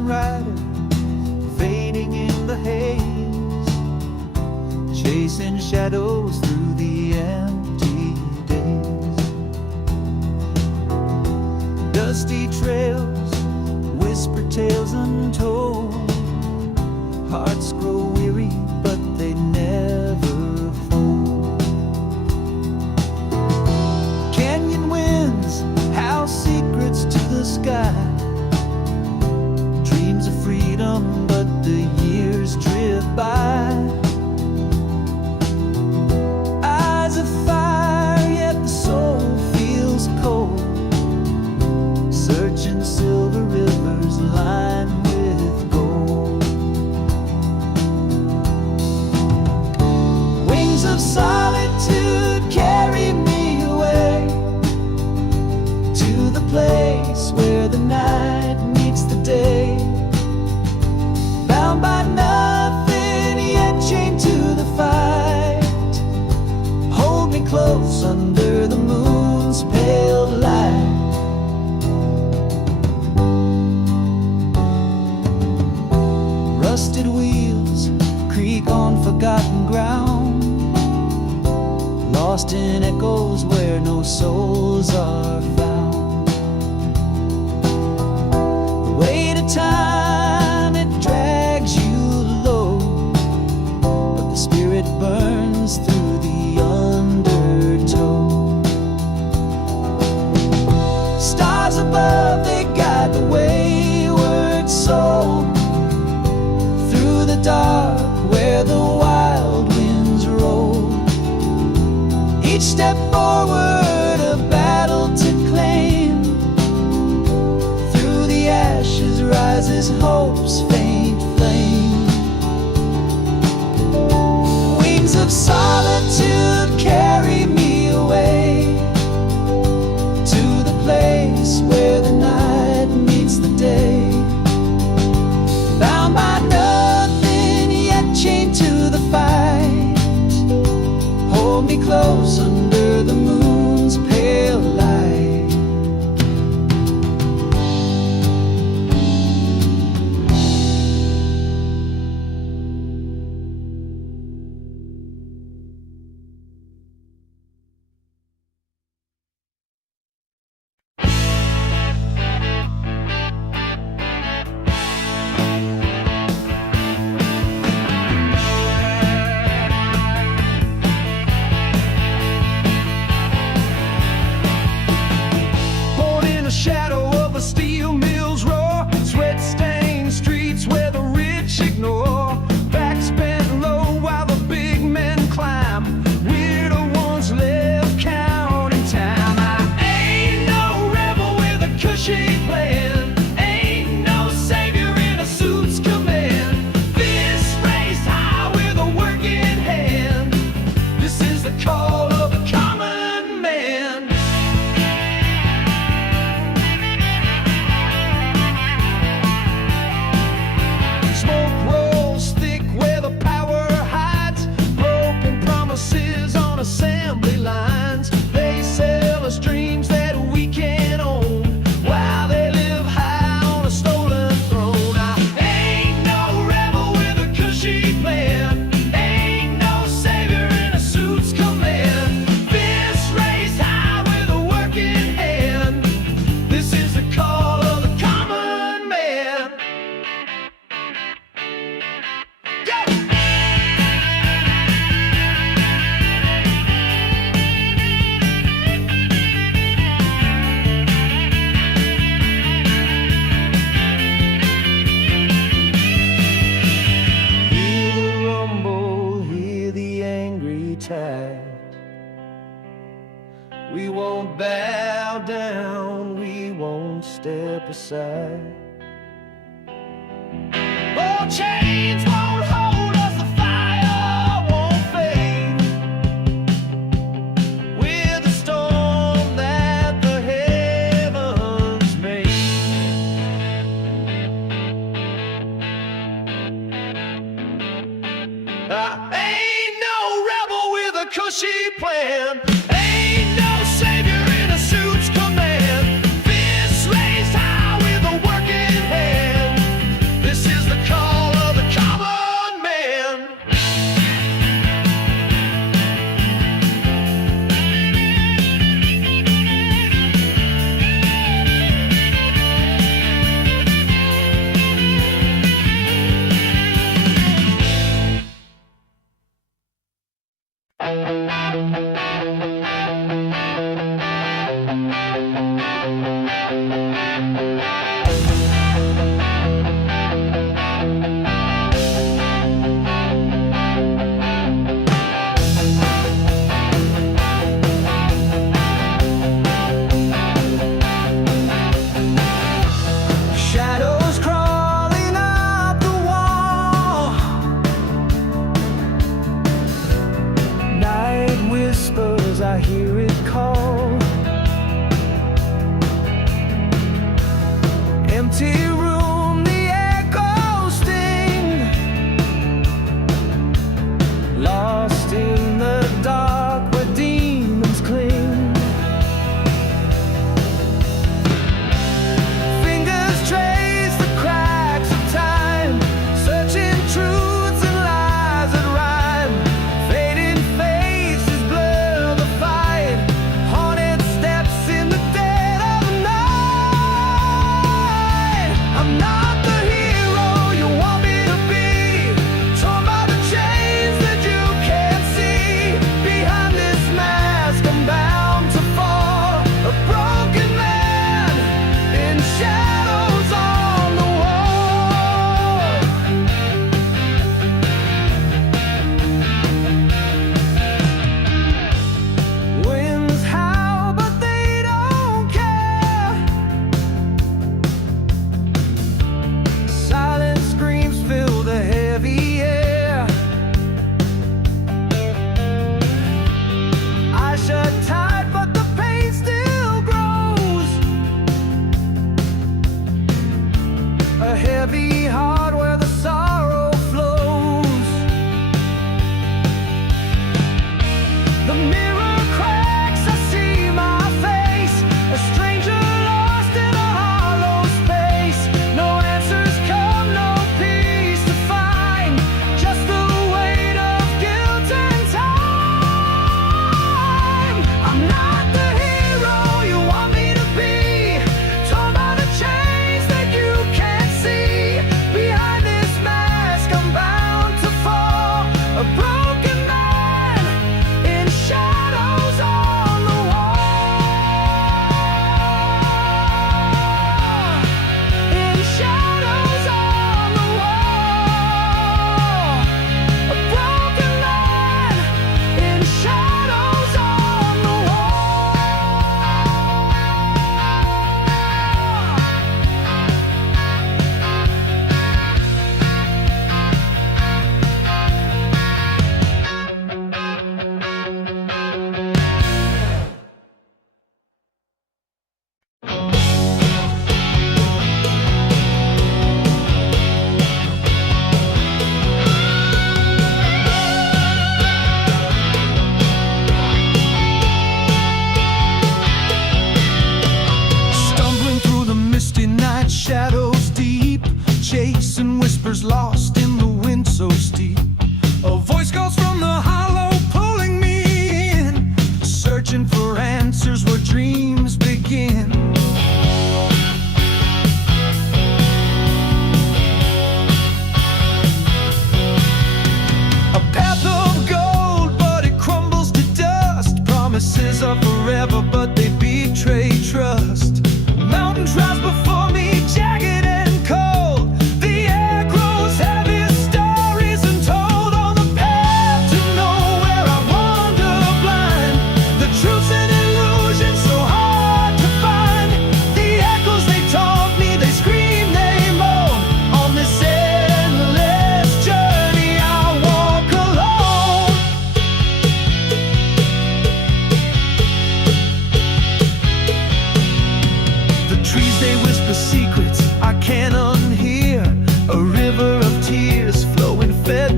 Mountain rider, fading in the haze, chasing shadows through the empty days. Dusty trails, whisper tales untold. Hearts grow weary, but they never fold. Canyon winds howl secrets to the sky. Dreams of freedom, but the years drift by. Eyes of fire, yet the soul feels cold. Searching silver rivers lined with gold. Wings of solitude carry me away to the place where the night meets the day. Bound by nothing, yet chained to the fight. Hold me close under the moon's pale light. Rusted wheels creak on forgotten ground, lost in echoes where no souls are found. The weight of time, it drags you low, but the spirit burns through the undertow. Stars above, they guide the wayward soul through the dark where the wild winds roll. Each step forward, a battle to claim. Through the ashes rises hope's faint flame. Wings of solitude carry me away to the place where the night meets the day. Bound by nothing, yet chained to the fight. Hold me close under the moon's pale light. Shadow of a steel mill's roar, sweat-stained streets where the rich ignore. Backs bent low while the big men climb. We're the ones left counting time. I ain't no rebel with a cushy plan. Ain't no savior in a suit's command. Fist raised high with a working hand. This is the call of a common man. Smoke rolls thick where the power hides. Broken promises on assembly lines. They sell us dreams that we can't own, while they live high on a stolen throne. I ain't no rebel with a cushy plan. Ain't no savior in a suit's command. Fist raised high with a working hand. This is the call of the common man. Hear the rumble, hear the angry tide. We won't bow down, we won't step aside. Oh, chains won't hold us, the fire won't fade. We're the storm that the heavens made. I ain't no rebel with a cushy plan. Ain't no savior in a suit's command. Fist raised high with a working hand.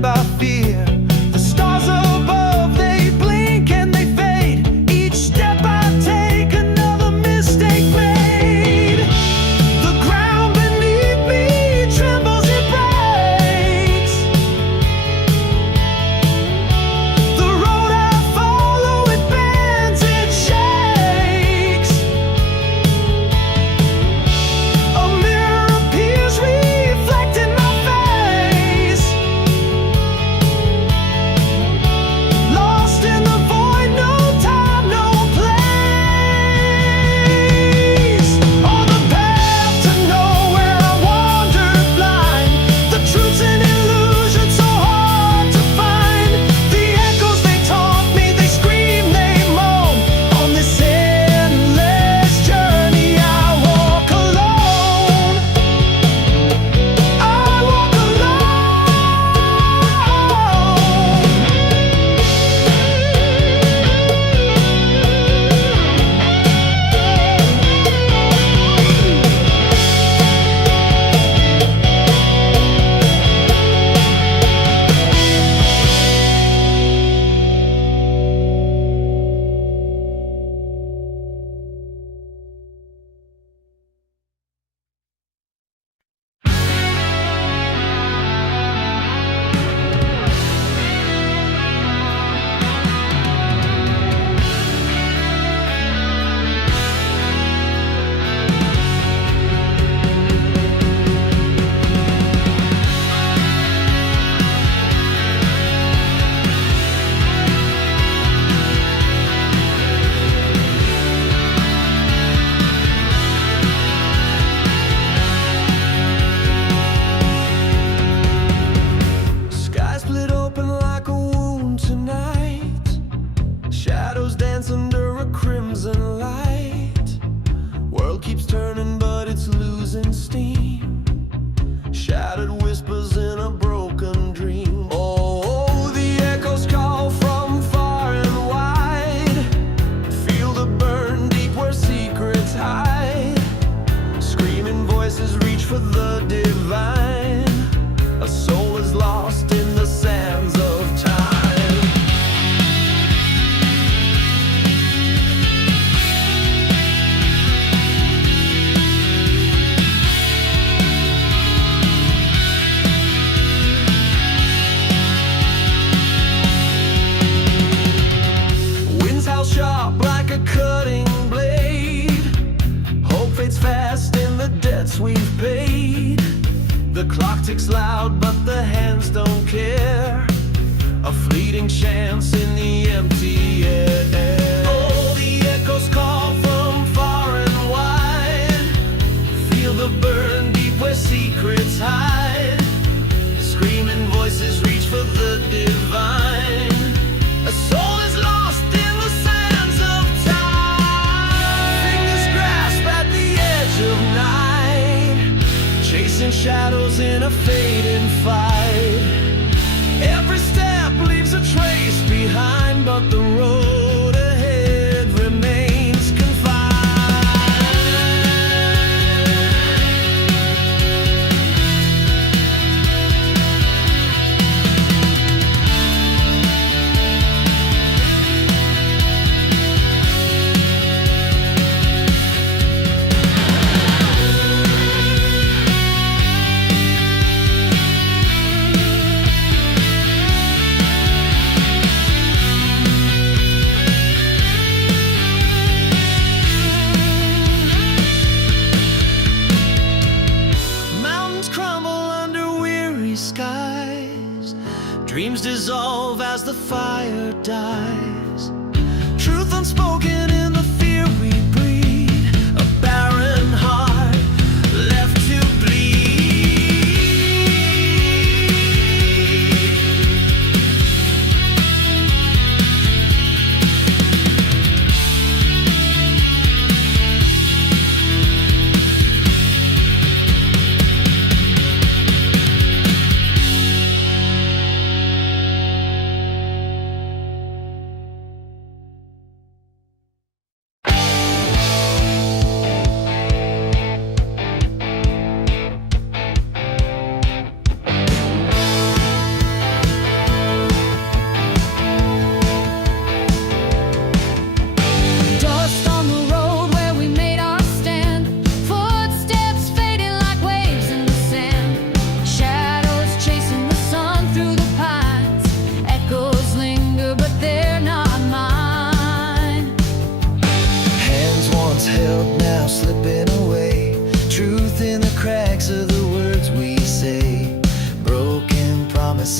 by fear. The stars above, they blink and they fade. Each step I take, another mistake made. The ground beneath me trembles, it breaks. The road I follow, it bends, it shakes. A mirror appears, reflecting my face. Lost in the void, no time, no place. On the path to nowhere, I wandered blind. The truth's an illusion, so hard to find. The echoes, they taunt me, they scream, they moan. On this endless journey, I walk alone. I walk alone. Sky split open like a wound tonight. Shadows dance under a crimson light. World keeps turning, but it's losing steam. Shattered whispers in a broken dream. Oh, the echoes call from far and wide. Feel the burn deep where secrets hide. Screaming voices reach for the divine. A soul is lost in the sands of time. Winds howl sharp like a cutting blade. Hope fades fast in the debts we've paid. The clock ticks loud, but the hands don't care. A fleeting chance in the empty air. Oh, the echoes call from far and wide. Feel the burn deep where secrets hide. Screaming voices reach for the divine. A soul is lost in the sands of time. Fingers grasp at the edge of night, chasing shadows in a fading fight. Every step leaves a trace behind, but the road ahead remains confined. Mountains crumble under weary skies. Dreams dissolve as the fire dies. Truth unspoken in the fear we breed. A barren heart left to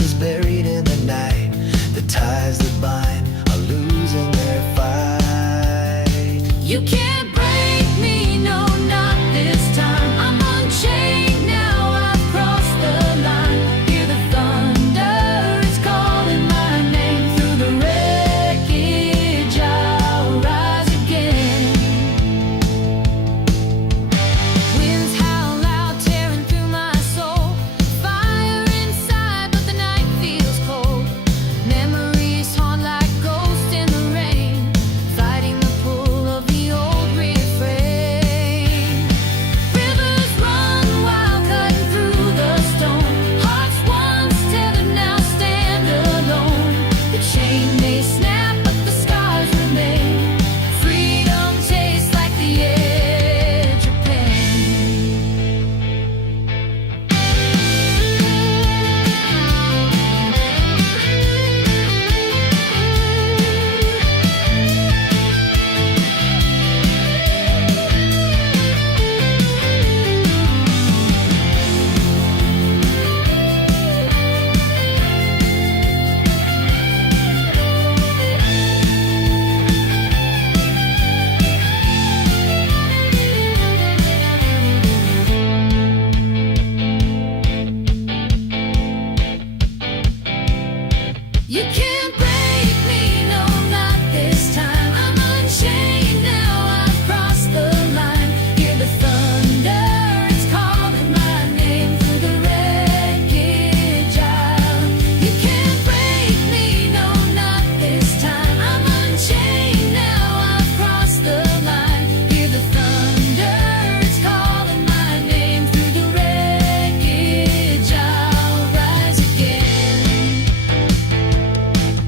voices buried in the night. The ties that bind are losing their fight. You can't break me, no, not this time. I'm unchained now, I've crossed the line. Hear the thunder, it's calling my name. Through the wreckage, I'll rise again. Winds howl loud, tearing through my soul. Fire inside, but the night feels cold. Memories haunt like ghosts in the rain, fighting the pull of the old refrain. Rivers run wild, cutting through the stone. Hearts once tethered now stand alone. The chain may snap, but the scars remain. Freedom tastes like the edge of You can't break me, no, not this time. I'm unchained now, I've crossed the line. Hear the thunder, it's calling my name. Through the wreckage, you can't break me, no, not this time. I'm unchained now, I've crossed the line. Hear the thunder, it's calling my name. Through the wreckage, I'll rise again.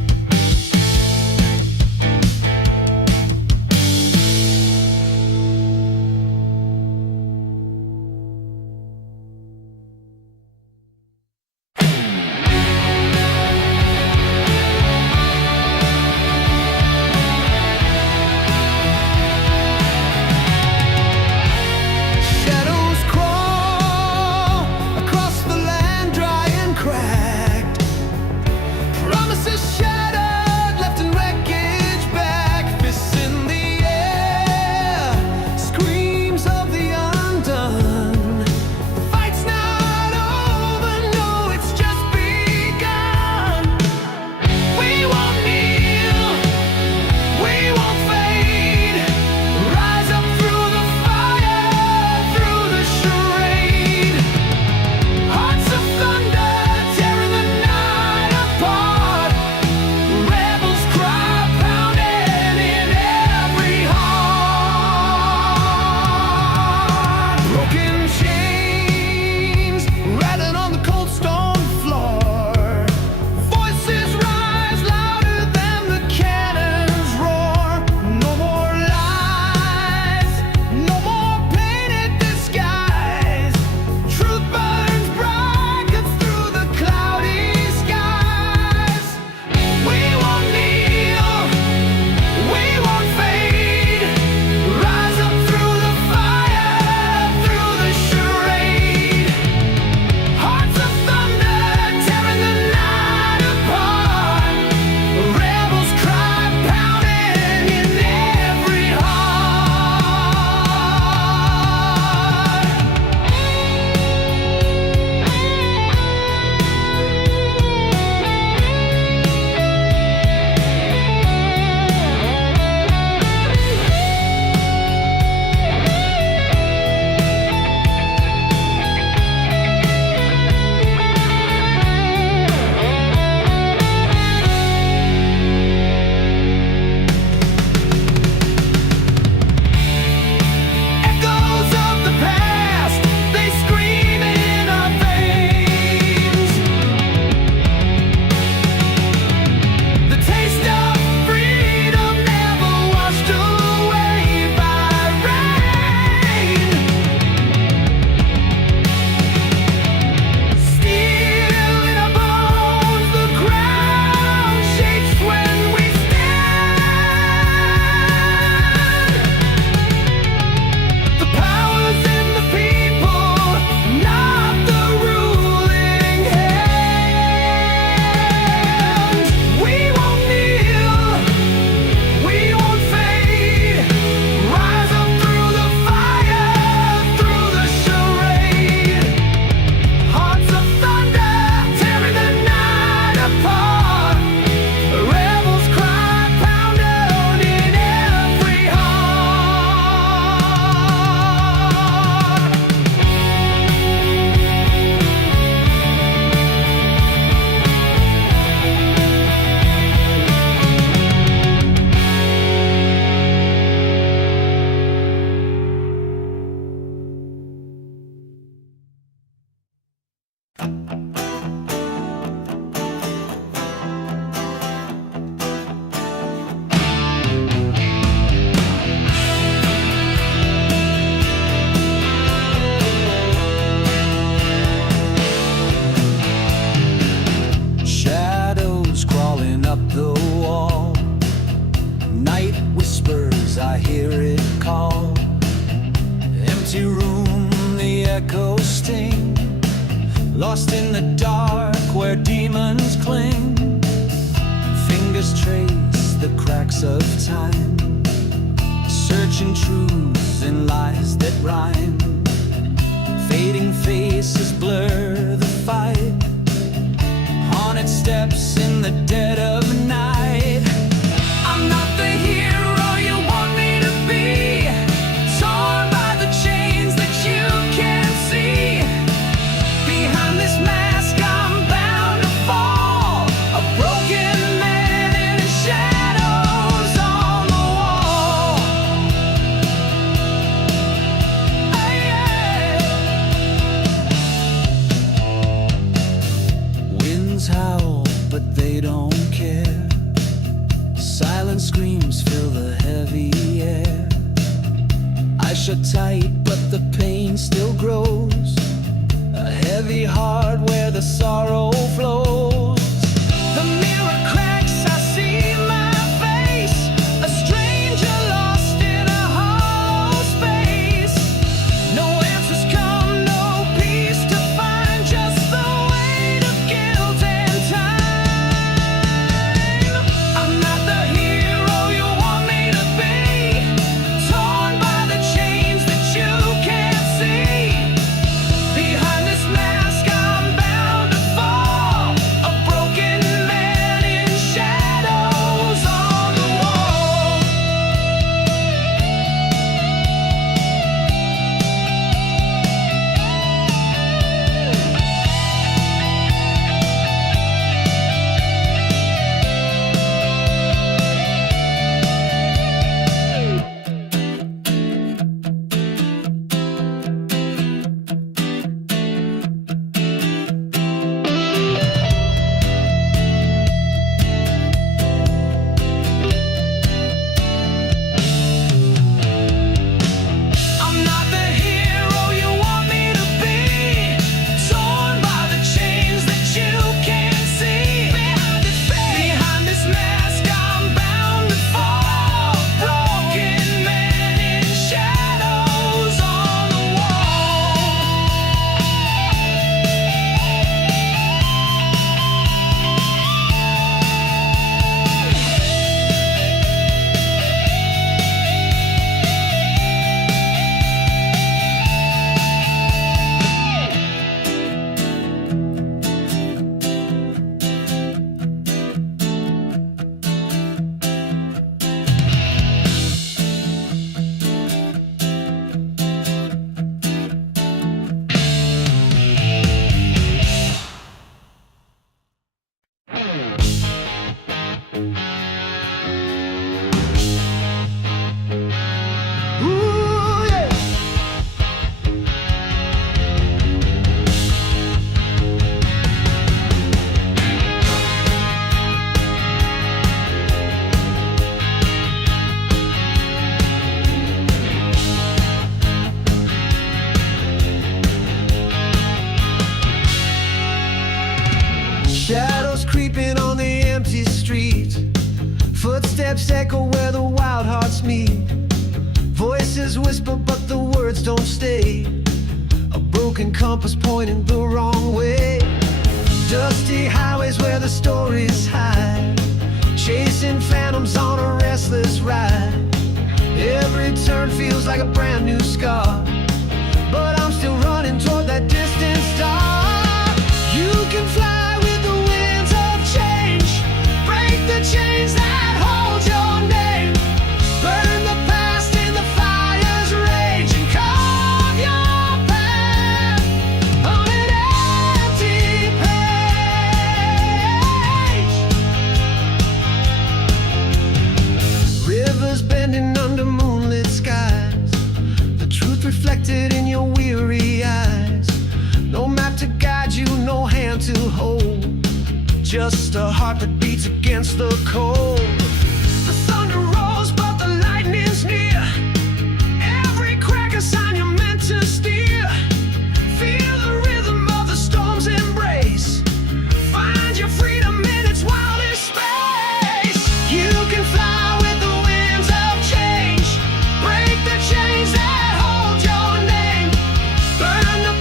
echoes sting, lost in the dark where demons cling. Fingers trace the cracks of time, searching truths and lies that rhyme. Fading faces blur the fight, haunted steps in the dead of night. I'm not the hero you want me to be, torn by the chains that you can't see. Behind this mask I'm bound to fall, a broken man in the shadows on the wall. Winds howl, but they don't care. Silent screams fill the heavy air. I shut tight, but the pain still grows. A heavy heart where the sorrow flows. The mirror cracks, I see my face, a stranger lost in a hollow space. No answers come, no peace to find, just the weight of guilt and time. I'm not the hero you want me to be, torn by the chains that you can't see. Behind this mask I'm bound to fall, a broken man in shadows on the wall. I'm not the hero you want me to be, torn by the chains that you can't see. Behind this mask I'm bound to fall, broken man in shadows on the Ooh, yeah. Shadows creeping on the empty street, footsteps echo where the wild hearts meet. Voices whisper but the words don't stay, a broken compass pointing the wrong way. Dusty highways where the stories hide, chasing phantoms on a restless ride. Every turn feels like a brand new scar, but I'm still running toward that distant star. You can fly with the winds of change, break the chains that hold your name, burn the past in the fire's rage, and carve your path on an empty page. Rivers bending under moonlit skies, the truth reflected in your weary eyes. No map to guide you, no hand to hold, just a heart that beats against the cold. The thunder rolls but the lightning's near, every crack a sign you're meant to steer. Feel the rhythm of the storm's embrace, find your freedom in its wildest space. You can fly with the winds of change, break the chains that hold your name, burn the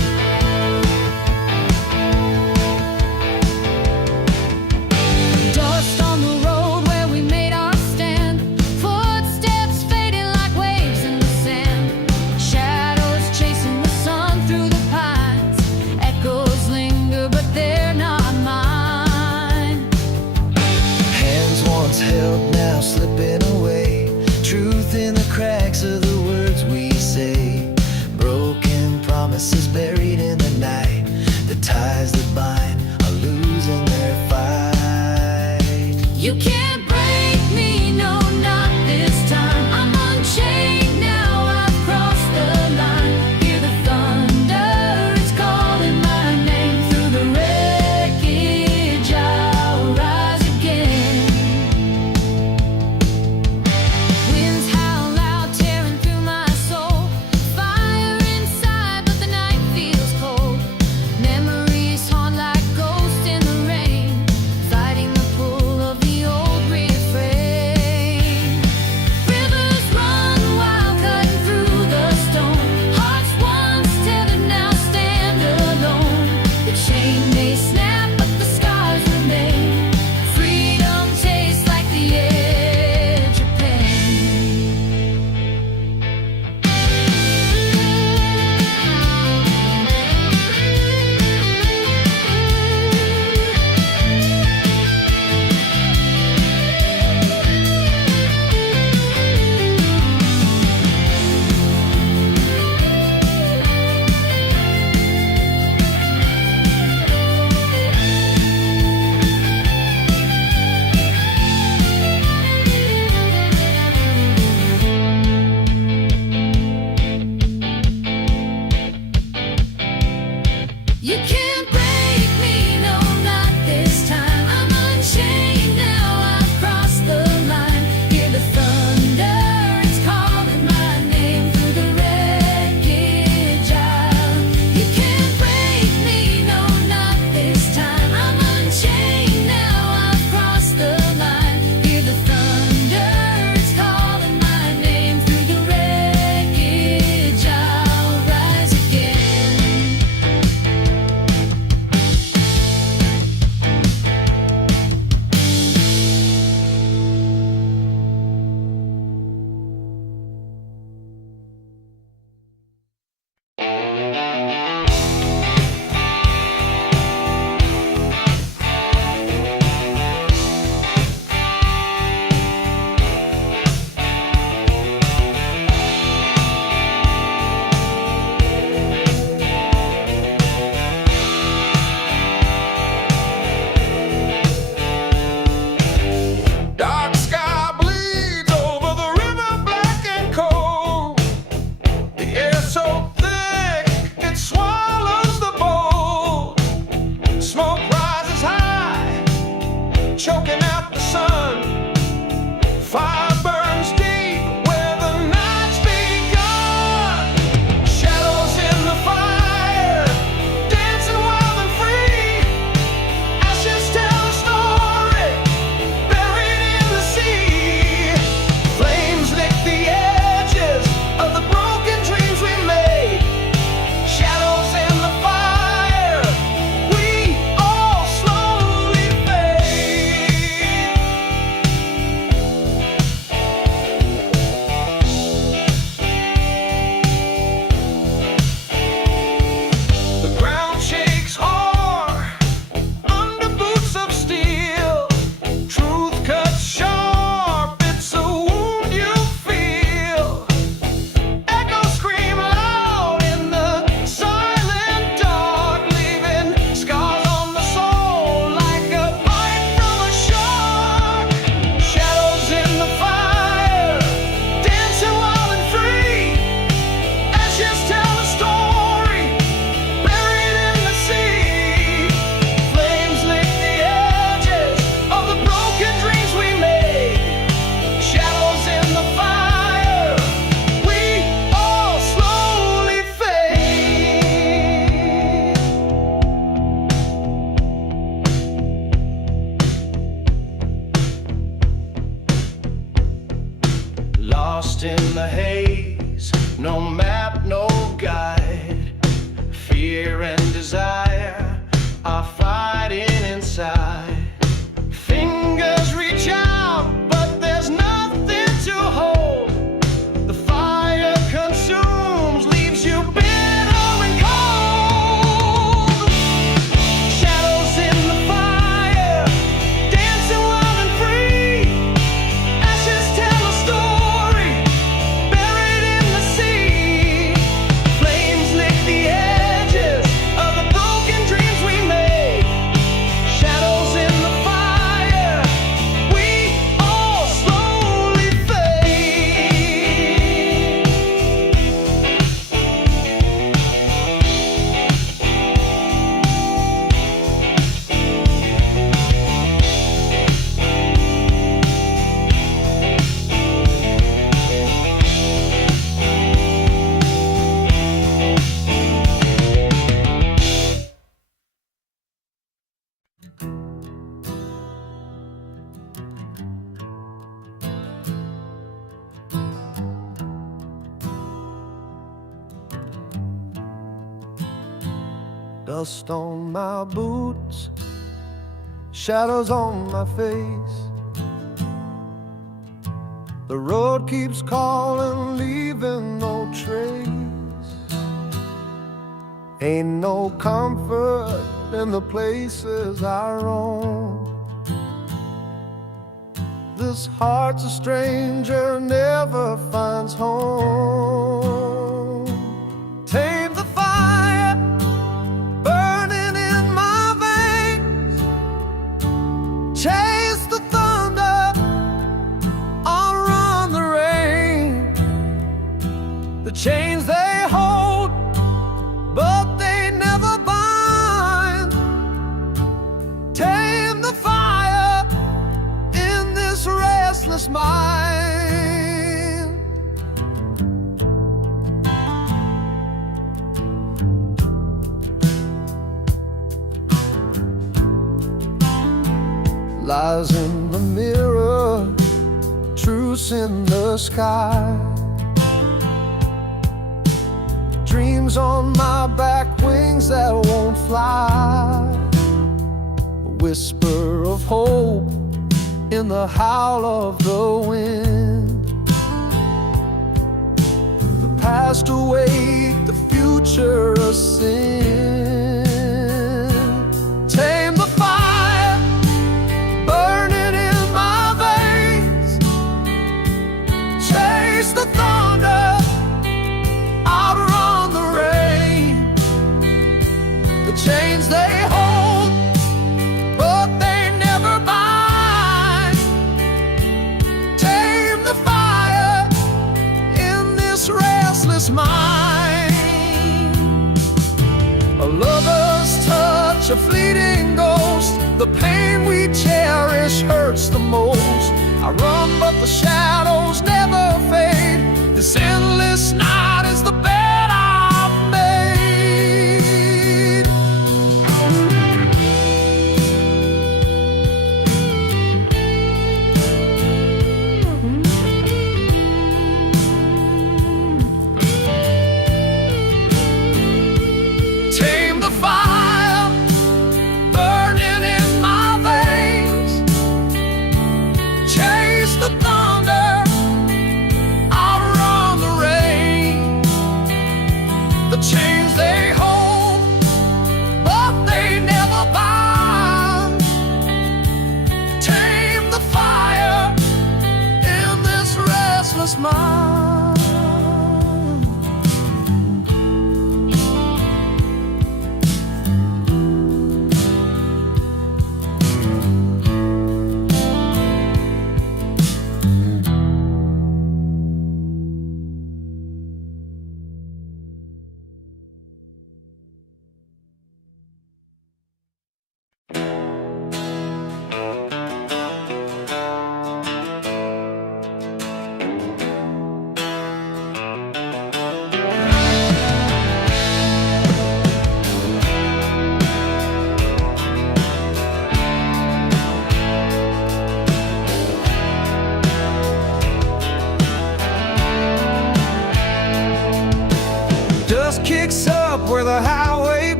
fear and desire are fighting inside. Fingers reach out, but there's nothing to hold. The fire consumes, leaves you bitter and cold. Shadows in the fire, dancing wild and free. Ashes tell a story, buried in the sea. Flames lick the edges of the broken dreams we made. Shadows in the fire, we all slowly fade. Dust on my boots, shadows on my face. The road keeps calling, leaving no trace. Ain't no comfort in the places I roam. This heart's a stranger, never finds home. Tame the fire burning in my veins. Chase the thunder, outrun the rain. The chains they hold, but they never bind. Tame the fire in this restless mind. Lies in the mirror, truths in the sky. Dreams on my back, wings that won't fly. A whisper of hope in the howl of the wind. The past await, the future a sin. Tame the fire burning in my veins. Chase the thunder, outrun the rain. The chains they hold, but they never bind. Tame the fire in this restless mind. A lover's touch, a fleeting ghost. The pain we cherish hurts the most. I run, but the shadows never fade. This endless night is the bed I've made. Tame the fire burning in my veins. Chase the thunder, outrun the rain. The chains they hold, but they never bind. Tame the fire in this restless mind. Dust kicks up where the highway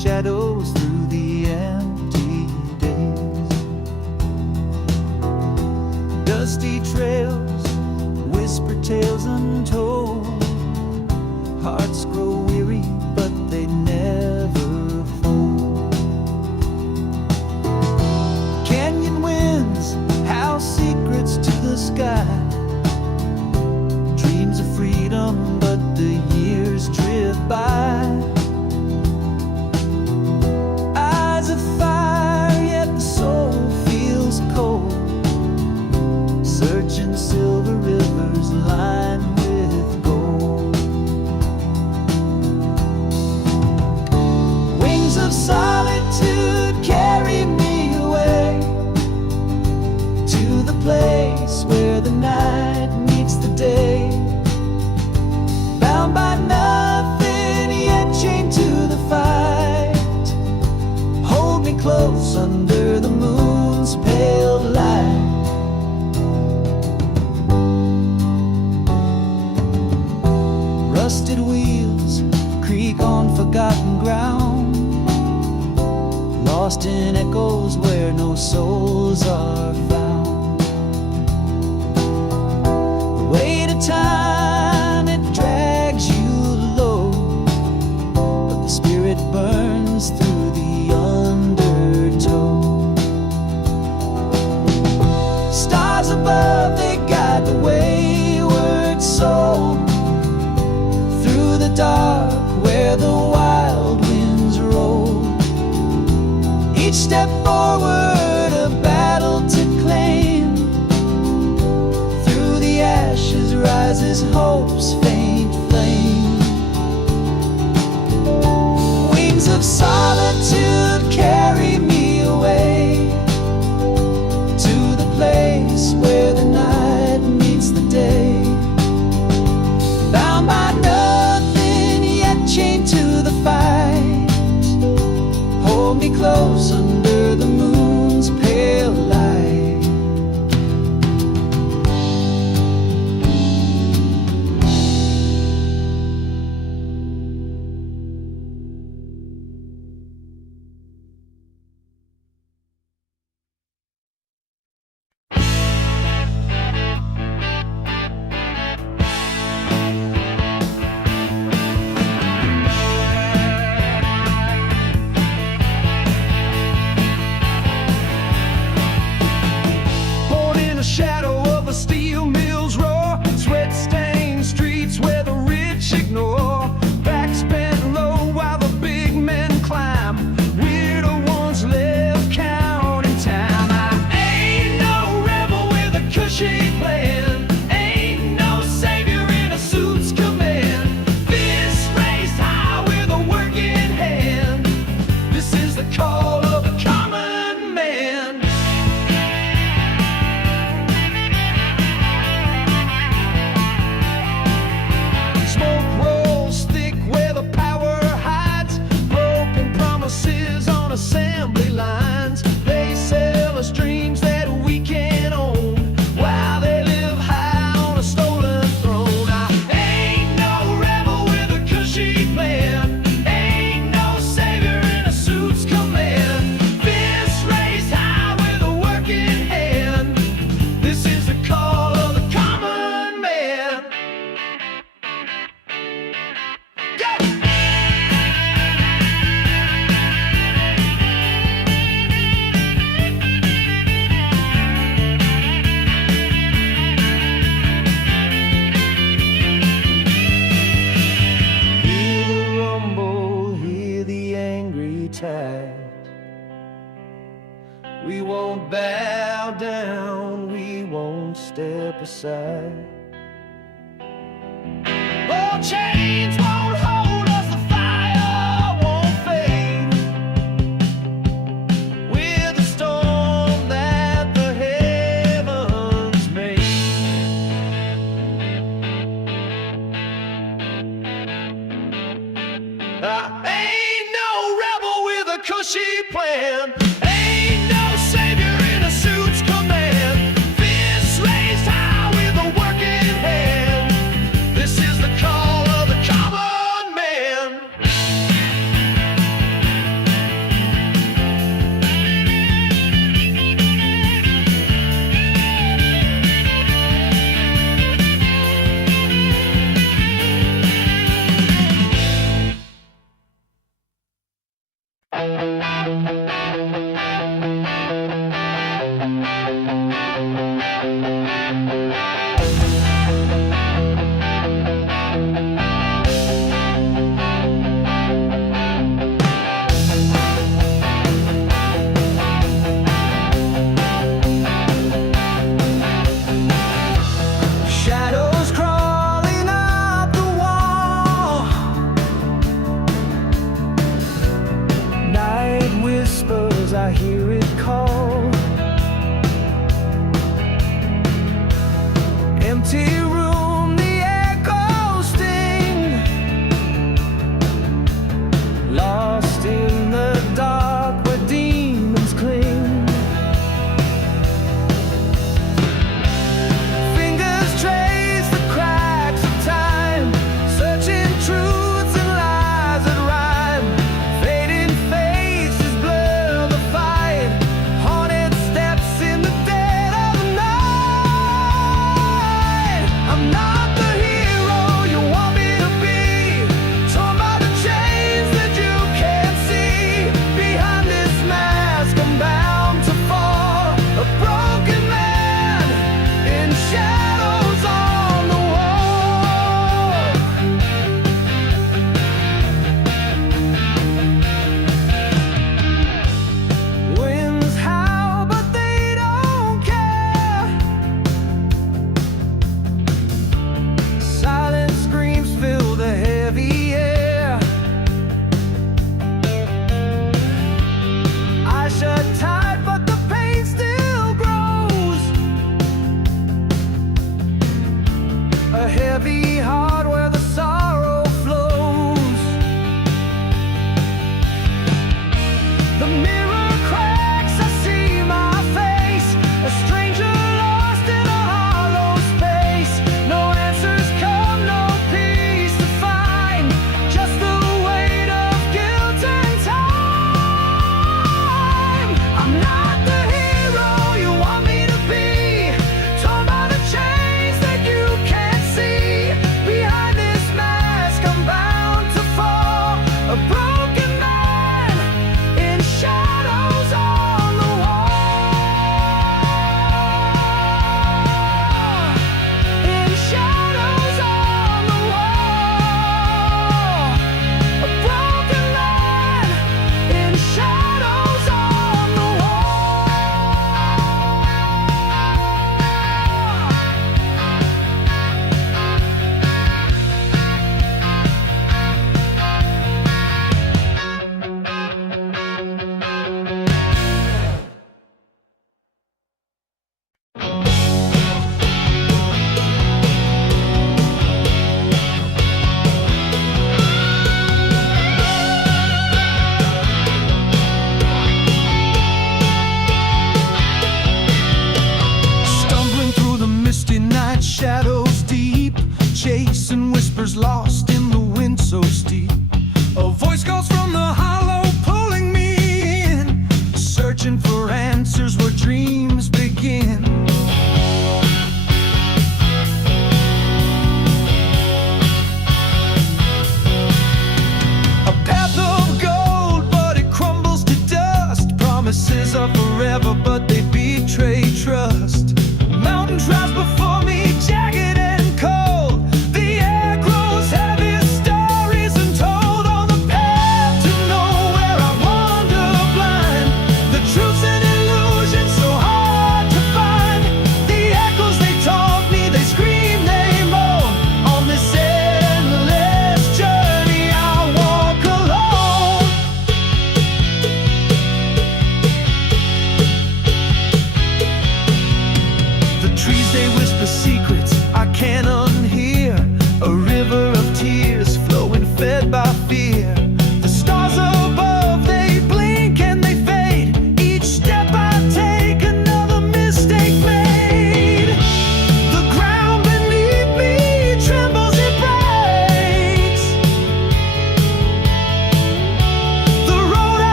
shadows through the empty days. Dusty trails, whisper tales untold. Hearts grow weary, but they never fold. Canyon winds howl secrets to the sky. Dreams of freedom, but the years drift by. Eyes of fire, yet the soul feels cold. Searching silver rivers lined with gold. Wings of solitude carry me away to the place where the night meets the day. Bound by nothing, yet chained to the fight. Hold me close under the moon's pale light. Rusted wheels creak on forgotten ground, lost in echoes where no souls are found. The weight of time, it drags you low, but the spirit burns through the undertow. Stars above, they guide the wayward soul through the dark where the wild winds roll. Each step forward, a battle to claim. Through the ashes rises hope's faint flame. Wings of solitude carry me away to the place where the night meets the day. Bound by nothing, yet chained to the fight. Hold me close under the moon's pale light. Born in the shadow of a steel mill's roar, sweat-stained streets where the rich ignore. Backs bent low while the big men climb. We're the ones left counting time. I ain't no rebel with a cushy plan. Ain't no savior in a suit's command. Fist raised high with a working hand. This is the call of the common man. Smoke rolls thick where the power hides. Broken promises on assembly lines. They sell us dreams that we can't own while they live high on a stolen throne. I ain't no rebel with a cushy plan. Ain't no savior in a suit's command. Fist raised high with a working hand. This is the call of the common man. Go! Hear the rumble, hear the angry tide. We won't bow down, we won't step aside. Oh, chains won't hold us, the fire won't fade. We're the storm that the heavens made. I ain't no rebel with a cushy plan. Ain't no savior in a suit's command. Fists raised high with a working hand. This is the call of the common man.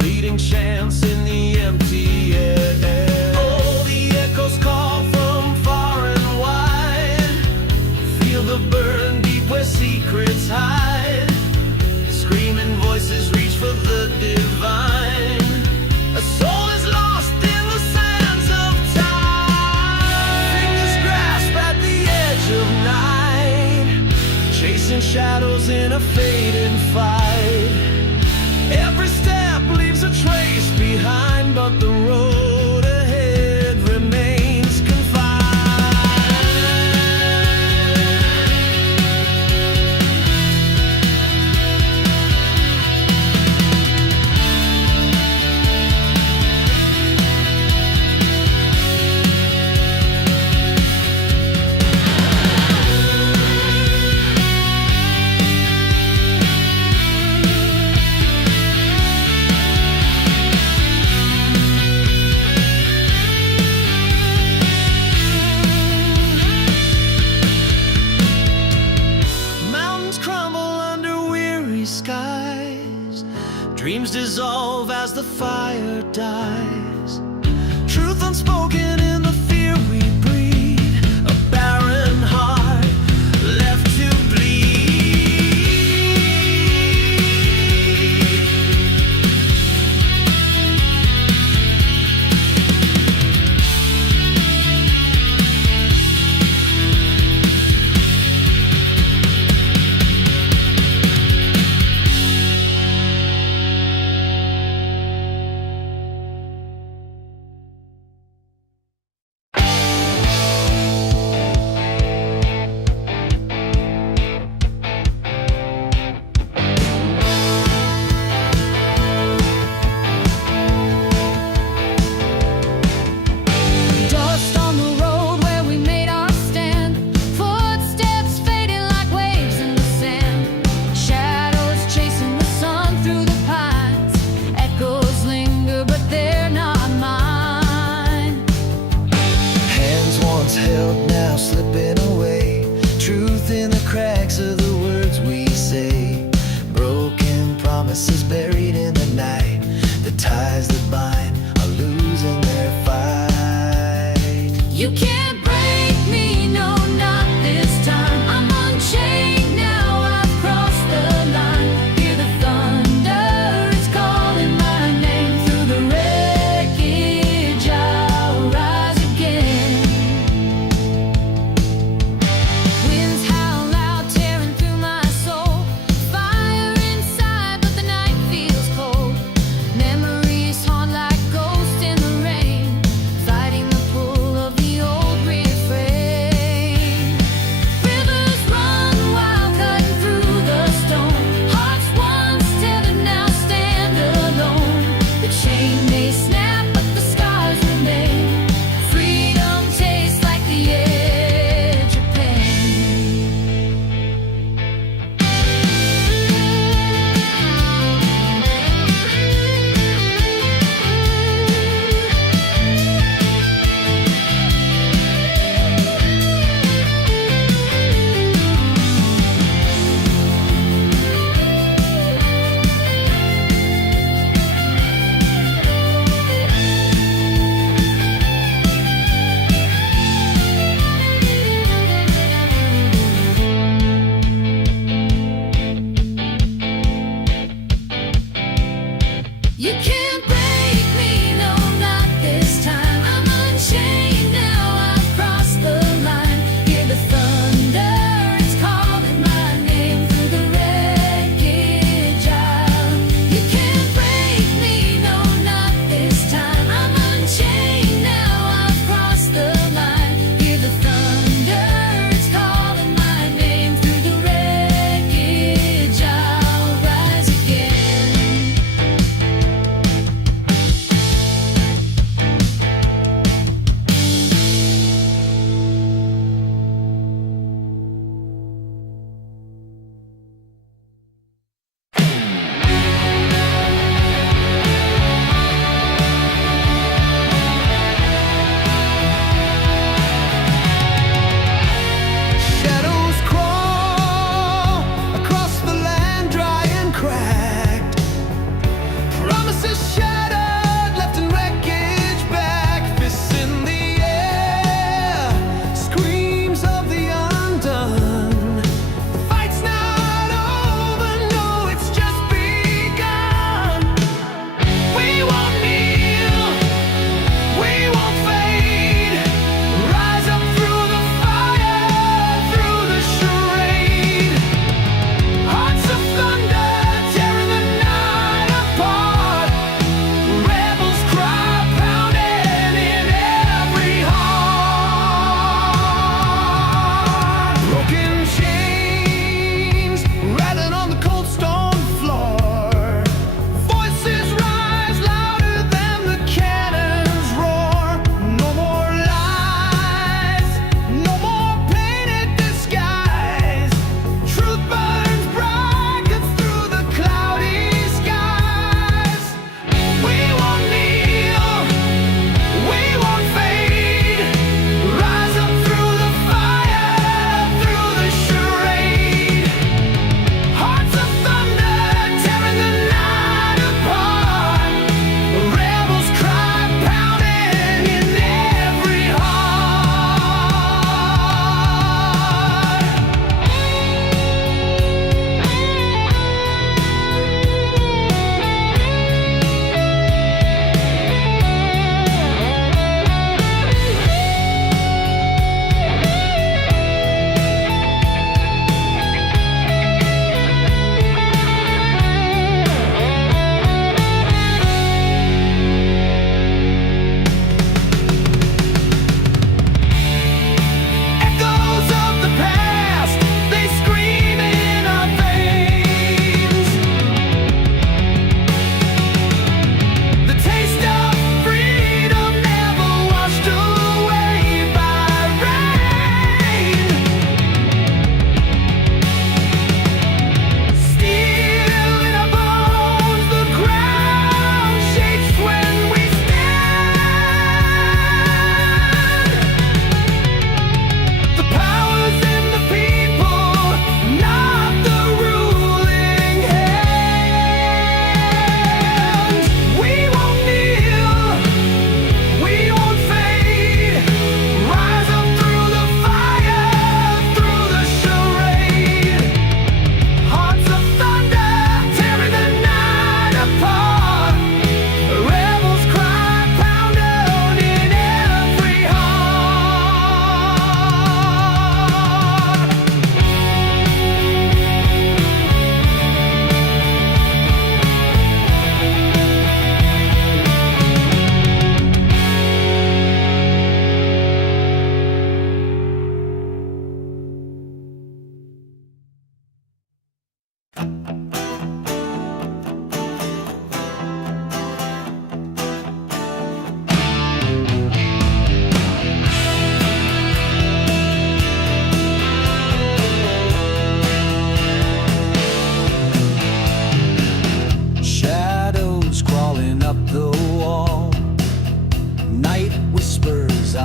fleeting chance in the empty air. Oh, the echoes call from far and wide. Feel the burn deep where secrets hide. Screaming voices reach for the divine. A soul is lost in the sands of time. Fingers grasp at the edge of night, chasing shadows in a fading fight. Every step leaves a trace behind, but the road ahead remains confined. Dreams dissolve as the fire dies. Truth unspoken in the fear we breed. A barren heart left to bleed.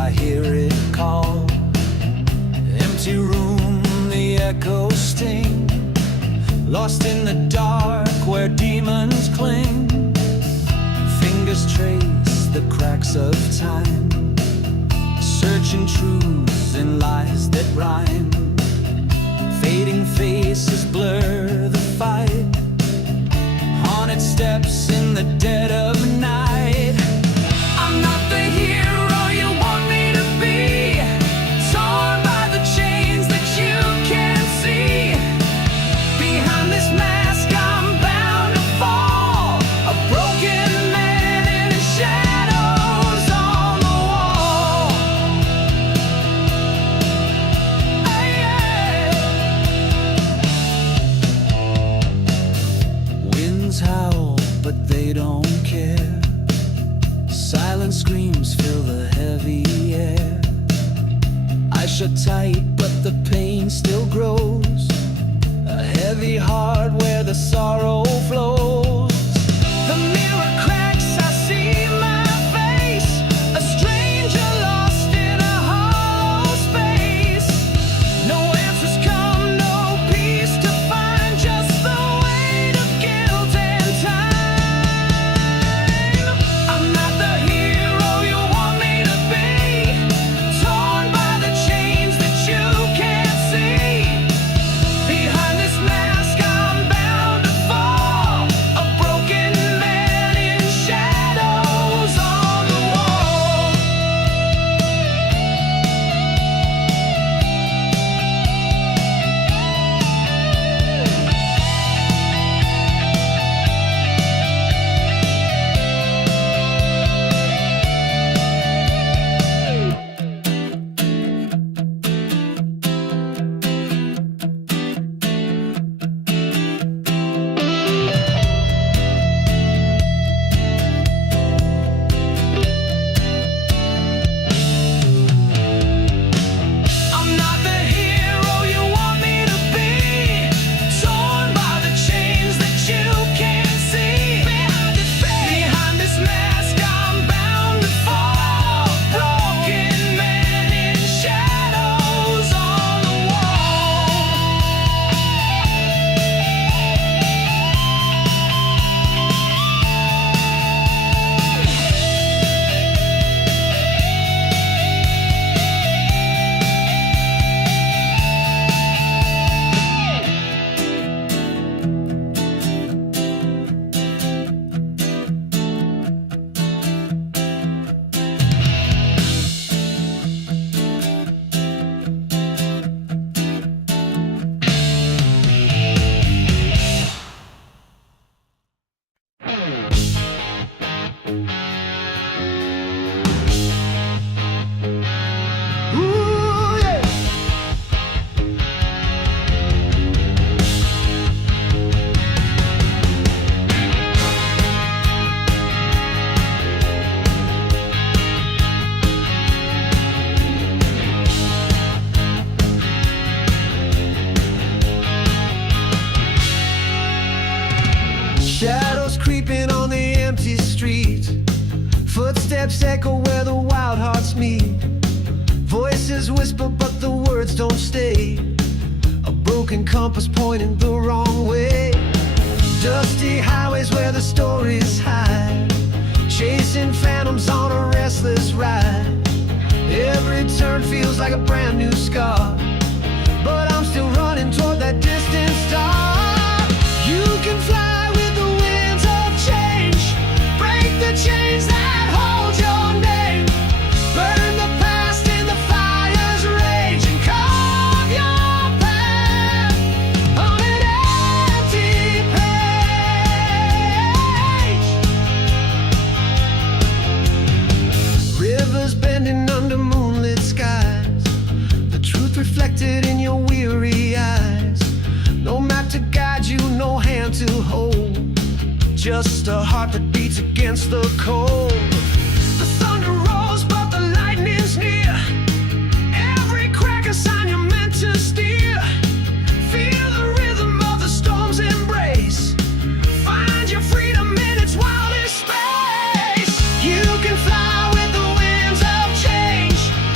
I hear it call. Empty room, the echoes sting. Lost in the dark where demons cling. Fingers trace the cracks of time, searching truths in lies that rhyme. Fading faces blur the fight, haunted steps in the dead of night. I'm not the hero you want me to be, torn by the chains that you can't see. Behind this mask I'm bound to fall, a broken man in his shadows on the wall. Winds howl, but they don't care. Silent screams fill the heavy air. I shut tight, but the pain still grows. A heavy heart where the sorrow flows. The mirror cracks, I see my face, a stranger lost in a hollow space. No answers come, no peace to find, just the weight of guilt and time. I'm not the hero you want me to be, torn by the chains that you can't see. Behind this mask I'm bound to fall, a broken man in shadows on the wall. I'm not the hero you want me to be, torn by the chains that you can't see. Behind this mask I'm bound to fall, broken man in shadows on the Ooh, yeah. Shadows creeping on the empty street, footsteps echo where the wild hearts meet. Voices whisper but the words don't stay, a broken compass pointing the wrong way. Dusty highways where the stories hide, chasing phantoms on a restless ride. Every turn feels like a brand new scar, but I'm still running toward that distant star. You can fly with the winds of change, break the chains that hold your name, burn the past in the fire's rage, and carve your path on an empty page. Rivers bending under moonlit skies, the truth reflected in your weary eyes. No map to guide you, no hand to hold, just a heart that beats against the cold. The thunder rolls but the lightning's near, every crack a sign you're meant to steer. Feel the rhythm of the storm's embrace, find your freedom in its wildest space. You can fly with the winds of change,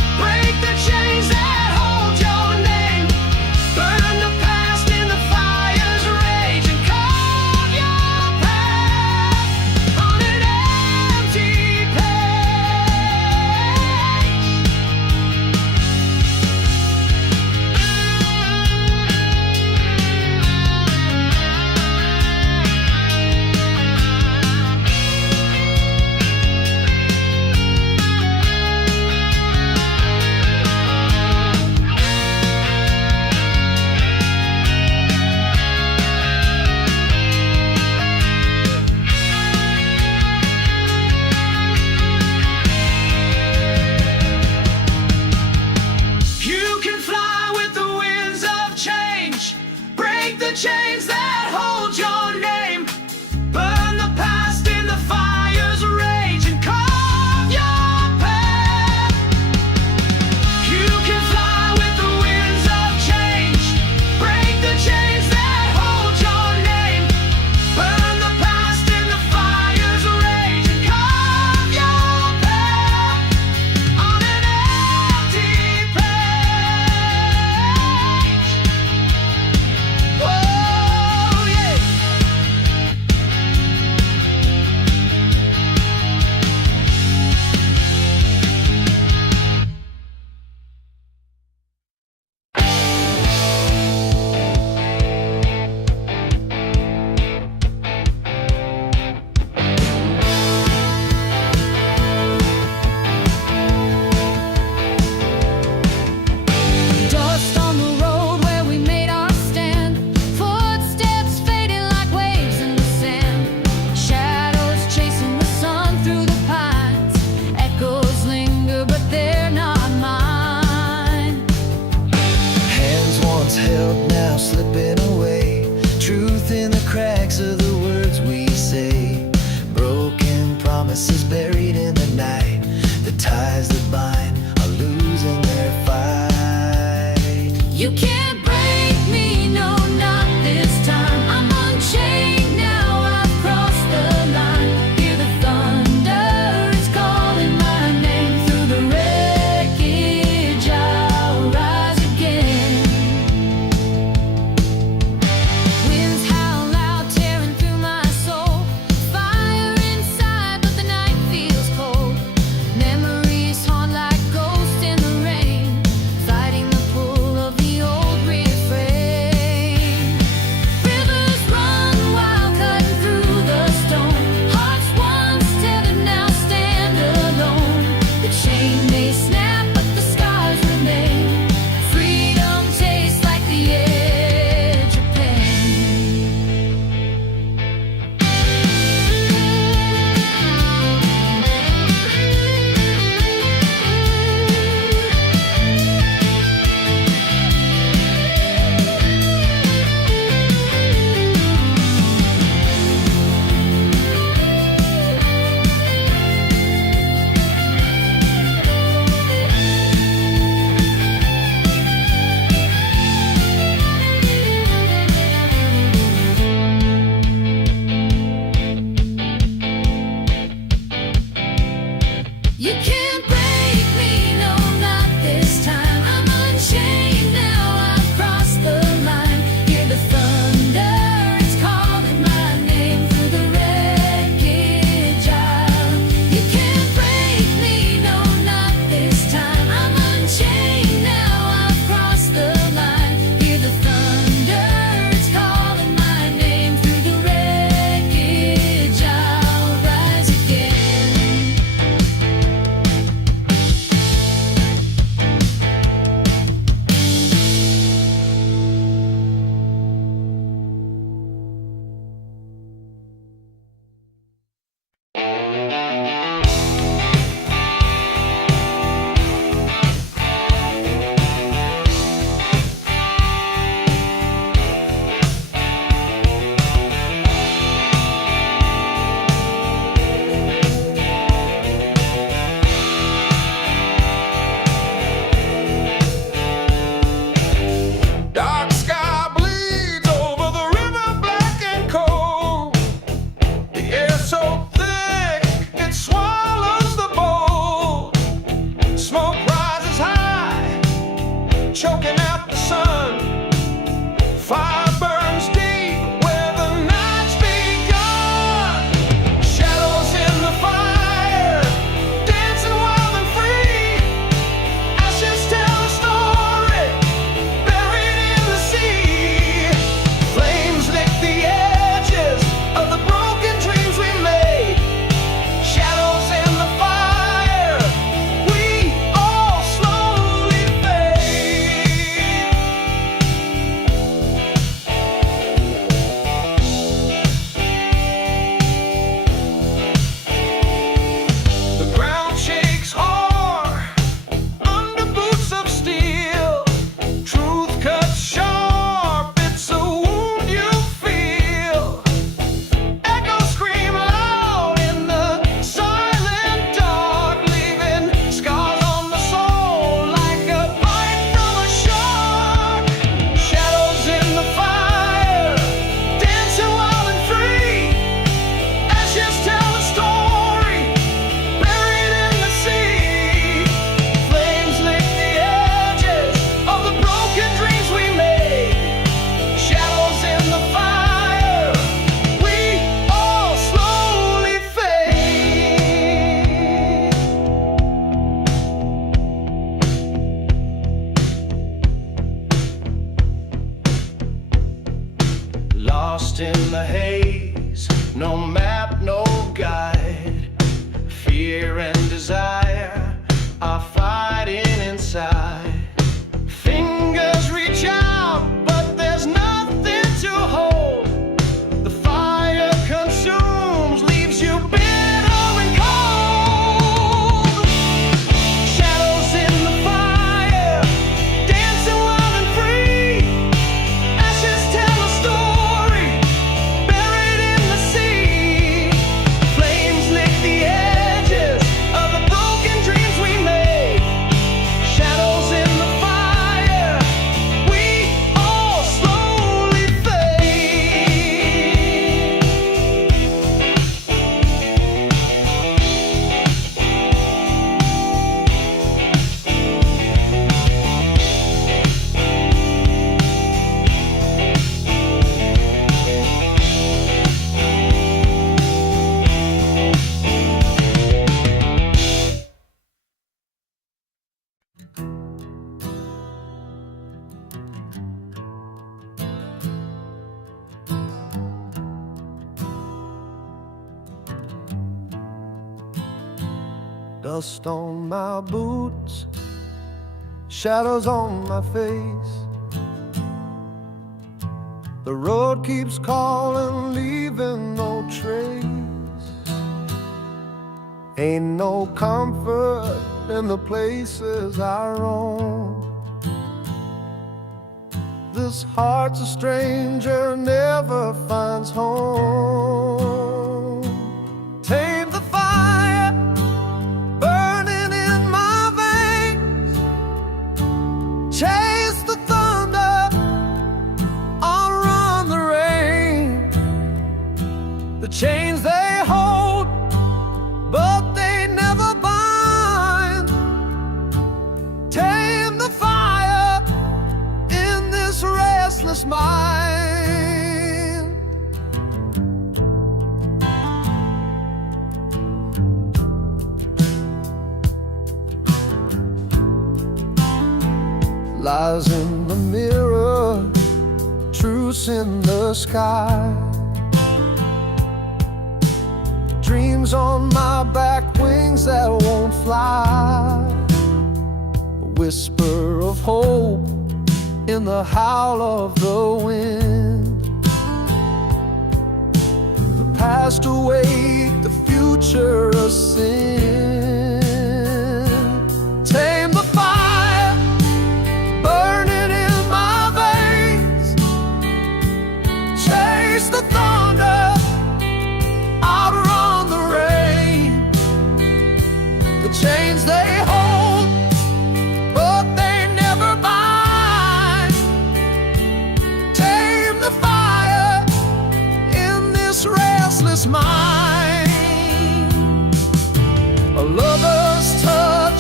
so thick it swallows the bowl. Smoke rises high, choking out the sun. Fire burns deep where the night's begun. Shadows in the fire, dancing wild and free. Ashes tell a story, buried in the sea. Flames lick the edges of the broken dreams we made. Shadows in the fire, we all slowly fade. The ground shakes hard under boots of steel. Truth cuts sharp, it's a wound you feel. Echoes scream loud in the silent dark, leaving scars on the soul like a bite from a shark. Shadows in the fire, dancing wild and free. Ashes tell a story, buried in the sea. Flames lick the edges of the broken dreams we made. Shadows in the fire, we all slowly fade. Lost in the haze, no map, no guide. Fear and desire are fighting inside. Fingers reach out, but there's nothing to hold. The fire consumes, leaves you bitter and cold. Shadows in the fire, dancing wild and free. Ashes tell a story, buried in the sea. Flames lick the edges of the broken dreams we made. Shadows in the fire, we all slowly fade. Dust on my boots, shadows on my face. The road keeps calling, leaving no trace. Ain't no comfort in the places I roam. This heart's a stranger, never finds home. Tame the fire burning in my veins. Chase the thunder, outrun the rain. The chains they hold, but they never bind. Tame the fire in this restless mind. Lies in the mirror, truths in the sky. Dreams on my back, wings that won't fly. A whisper of hope in the howl of the wind. The past awake, the future a sin. Tame the fire burning in my veins. Chase the thunder, outrun the rain. The chains they hold, but they never bind. Tame the fire in this restless mind.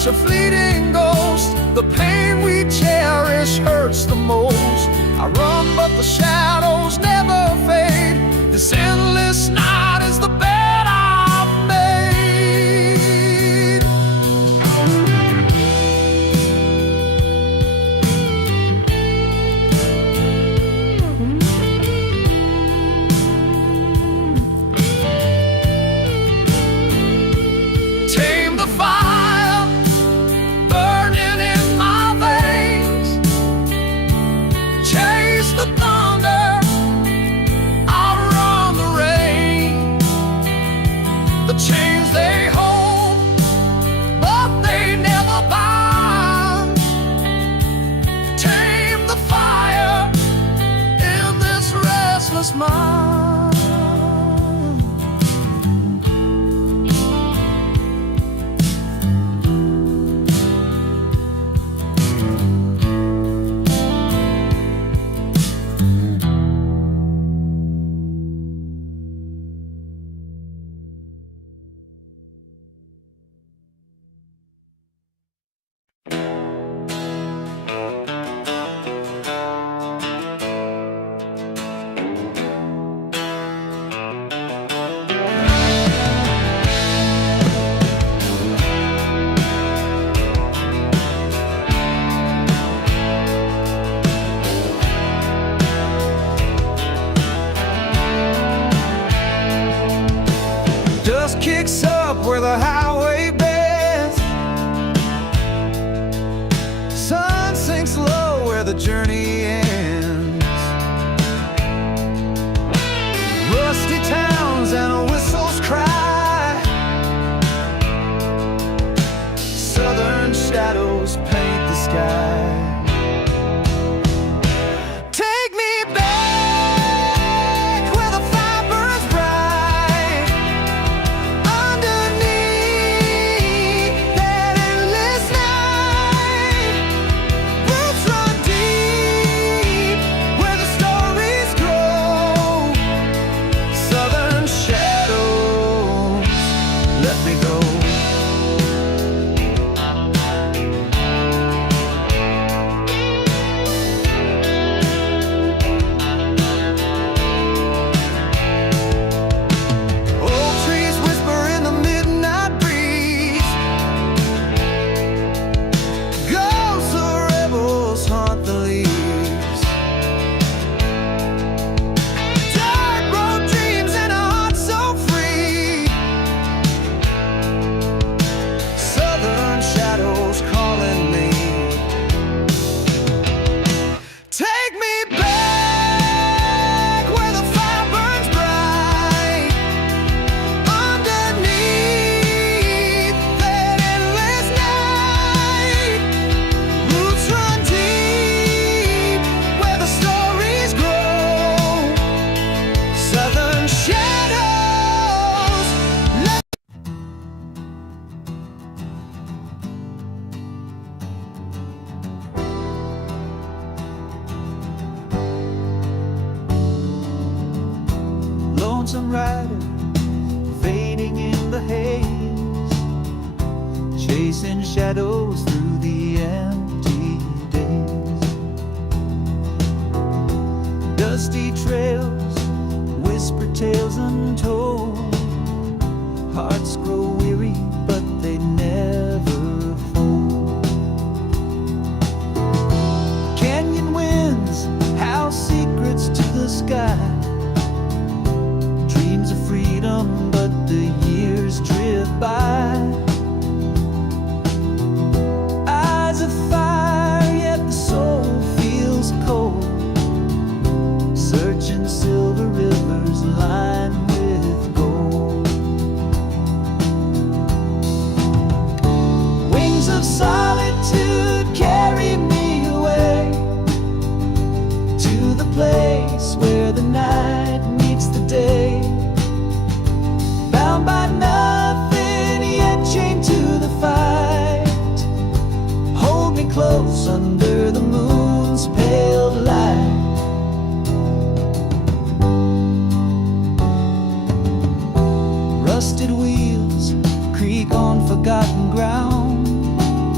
a fleeting ghost. The pain we cherish hurts the most. I run but the shadows never fade. This endless night is the bed I've made. Tame the fire burning in my veins. Chase the thunder, outrun the rain. The chains they hold, but they never bind. Tame the fire in this restless mind. Dust kicks up where the highway bends. Sun sinks low where the journey ends. Rusty towns and whistles cry. Southern shadows paint the sky. Take me back where the fire burns bright. Underneath that endless night, roots run deep where the stories grow. Southern shadows, let me go. Old trees whisper in the midnight breeze. Ghosts of rebels haunt the leaves. Dark road dreams and a heart so free. Southern shadows calling me. Take me back where the fire burns bright. Underneath that endless night, roots run deep where the stories grow. Southern shadows, let lonesome rider fading in the haze, chasing shadows through the empty days. Dusty trails whisper tales untold. Hearts grow weary, but they never fold. Canyon winds howl secrets to the sky. Dreams of freedom, but the years drift by. Eyes of fire, yet the soul feels cold. Searching silver rivers lined with gold. Wings of solitude carry me away to the place where the night meets the day. Bound by nothing, yet chained to the fight. Hold me close under the moon's pale light. Rusted wheels creak on forgotten ground.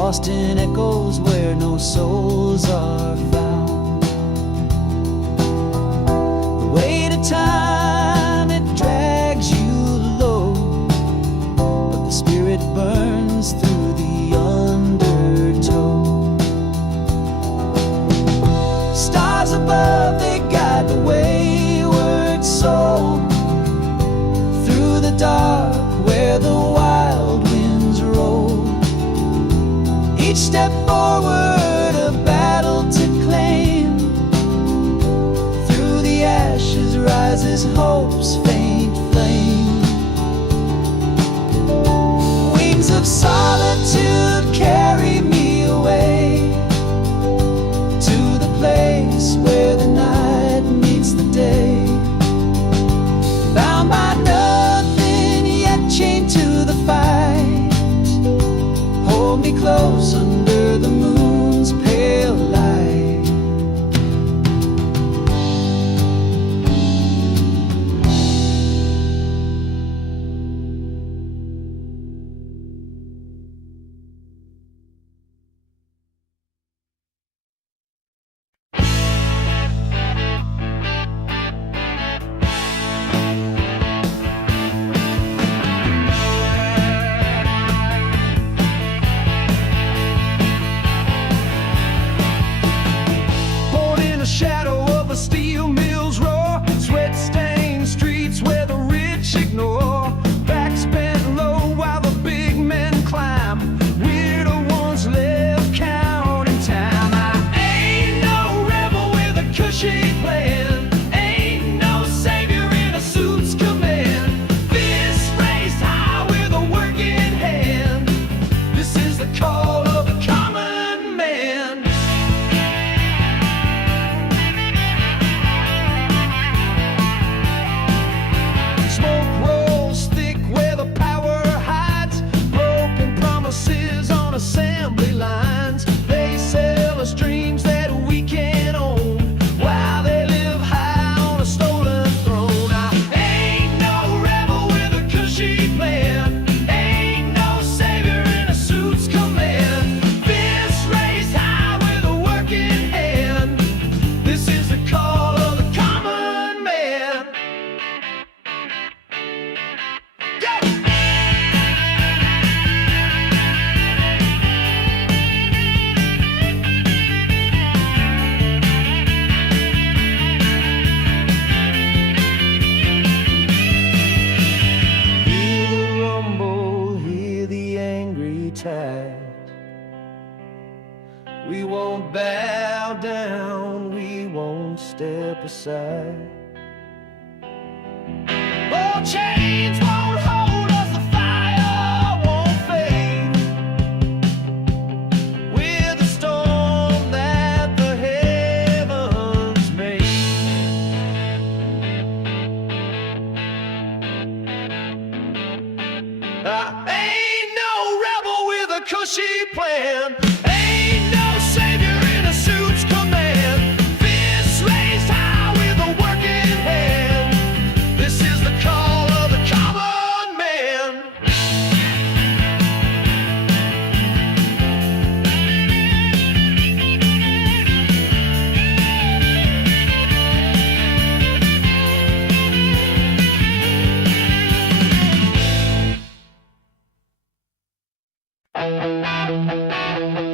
lost in echoes where no souls are found. The weight of time, it drags you low, but the spirit burns through the undertow. Stars above, they guide the wayward soul through the dark where the wild winds roll. Each step forward, a battle to claim. Through the ashes rises hope's faint flame. Wings of solitude carry me away to the place where the night meets the day. Bound by nothing, yet chained to the fight. Hold me close under the moon's pale light. Born in the shadow of a steel mill's roar, sweat-stained streets where the rich ignore. Backs bent low while the big men climb. We're the ones left counting time. I ain't no rebel with a cushy plan. Ain't no savior in a suit's command. Fist raised high with a working hand. This is the call of the common man. Smoke rolls thick where the power hides. Broken promises on assembly lines. They sell us dreams that we can't own while they live high on a stolen throne. I ain't no rebel with a cushy plan. Ain't no savior in a suit's command. Fist raised high with a working hand. This is the call of the common man. Hear the rumble, hear the angry tide. We won't bow down, we won't step aside. Oh, chains won't hold us, the fire won't fade. We're the storm that the heavens made. I ain't no rebel with a cushy plan. Ain't no savior in a suit's command. Fists raised high with a working hand. This is the call of the common man.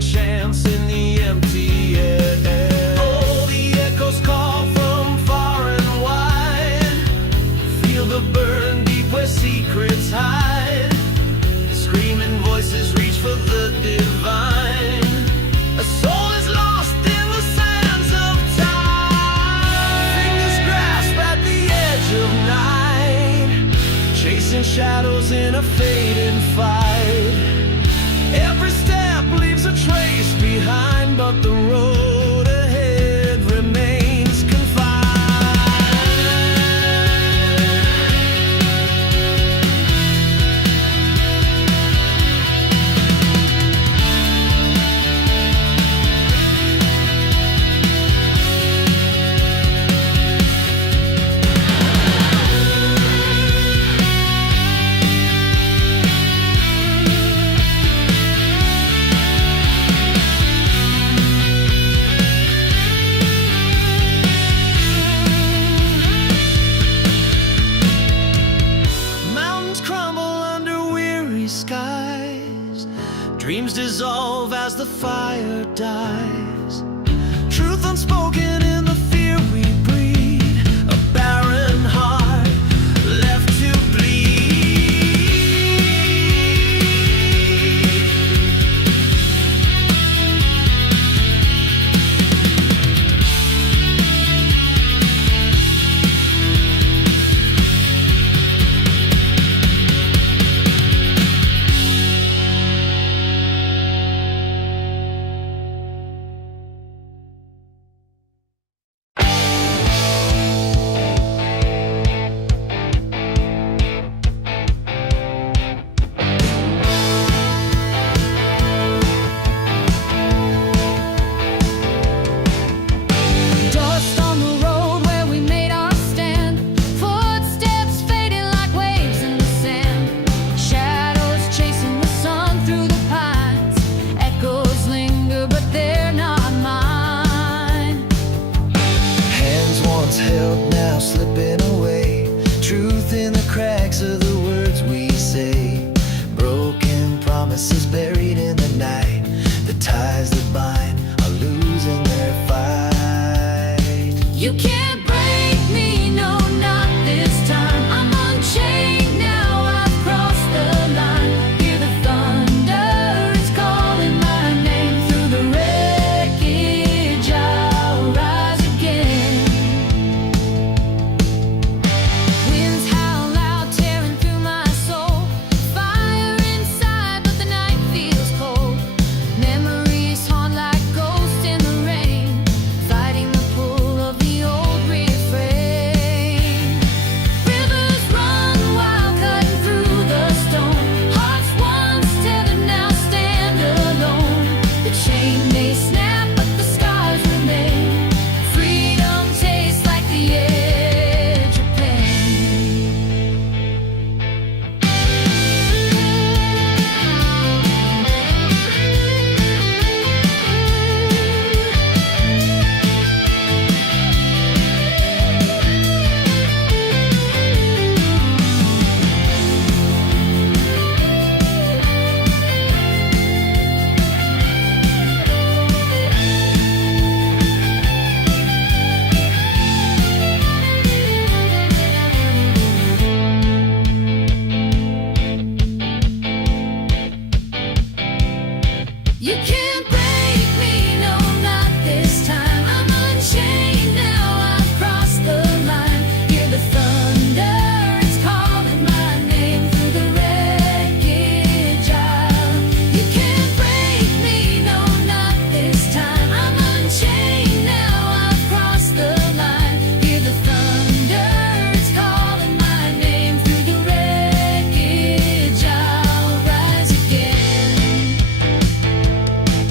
chants in the empty air. Oh, the echoes call from far and wide. Feel the burn deep where secrets hide. Screaming voices reach for the divine. A soul is lost in the sands of time. Fingers grasp at the edge of night, chasing shadows in a fading fight. Every step leaves a trace behind, but the road ahead remains confined. Dreams dissolve as the fire dies. Truth unspoken in the fear we breed. A barren heart left to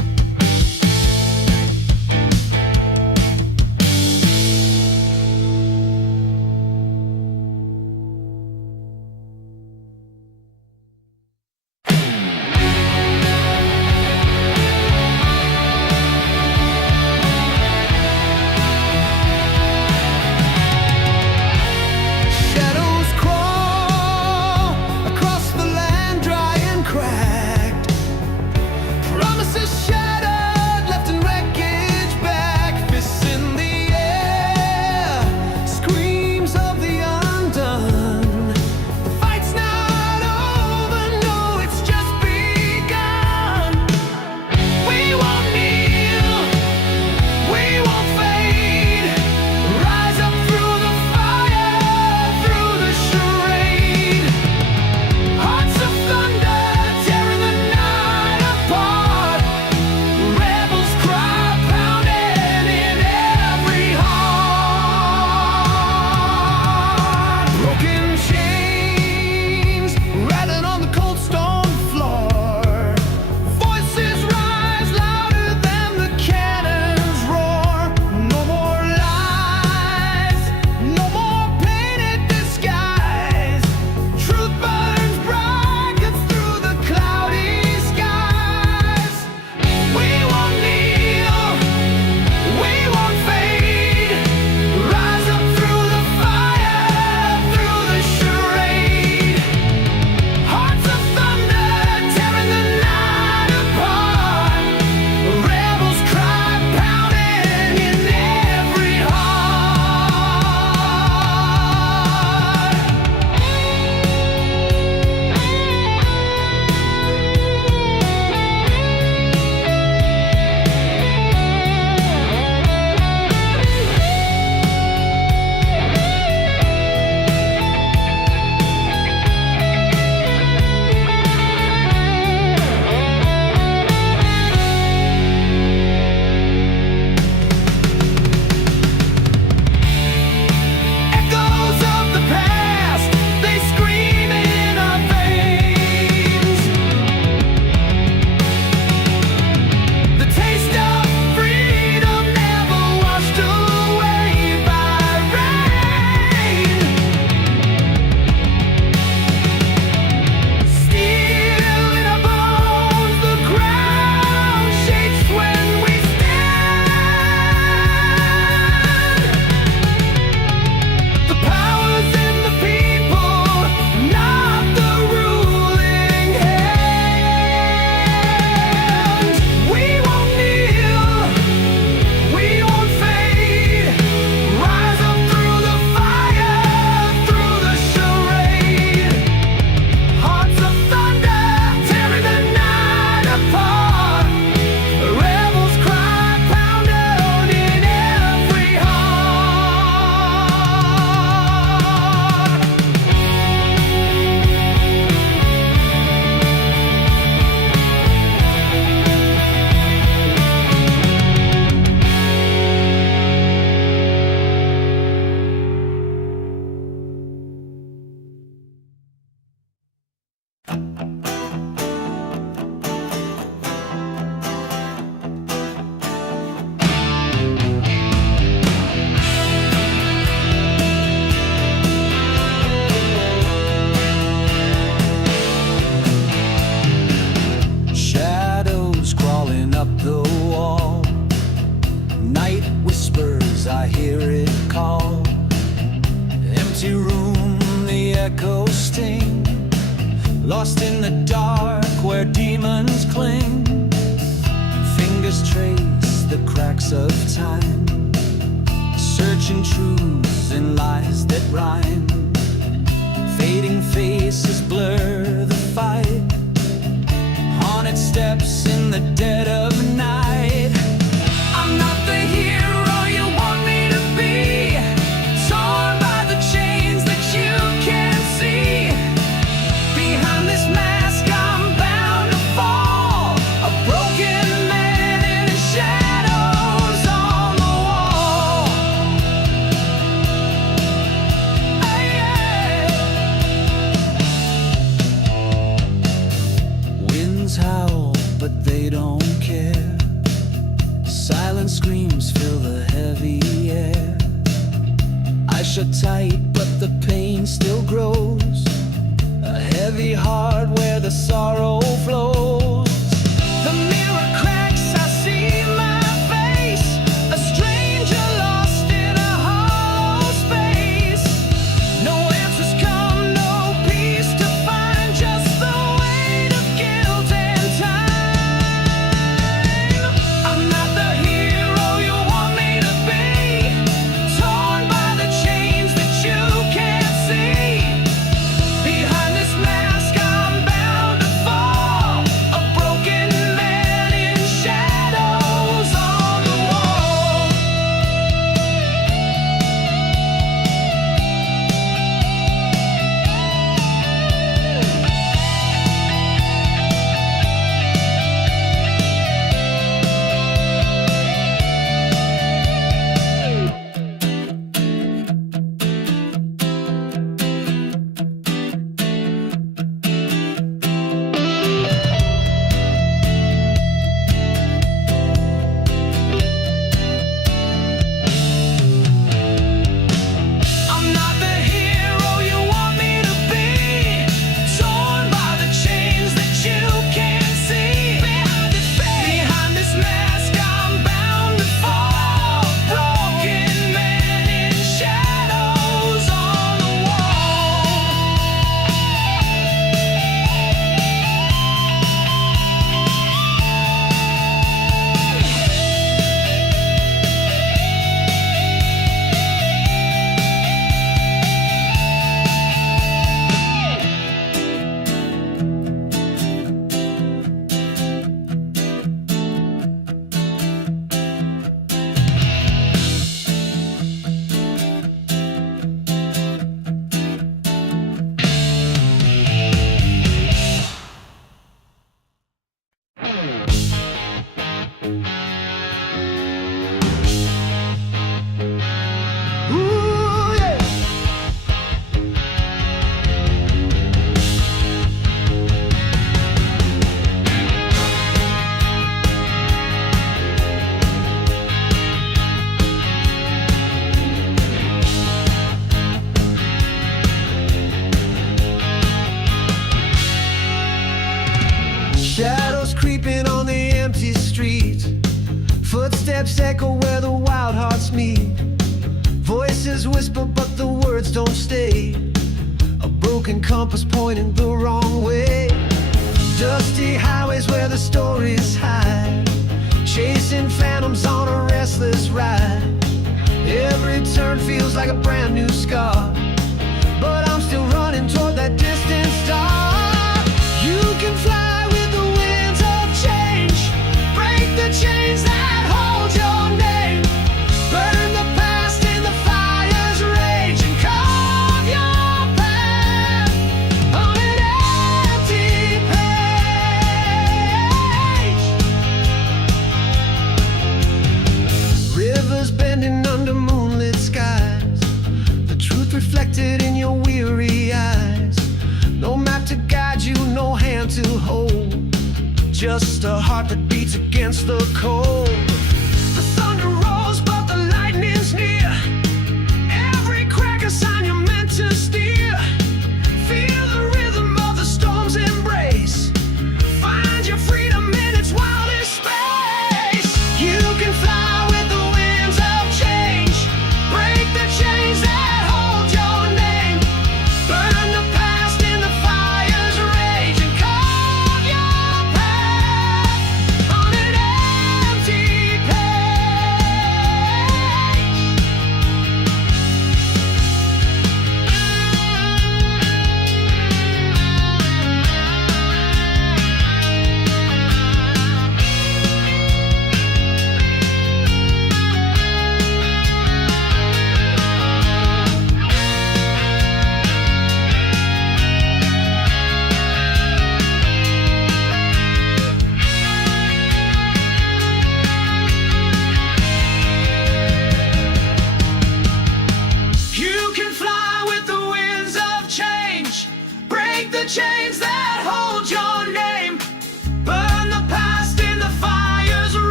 echoes sting, lost in the dark where demons cling. Fingers trace the cracks of time, searching truths in lies that rhyme. Fading faces blur the fight, haunted steps in the dead of night. I'm not the hero you want me to be, torn by the chains that you can't see. Behind this mask I'm bound to fall, a broken man in the shadows on the wall. Winds howl, but they don't care. Silent screams fill the heavy air. I shut tight, but the pain still grows. A heavy heart where the sorrow flows. The mirror cracks, I see my face, a stranger lost in a hollow space. No answers come, no peace to find, just the weight of guilt and time. I'm not the hero you want me to be, torn by the chains that you can't see. Behind this mask I'm bound to fall, a broken man in shadows on the wall. I'm not the hero you want me to be, torn by the chains that you can't see. Behind this mask I'm bound to fall, broken man in shadows on the ooh, yeah. Shadows creeping on the empty street, footsteps echo where the wild hearts meet. Voices whisper but the words don't stay, a broken compass pointing the wrong way. Dusty highways where the stories hide, chasing phantoms on a restless ride. Every turn feels like a brand new scar, but I'm still running toward that distant star. You can fly with the winds of change, break the chains that hold your name, burn the past in the fire's rage, and carve your path on an empty page. Rivers bending under moonlit skies, the truth reflected in your weary eyes. No map to guide you, no hand to hold, just a heart that beats against the cold. The thunder rolls but the lightning's near, every crack a sign you're meant to steer. Feel the rhythm of the storm's embrace, find your freedom in its wildest space. You can fly with the winds of change, break the chains that hold your name, burn the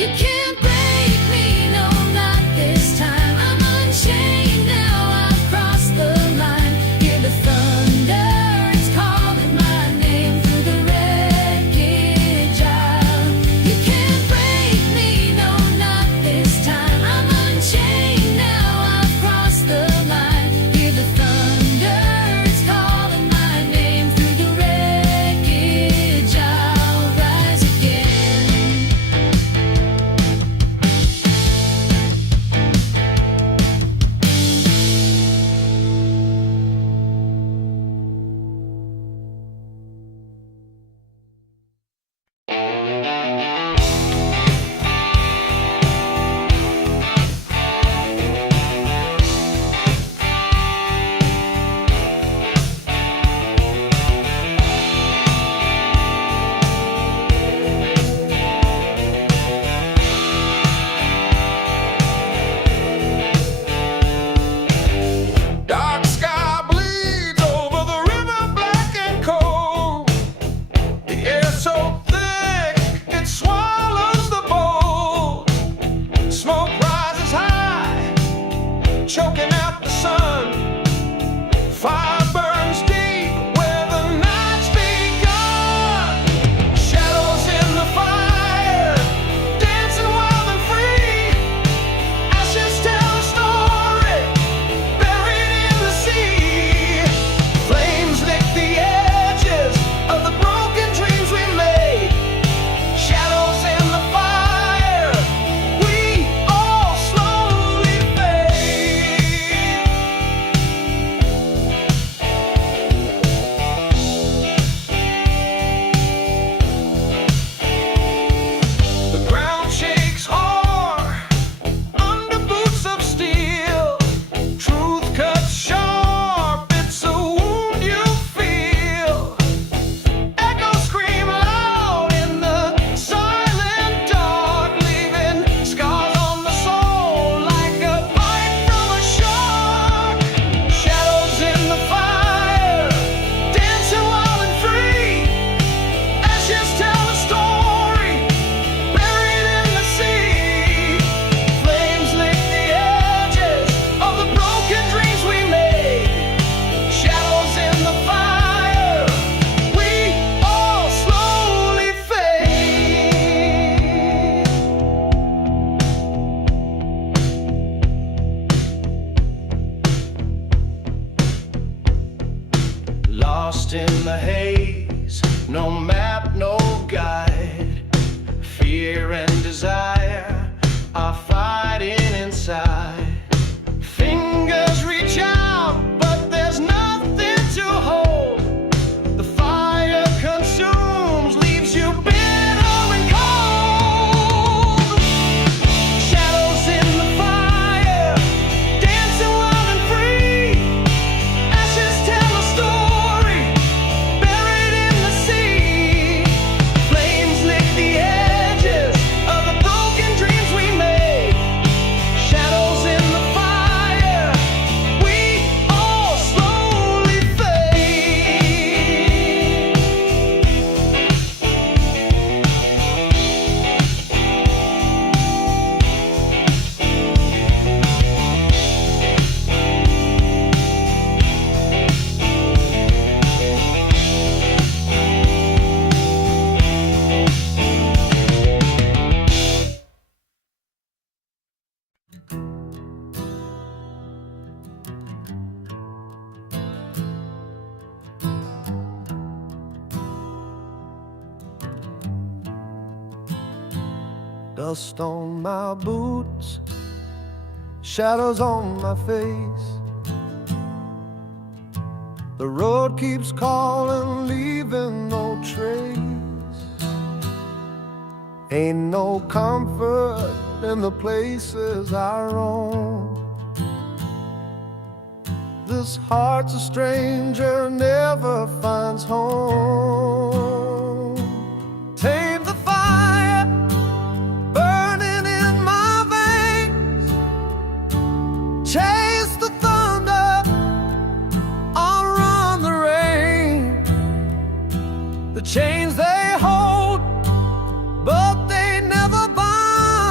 You can't break me, no, not this time. I'm unchained now, I've crossed the line. Hear the thunder, it's calling my name through the wreckage aisle. You can't break me, no, not this time. I'm unchained now, I've crossed the line. Hear the thunder, it's calling my name through the wreckage. I'll rise again. Dark sky bleeds over the river, black and cold. The air so thick it swallows the bowl. Smoke rises high, choking out the sun. Fire burns deep where the night's begun. Shadows in the fire, dancing wild and free. Ashes tell a story, buried in the sea. Flames lick the edges of the broken dreams we made. Shadows in the fire, we all slowly fade. The ground shakes hard under boots of steel. Truth cuts sharp, it's a wound you feel. Echoes scream loud in the silent dark, leaving scars on the soul like a bite from a shark. Shadows in the fire, dancing wild and free. Ashes tell a story, buried in the sea. Flames lick the edges of the broken dreams we made. Shadows in the fire, we all slowly fade. Lost in the haze, no map, no guide. Fear and desire are fighting inside. Fingers reach out, but there's nothing to hold. The fire consumes, leaves you bitter and cold. Shadows in the fire, dancing wild and free. Ashes tell a story, buried in the sea. Flames lick the edges of the broken dreams we made. Shadows in the fire, we all slowly fade. Dust on my boots, shadows on my face. The road keeps calling, leaving no trace. Ain't no comfort in the places I roam. This heart's a stranger, never finds home. Tame the fire burning in my veins. Chase the thunder, outrun the rain. The chains they hold, but they never bind.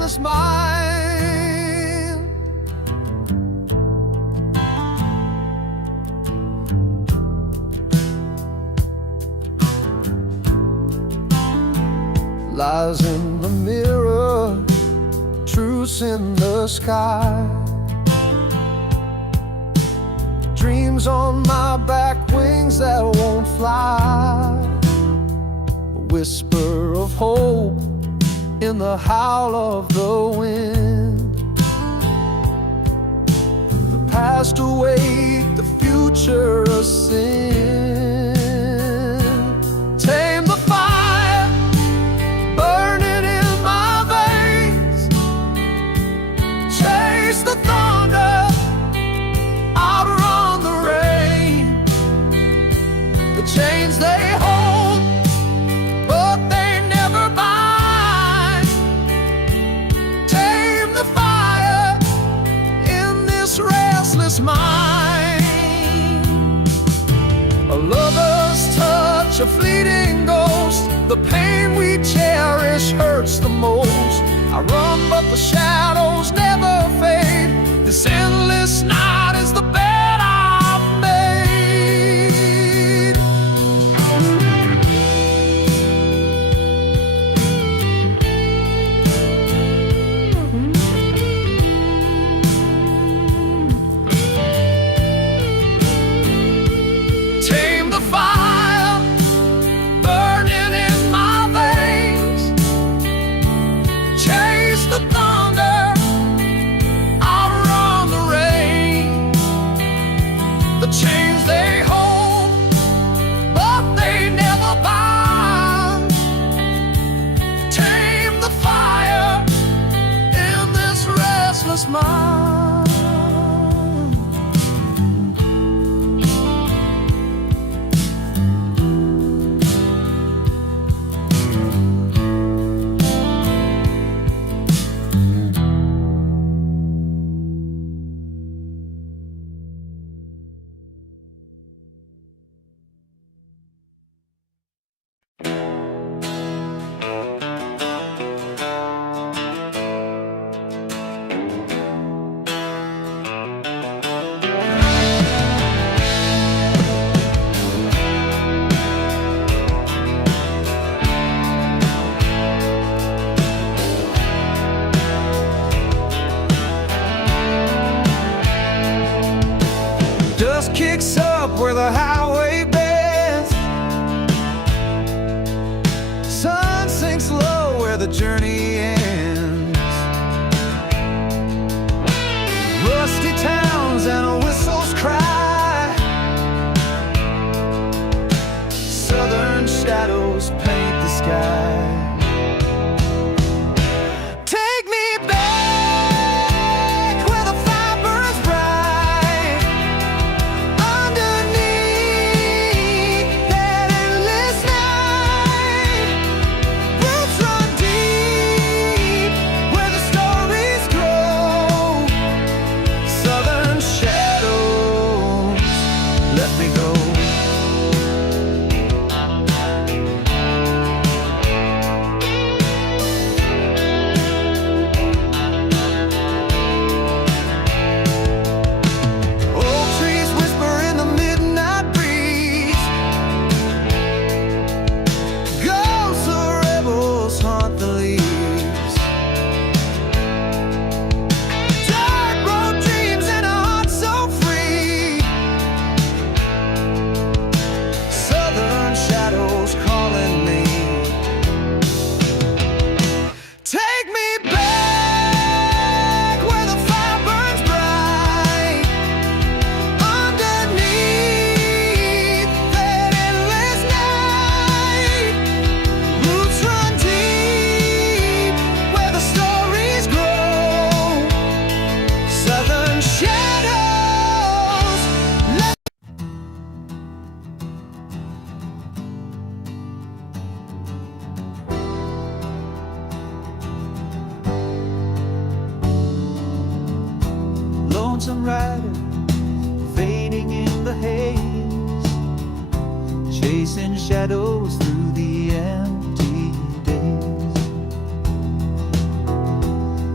restless mind. Lies in the mirror, truths in the sky. Dreams on my back, wings that won't fly. A whisper of hope in the howl of the wind. The past awake, the future a sin. Tame the fire burning in my veins. Chase the thunder, outrun the rain. The chains they hold, but they never bind. Tame the fire in this restless mind. A lover's touch, a fleeting ghost. The pain we cherish hurts the most. I run but the shadows never fade. This endless night is the bed I've made. Tame the fire burning in my veins. Chase the thunder, outrun the rain. The chains they hold, but they never bind. Tame the fire in this restless mind. Dust kicks up where the highway bends. Sun sinks low where the journey ends. Rusty towns and a whistle's cry. Southern shadows paint the sky. Take me back where the fire burns bright. Underneath that endless night. Roots run deep where the stories grow. Southern shadows, let me go. Old trees whisper in the midnight breeze. Ghosts of rebels haunt the leaves. Dark road dreams and a heart so free. Southern shadows calling me. Take me back where the fire burns bright. Underneath that endless night. Roots run deep where the stories grow. Southern shadows, let lonesome rider fading in the haze, chasing shadows through the empty days.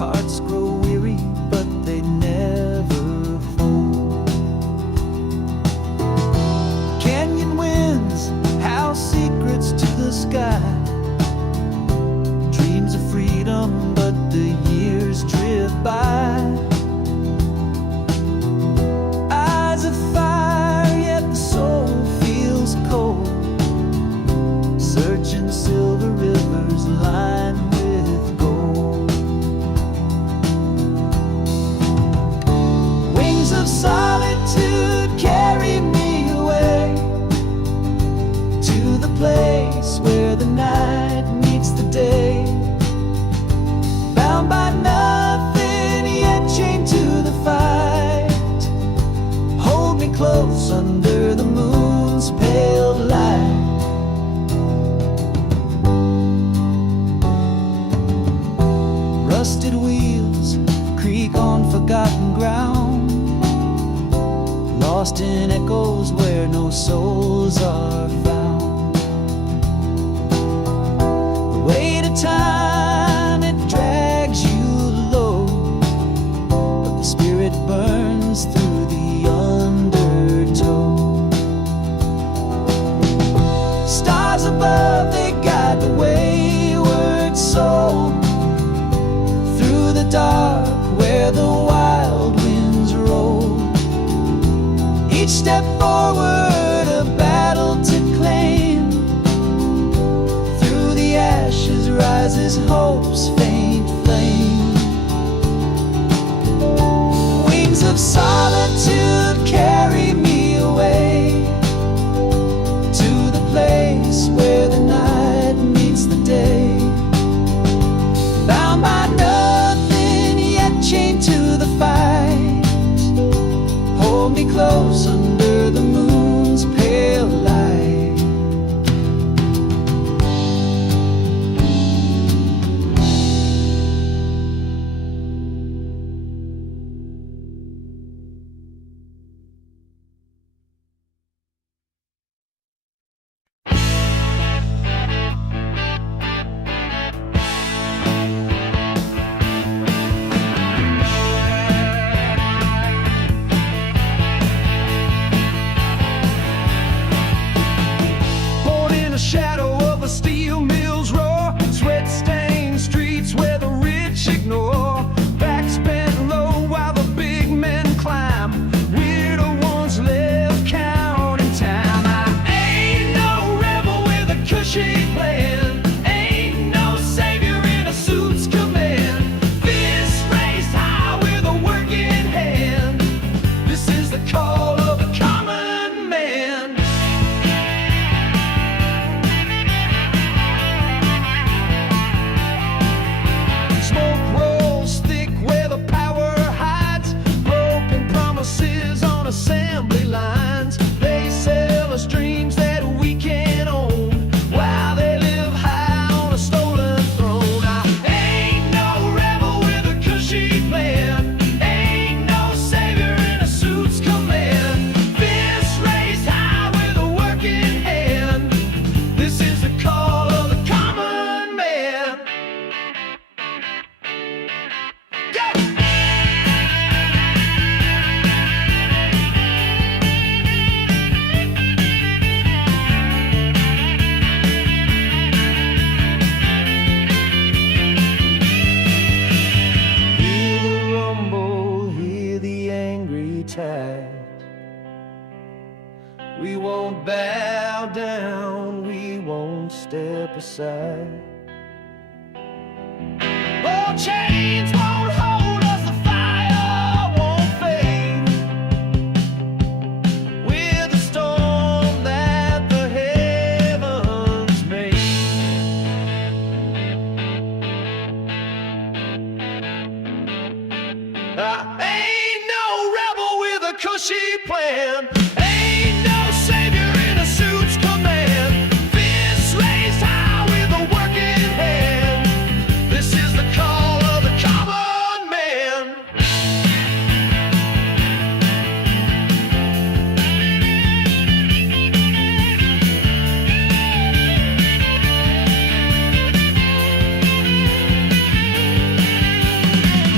Hearts grow weary, but they never fold. Canyon winds howl secrets to the sky. Dreams of freedom, but the years drift by. Eyes of fire, yet the soul feels cold. Searching silver rivers lined with gold. Wings of solitude carry me away to the place where the night meets the day. Bound by nothing, yet chained to the fight. Hold me close under the moon's pale light. Rusted wheels creak on forgotten ground, lost in echoes where no souls are found. The weight of time, it drags you low, but the spirit burns through the undertow. Stars above, they guide the wayward soul through the dark where the wild winds roll. Each step forward, a battle to claim. Through the ashes rises hope's faint flame. Wings of solitude carry me away to the place where the night meets the day. Bound by nothing, yet chained to the fight. Hold me close under the moon's pale light. Born in the shadow of a steel mill's roar, sweat-stained streets where the rich ignore. Backs bent low while the big men climb. We're the ones left counting time. I ain't no rebel with a cushy plan. Ain't no savior in a suit's command. Fist raised high with a working hand. This is the call of a common man. Smoke rolls thick where the power hides. Broken promises on assembly lines. They sell us dreams that we can't own, while they live high on a stolen throne. I ain't no rebel with a cushy plan. Ain't no savior in a suit's command. Fist raised high with a working hand. This is the call of the common man. Go! Hear the rumble, hear the angry tide. We won't bow down, we won't step aside. Oh, chains won't hold us, the fire won't fade. We're the storm that the heavens made. I ain't no rebel with a cushy plan. Ain't no savior in a suit's command. Fists raised high with a working hand. This is the call of the common man.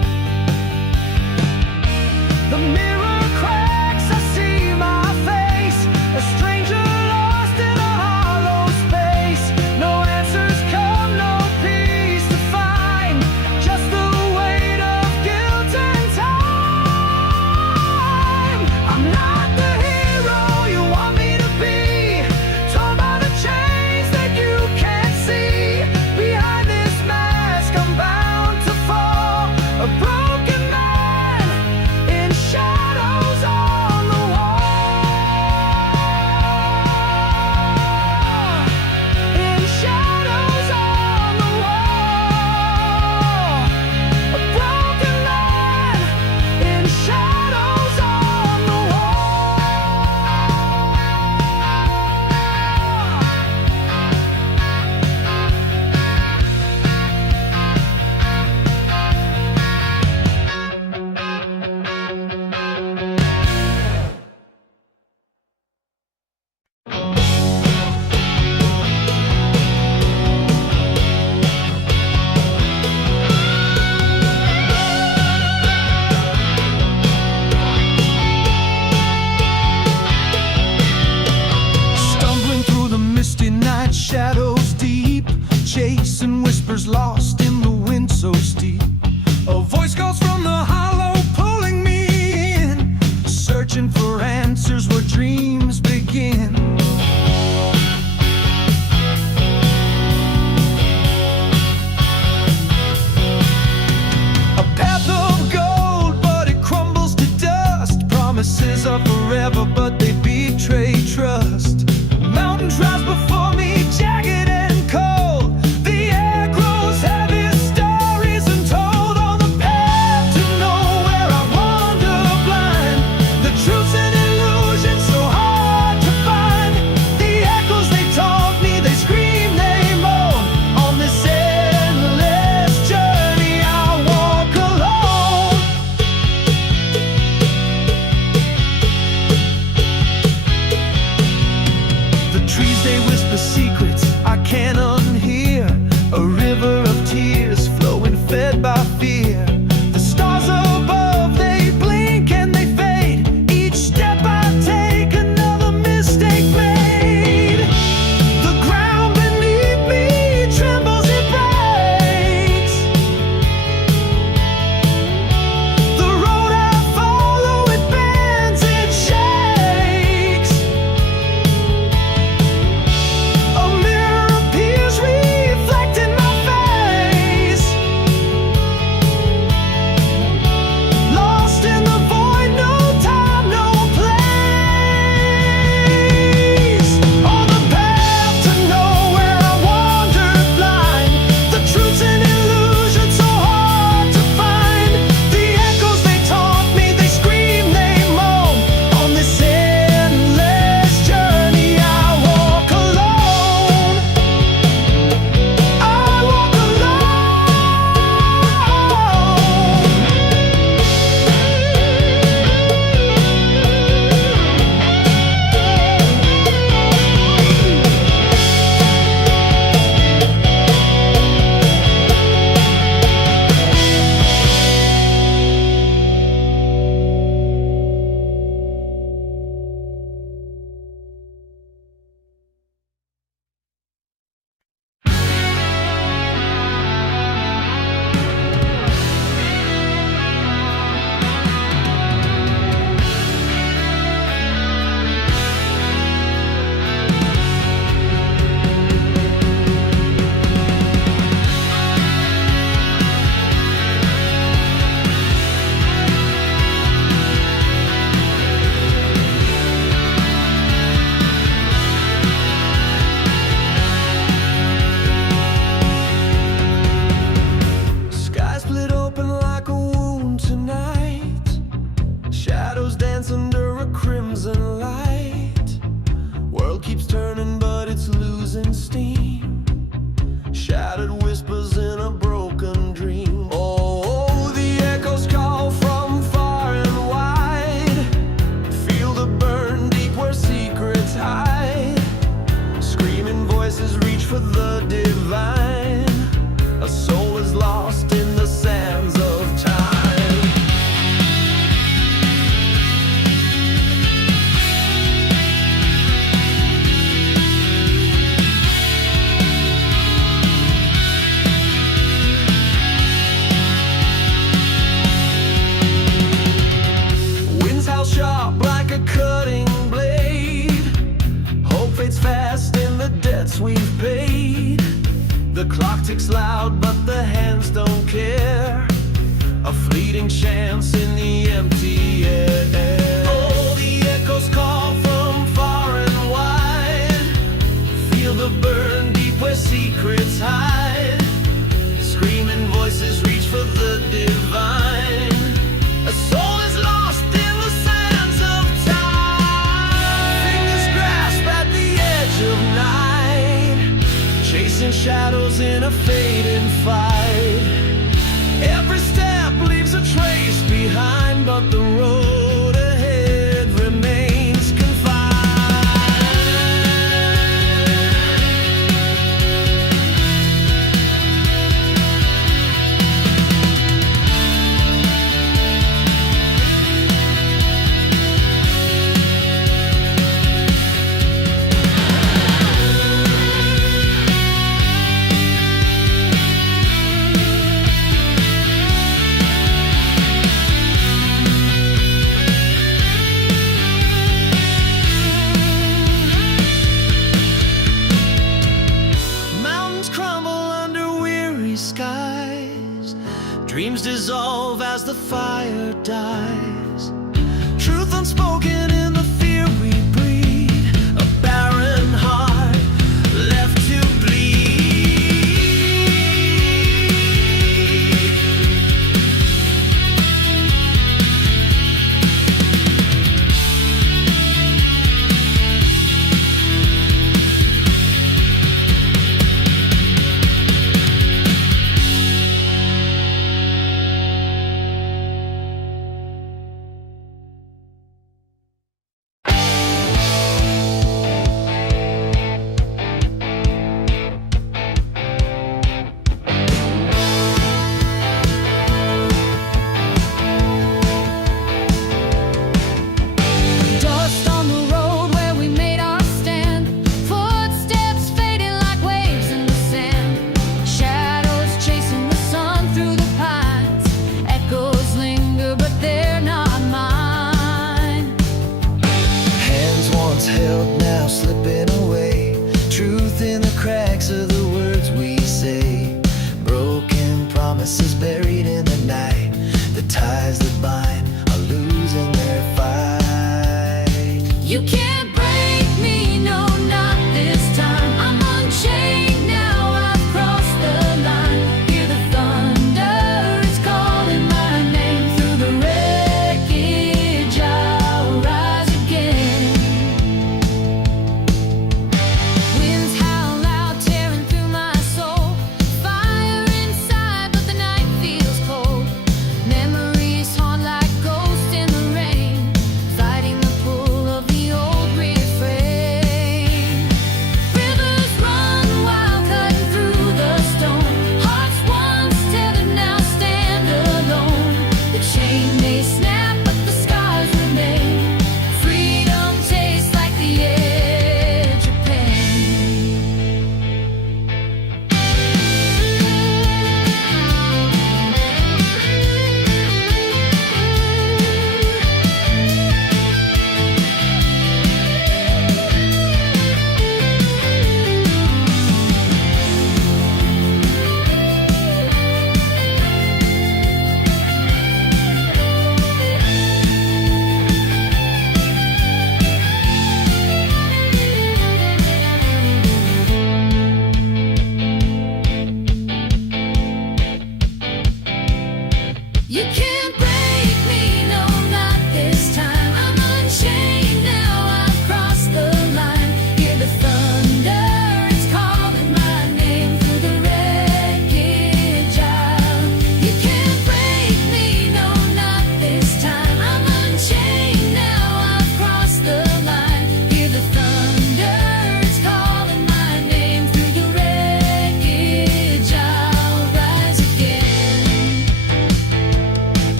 tide. Screaming voices reach for the divine. A soul is lost in the sands of time. Fingers grasp at the edge of night, chasing shadows in a fading fight. Every step leaves a trace behind, but the road ahead remains confined. Dreams dissolve as the fire dies. Truth unspoken in the fear we breed. A barren heart left to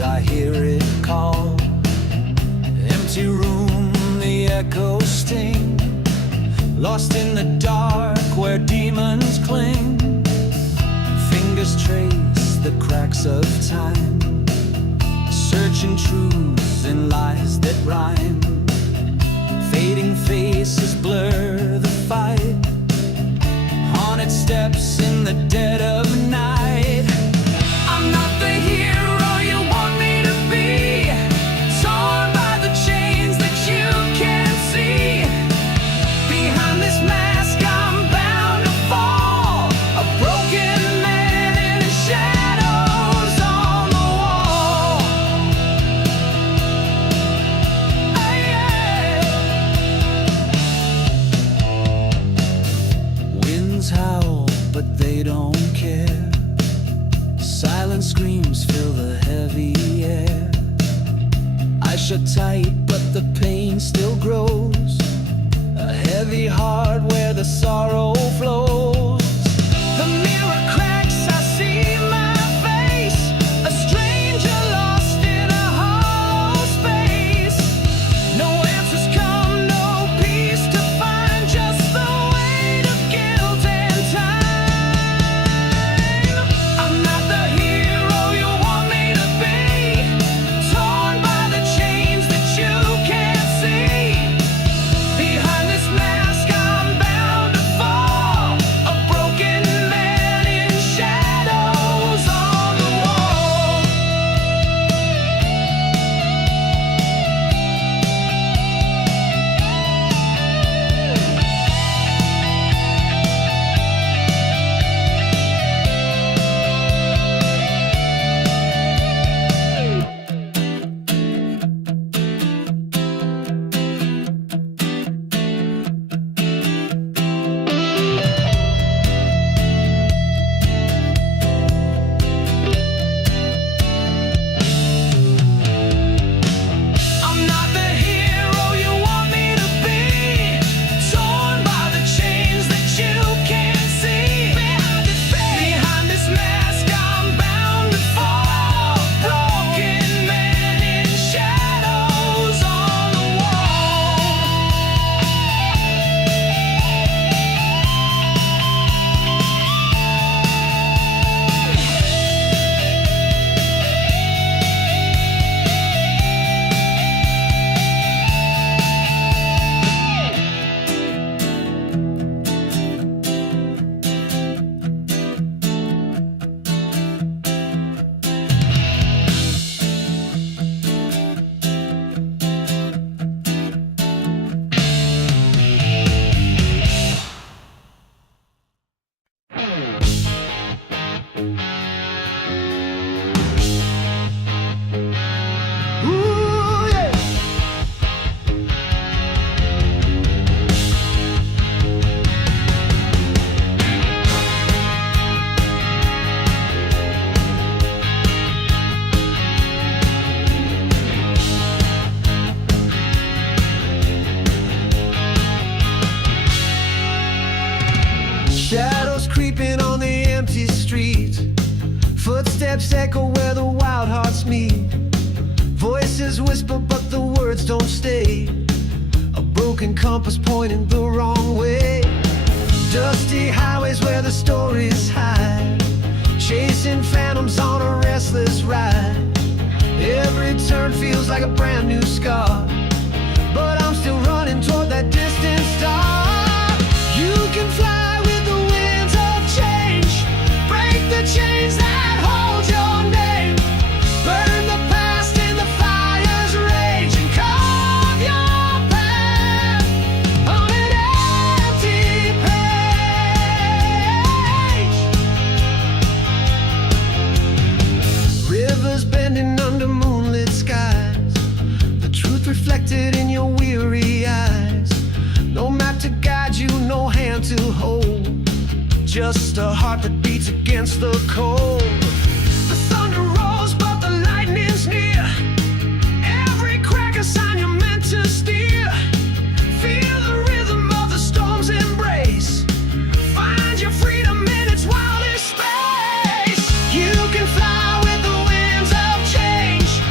I hear it call. Empty room, the echoes sting. Lost in the dark where demons cling. Fingers trace the cracks of time, searching truths in lies that rhyme. Fading faces blur the fight. Haunted steps in the dead of night. I'm not the hero you want me to be. Torn by the chains that you can't see. Behind this mask I'm bound to fall. A broken man in his shadows on the wall. Oh, yeah. Winds howl, but they don't care. Silent screams fill the heavy air. I shut tight, but the pain still grows. A heavy heart where the sorrow flows. The mirror cracks, I see my face. A stranger lost in a hollow space. No answers come, no peace to find. Just the weight of guilt and time. I'm not the hero you want me to be. Torn by the chains that you can't see. Behind this mask I'm bound to fall. A broken man in shadows on the wall. I'm not the hero you want me to be. Torn by the chains that you can't see. Behind this mask I'm bound to fall. Broken man in shadows on the ooh, yeah. Shadows creeping on the empty street. Footsteps echo where the wild hearts meet. Voices whisper but the words don't stay. A broken compass pointing the wrong way. Dusty highways where the stories hide. Chasing phantoms on a restless ride. Every turn feels like a brand new scar. But I'm still running toward that distant star. You can fly with the winds of change. Break the chains that hold your name. Burn the past in the fire's rage. And carve your path on an empty page. Rivers bending under moonlit skies. The truth reflected in your weary eyes. No map to guide you, no hand to hold. Just a heart that beats against the cold. The thunder rolls, but the lightning's near. Every crack a sign you're meant to steer. Feel the rhythm of the storm's embrace. Find your freedom in its wildest space. You can fly with the winds of change.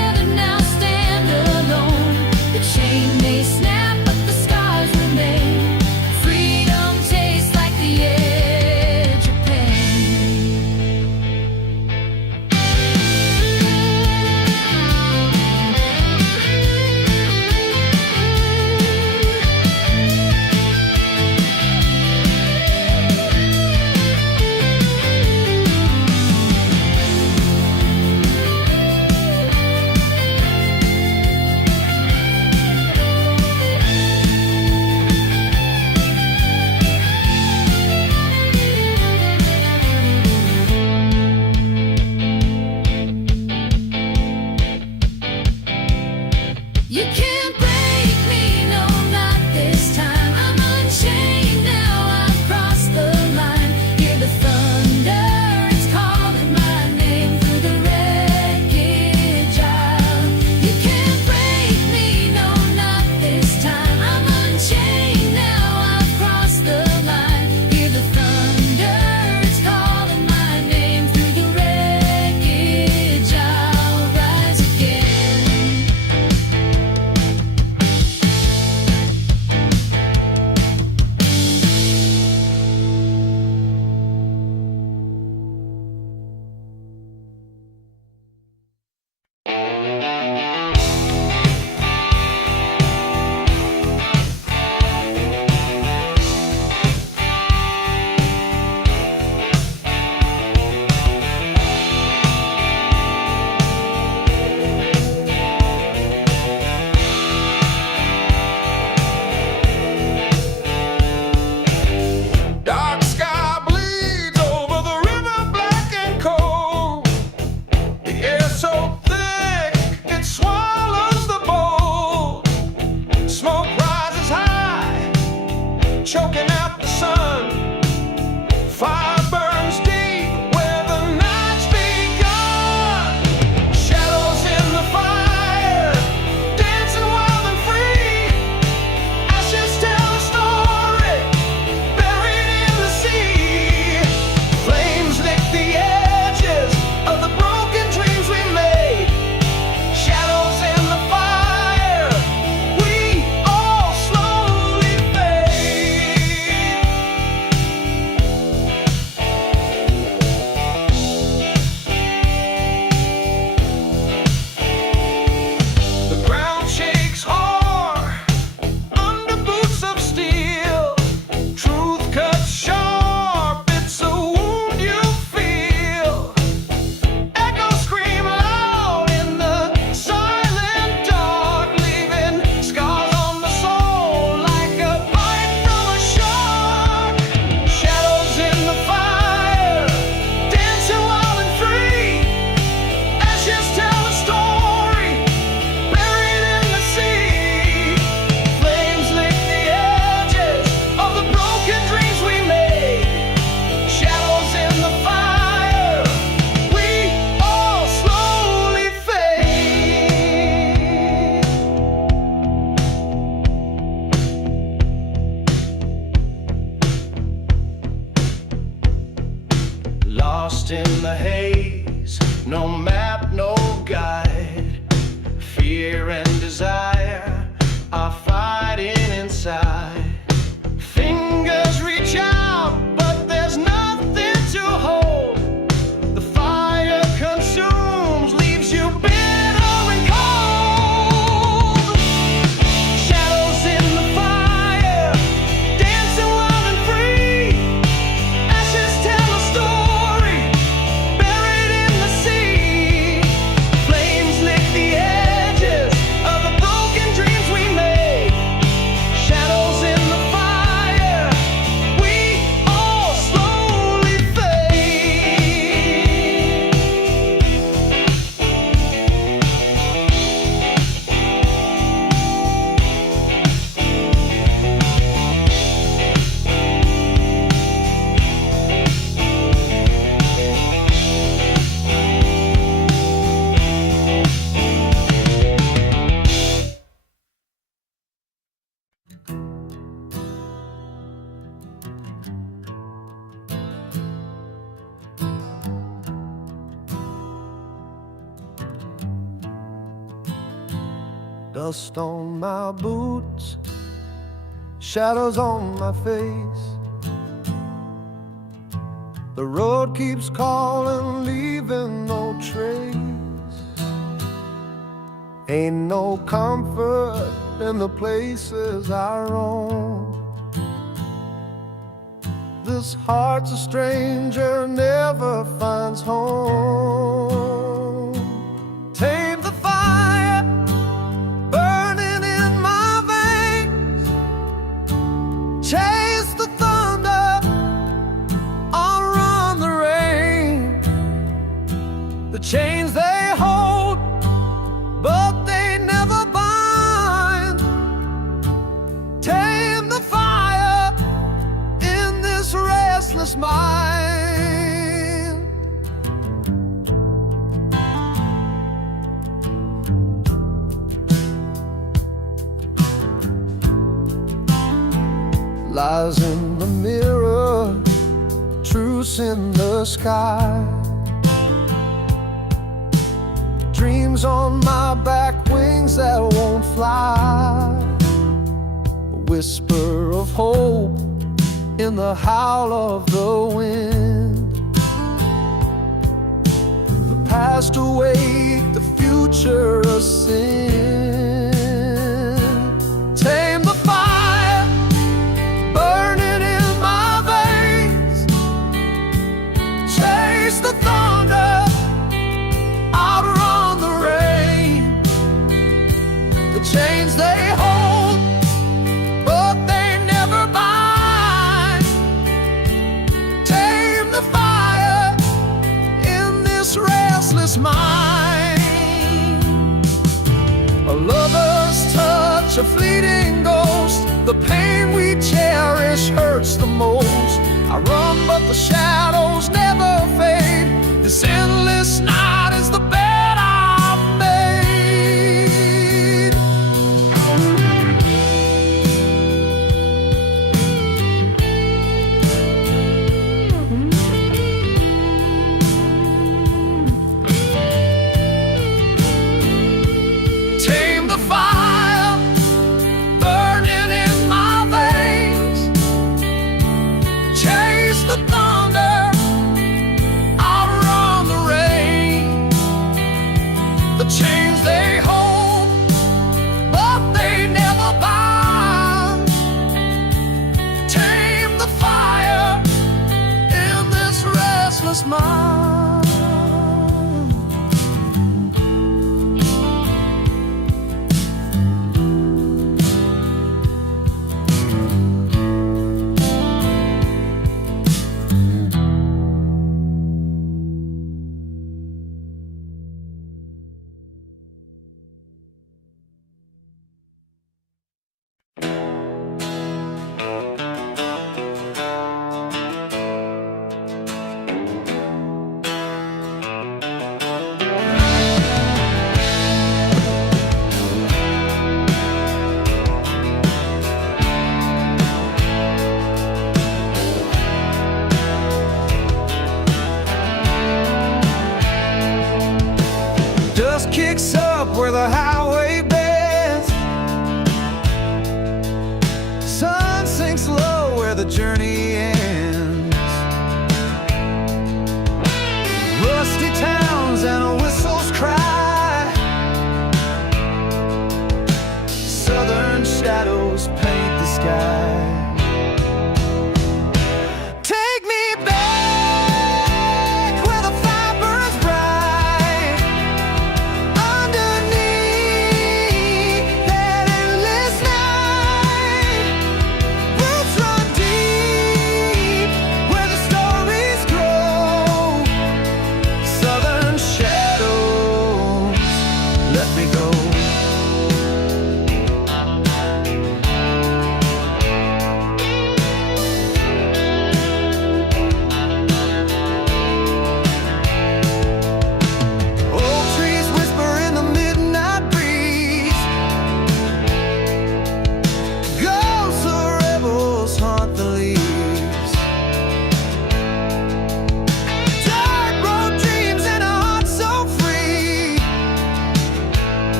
Dust on my boots, shadows on my face. The road keeps calling, leaving no trace. Ain't no comfort in the places I roam. This heart's a stranger, never finds home. Tame the fire burning in my veins. Chase the thunder, outrun the rain. The chains they hold, but they never bind. Tame the fire in this restless mind. Lies in the mirror, truths in the sky. Dreams on my back, wings that won't fly. A whisper of hope in the howl of the wind. The past awake, the future a sin. Tame the fire burning in my veins. Chase the thunder, outrun the rain. The chains they hold, but they never bind. Tame the fire in this restless mind. A lover's touch, a fleeting ghost. The pain we cherish hurts the most. I run, but the shadows never fade. This endless night is the bed I've made. Tame the fire burning in my veins. Chase the thunder, outrun the rain. The chains they hold, but they never bind. Tame the fire in this restless mind. Dust kicks up where the highway bends. Sun sinks low where the journey ends. Rusty towns and a whistle's cry. Southern shadows paint the sky. Take me back where the fire burns bright. Underneath that endless night, roots run deep where the stories grow. Southern shadows, let me go. Old trees whisper in the midnight breeze. Ghosts of rebels haunt the leaves. Dark road dreams and a heart so free.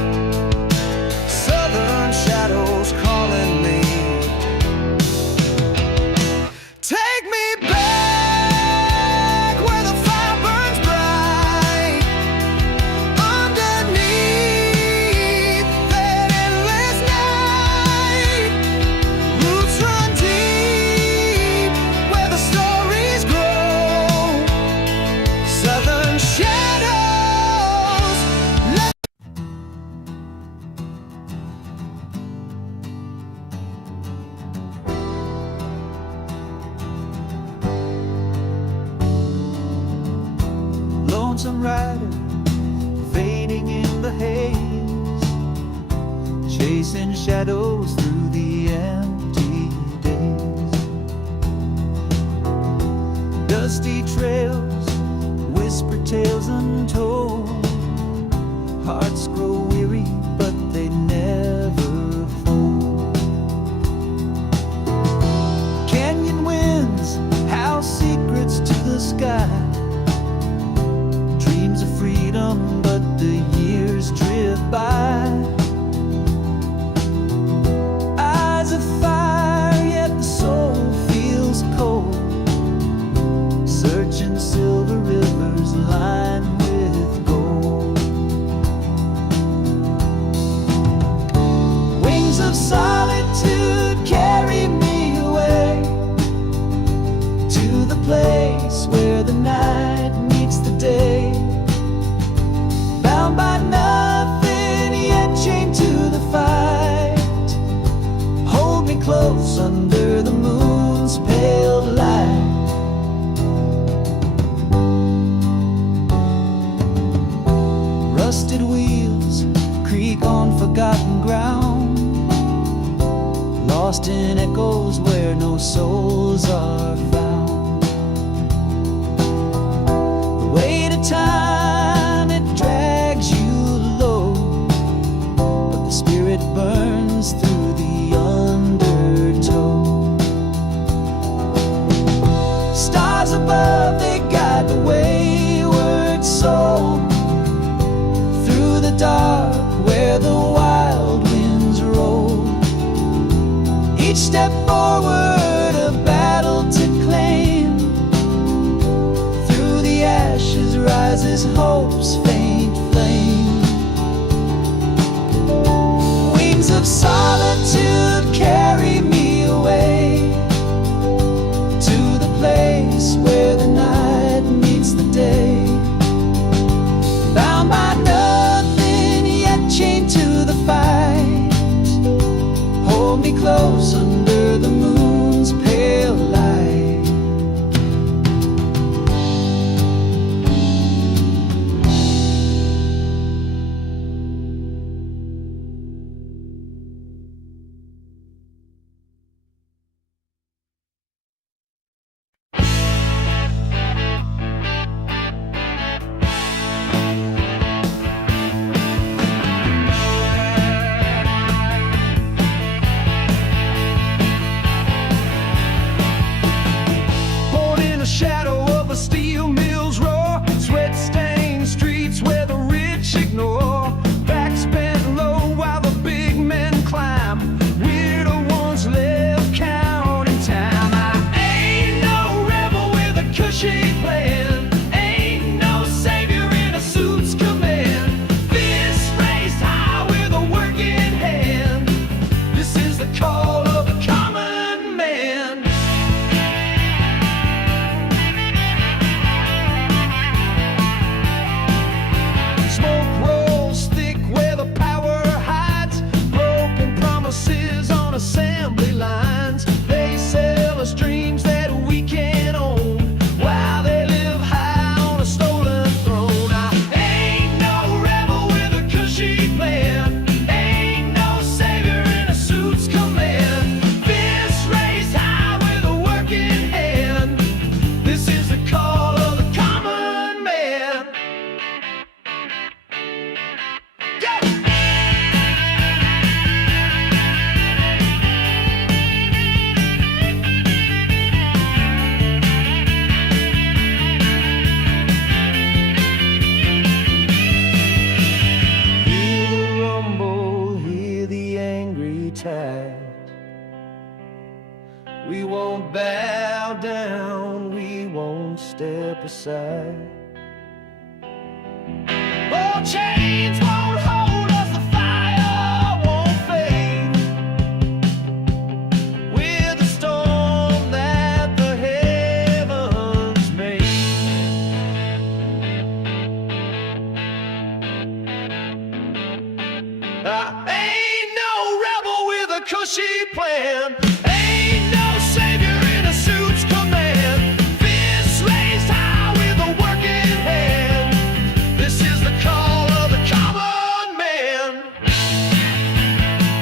chasing shadows through the empty days. Dusty trails, whisper tales untold. Hearts grow weary, but they never fold. Canyon winds howl secrets to the sky. Dreams of freedom, but the years drift by. Eyes of fire, yet the soul feels cold. Searching silver rivers lined with gold. Wings of solitude carry me away to the place where the night meets the day. Bound by nothing, yet chained to the fight. Hold me close under the moon's pale light. Rusted wheels creak on forgotten ground, lost in echoes where no souls are found. The weight of time, it drags you low, but the spirit burns through the undertow. Stars above, they guide the wayward soul through the dark where the wild winds roll. Each step forward, a battle to claim. Through the ashes rises hope's faint flame. Wings of solitude carry me away to the place where the night meets the day. Bound by nothing, yet chained to the fight. Hold me close under the moon's pale light. Born in the shadow of a steel mill's roar, sweat-stained streets where the rich ignore. Backs bent low while the big men climb. We're the ones left counting time. I ain't no rebel with a cushy plan. Ain't no savior in a suit's command. Fists raised high with a working hand. This is the call of the common man. Smoke rolls thick where the power hides. Broken promises on assembly lines. They sell us dreams that we can't own, while they live high on a stolen throne. I ain't no rebel with a cushy plan. Ain't no savior in a suit's command. Fists raised high with a working hand. This is the call of the common man. Hear the rumble, hear the angry tide. We won't bow down, we won't step aside. Oh, chains won't hold us, the fire won't fade. We're the storm that the heavens made. I ain't no rebel with a cushy plan. Ain't no savior in a suit's command. Fists raised high with a working hand. This is the call of the common man.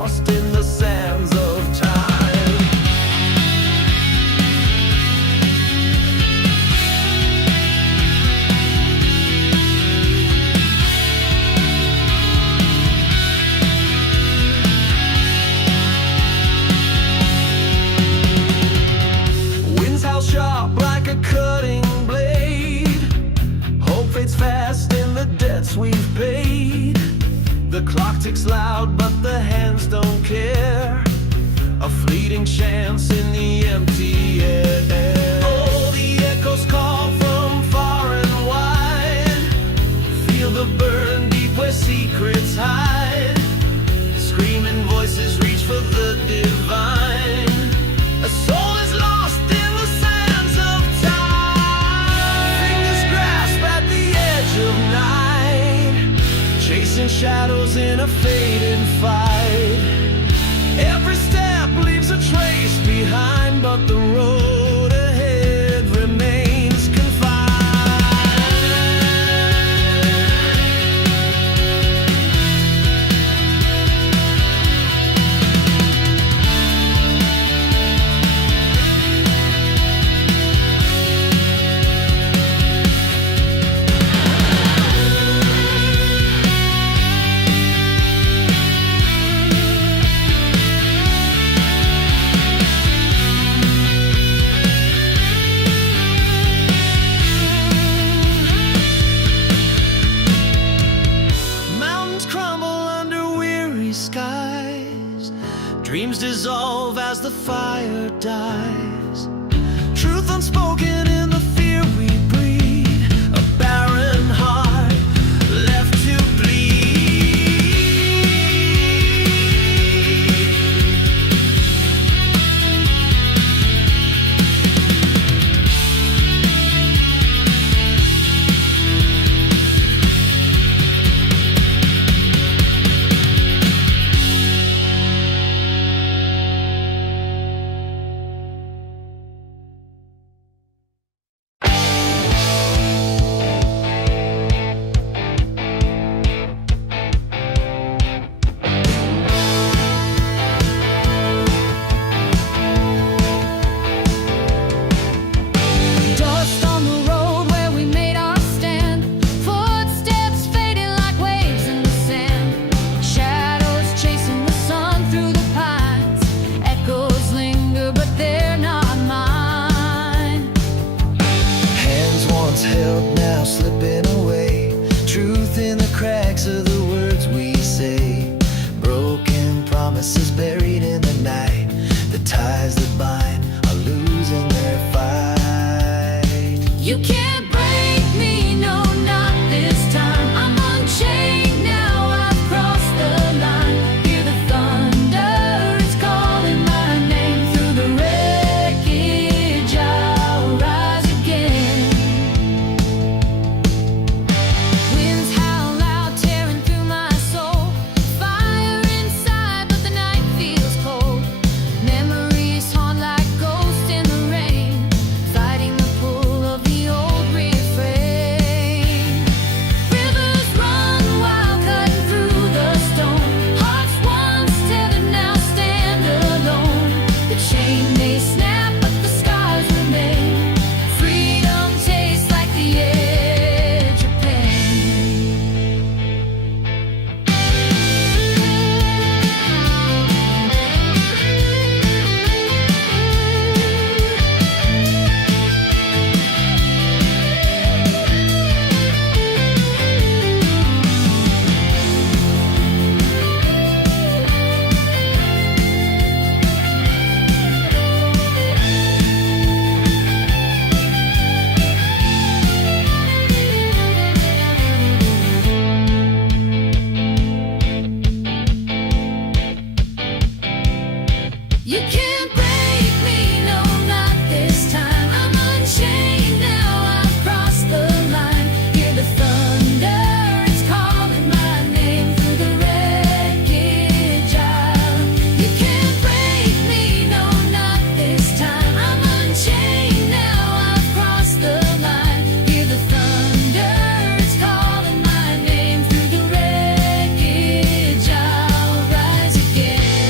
lost in the sands of time. Winds howl sharp like a cutting blade. Hope fades fast in the debts we've paid. The clock ticks loud, but the hands don't care. A fleeting chance in the empty air. Oh, the echoes call from far and wide. Feel the burn deep where secrets hide. Screaming voices reach for the divine. A soul is lost in the sands of time. Fingers grasp at the edge of night, chasing shadows in a fading fight. Every step leaves a trace behind, but the road ahead remains confined. Mountains crumble under weary skies. Dreams dissolve as the fire dies. Truth unspoken in the fear we breed. A barren heart left to bleed. Dust on the road where we made our stand. Footsteps fading like waves in the sand. Shadows chasing the sun through the pines. Echoes linger, but they're not mine. Hands once held, now slipping away. Truth in the cracks of the words we say. Broken promises buried in the night. The ties that bind are losing their fight. You can't break me, no, not this time. I'm unchained now, I've crossed the line. Hear the thunder, it's calling my name. Through the wreckage, I'll rise again. Winds howl loud, tearing through my soul. Fire inside, but the night feels cold. Memories haunt like ghosts in the rain, fighting the pull of the old refrain. Rivers run wild, cutting through the stone. Hearts once tethered now stand alone. The chain may snap, but the scars remain. Freedom tastes like the edge of You can't break me, no, not this time. I'm unchained now, I've crossed the line. Hear the thunder, it's calling my name. Through the wreckage, you can't break me, no, not this time. I'm unchained now, I've crossed the line. Hear the thunder, it's calling my name. Through the wreckage, I'll rise again.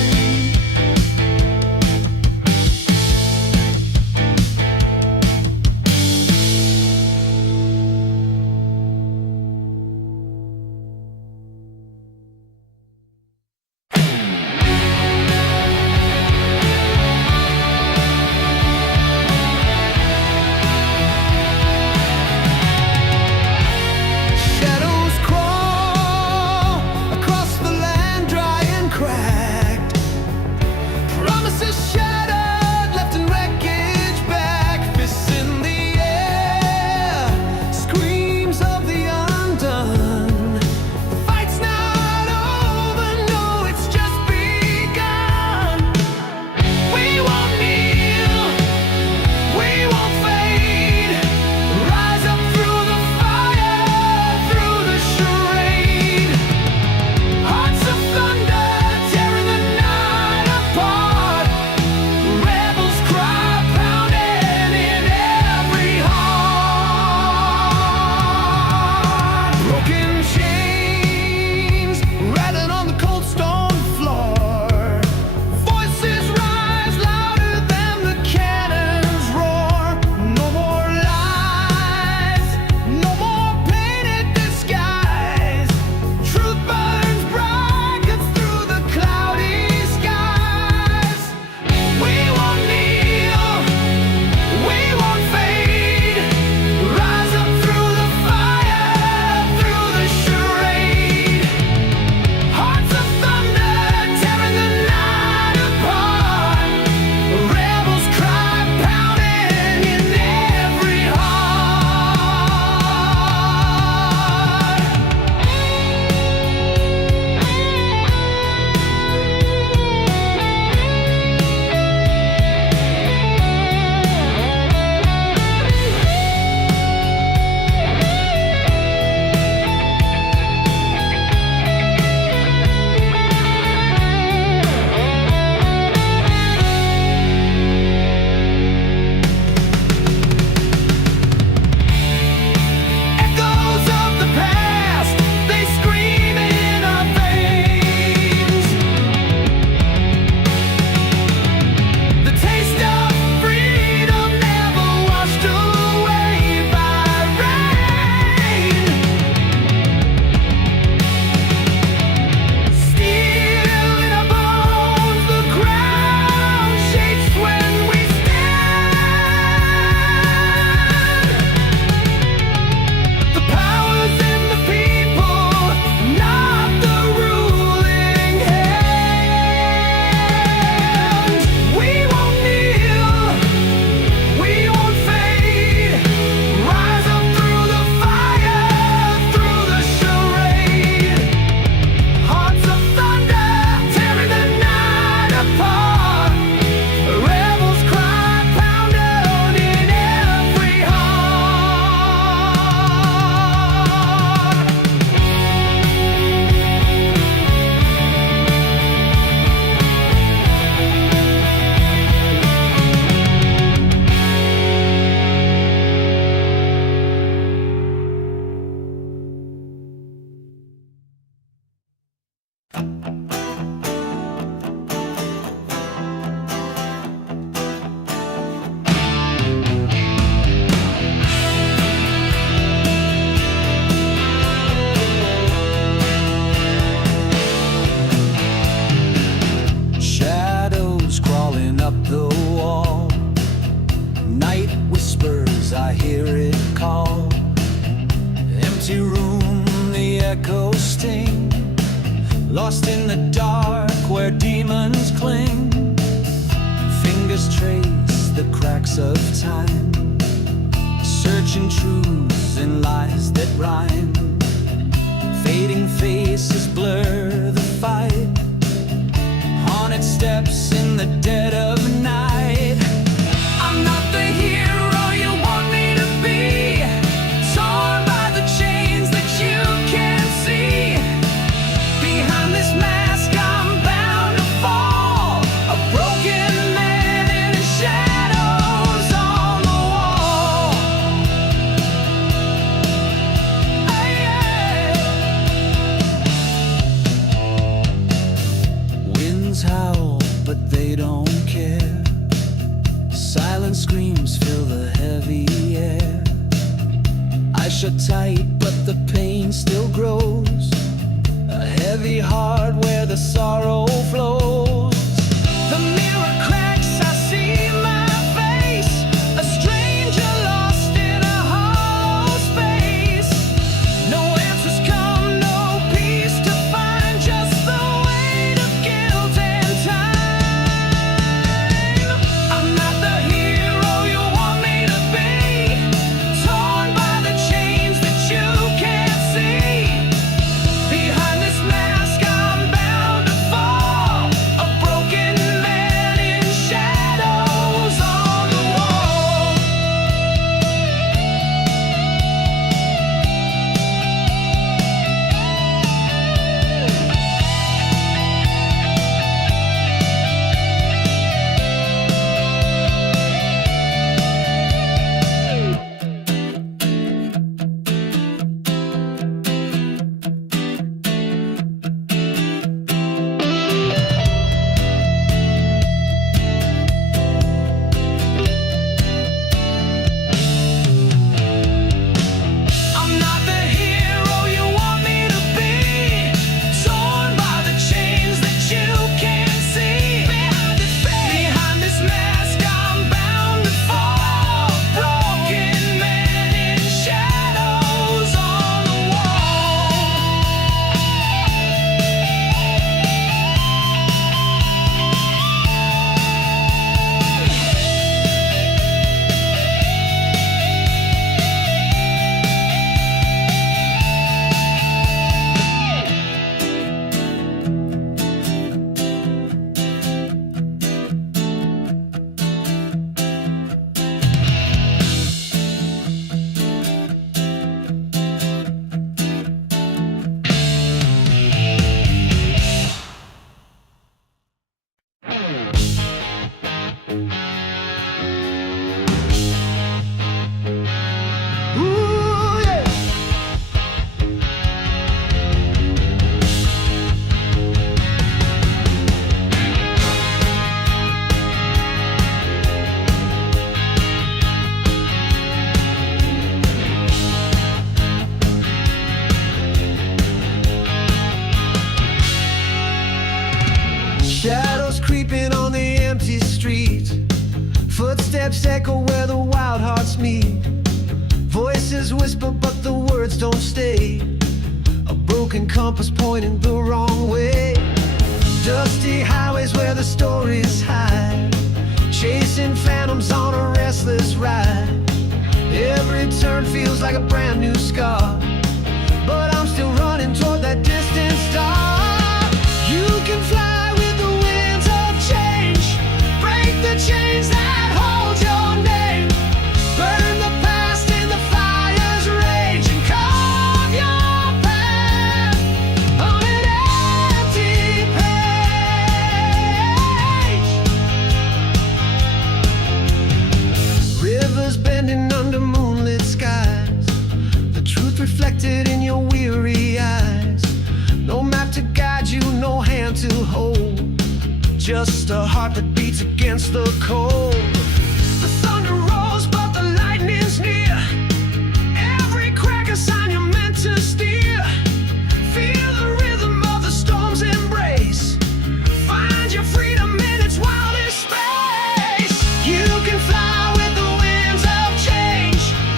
I hear it call. Empty room, the echoes sting. Lost in the dark where demons cling. Fingers trace the cracks of time, searching truths in lies that rhyme. Fading faces blur the fight. Haunted steps in the dead of night. I'm not the hero you want me to be. Torn by the chains that you can't see. Behind this mask I'm bound to fall. A broken man in the shadows on the wall. Winds howl, but they don't care. Silent screams fill the heavy air. I shut tight, but the pain still grows. A heavy heart where the sorrow flows. The mirror cracks, I see my face. A stranger lost in a hollow space. No answers come, no peace to find. Just the weight of guilt and time. I'm not the hero you want me to be. Torn by the chains that you can't see. Behind this mask I'm bound to fall. A broken man in shadows on the wall. I'm not the hero you want me to be. Torn by the chains that you can't see. Behind this mask I'm bound to fall. Broken man in shadows on the Ooh, yeah. Shadows creeping on the empty street. Footsteps echo where the wild hearts meet. Voices whisper but the words don't stay. A broken compass pointing the wrong way. Dusty highways where the stories hide. Chasing phantoms on a restless ride. Every turn feels like a brand new scar. But I'm still running toward that distant star. You can fly with the winds of change. Break the chains that hold your name. Burn the past in the fire's rage. And carve your path on an empty page. Rivers bending under moonlit skies. The truth reflected in your weary eyes. No map to guide you, no hand to hold. Just a heart that beats against the cold. The thunder rolls, but the lightning's near. Every crack a sign you're meant to steer. Feel the rhythm of the storm's embrace. Find your freedom in its wildest space. You can fly with the winds of change.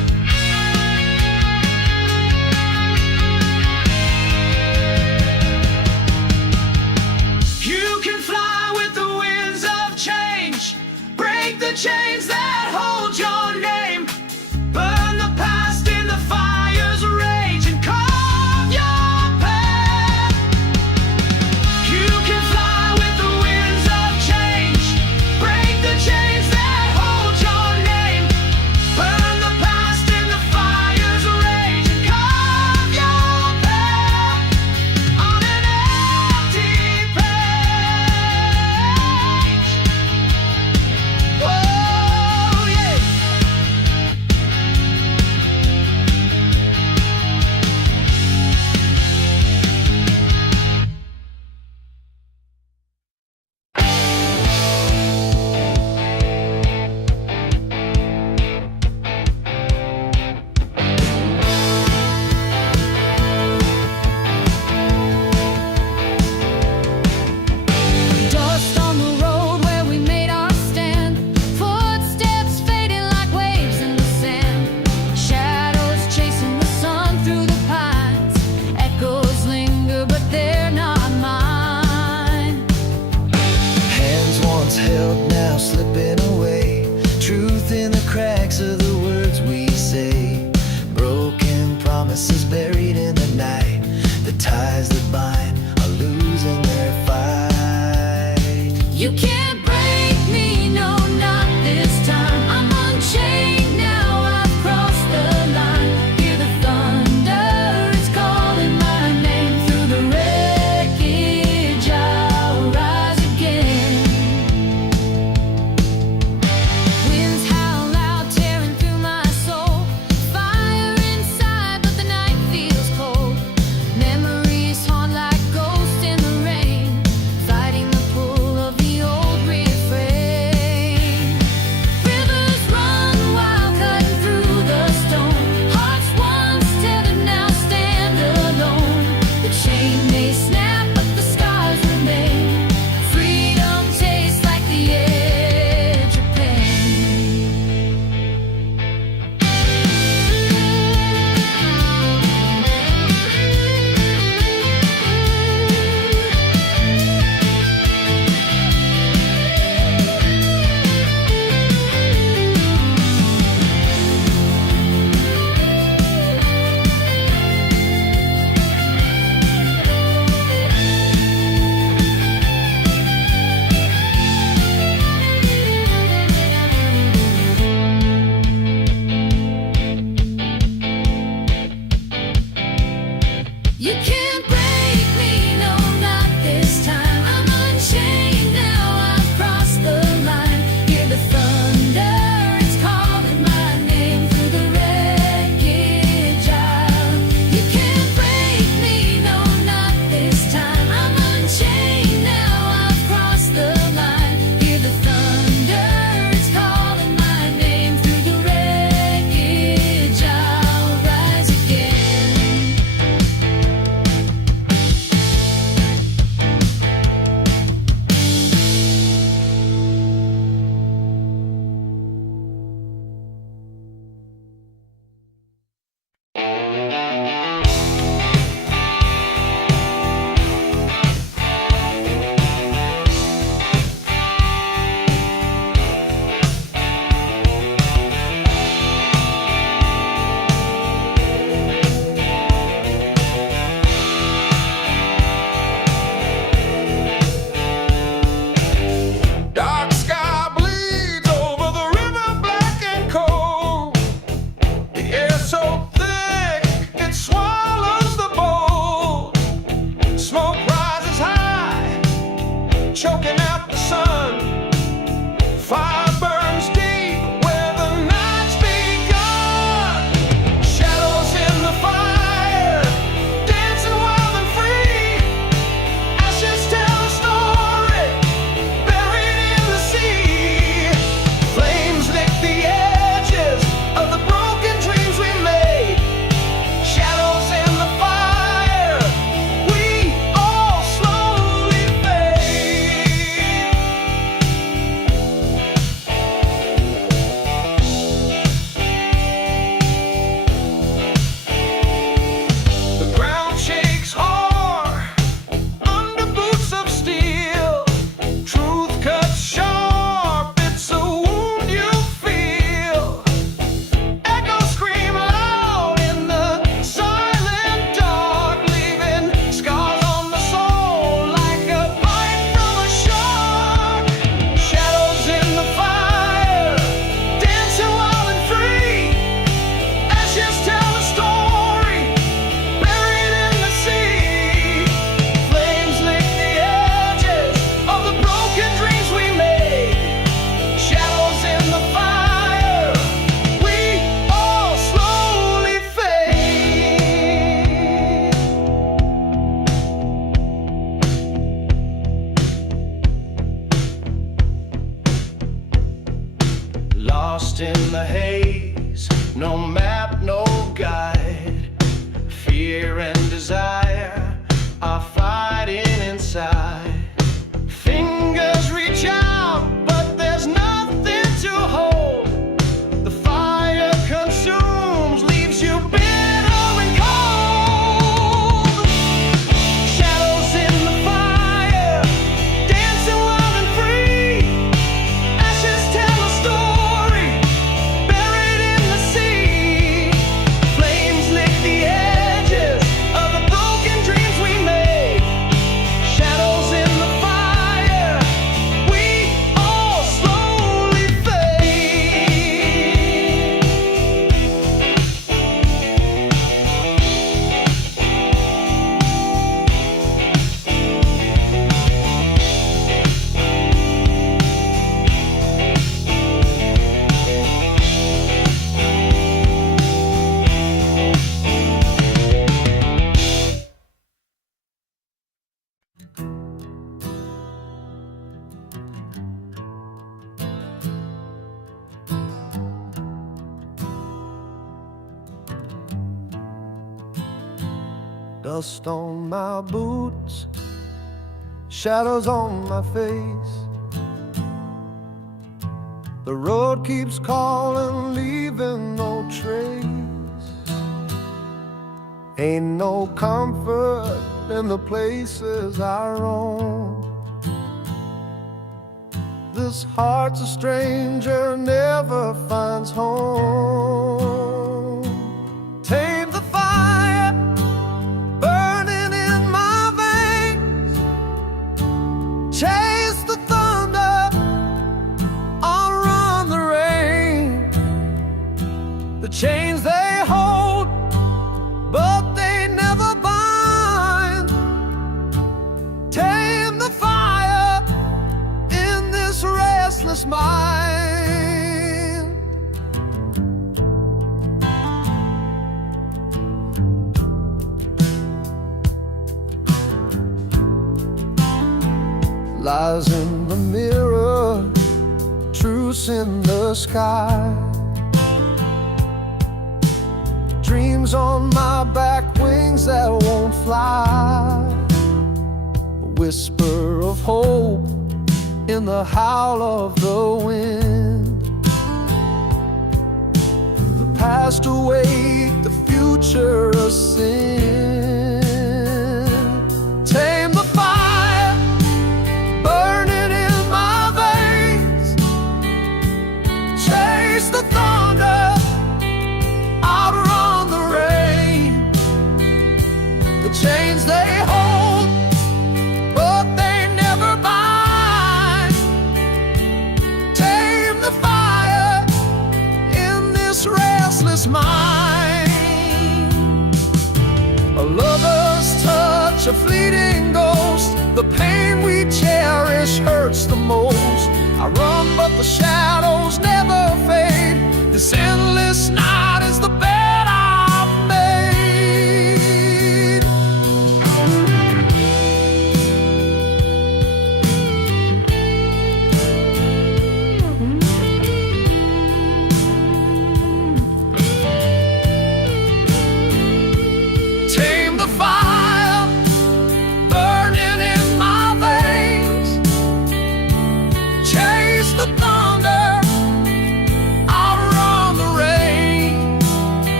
no map, no guide. Fear and desire are fighting inside. Fingers reach out, but there's nothing to hold. The fire consumes, leaves you bitter and cold. Shadows in the fire, dancing wild and free. Ashes tell a story, buried in the sea. Flames lick the edges of the broken dreams we made. Shadows in the fire, we all slowly fade. Dust on my boots, shadows on my face. The road keeps calling, leaving no trace. Ain't no comfort in the places I roam. This heart's a stranger, never finds home. Tame the fire burning in my veins. Chase the thunder, outrun the rain. The chains they hold, but they never bind. Tame the fire in this restless mind. Lies in the mirror, truths in the sky. Dreams on my back, wings that won't fly. A whisper of hope in the howl of the wind. The past await, the future a sin. Tame the fire burning in my veins. Chase the thunder, outrun the rain. The chains they hold, but they never bind. Tame the fire in this restless mind. A lover's touch, a fleeting ghost. The pain we cherish hurts the most. I run, but the shadows never fade. This endless night is the bed I've made. Tame the fire burning in my veins. Chase the thunder, outrun the rain.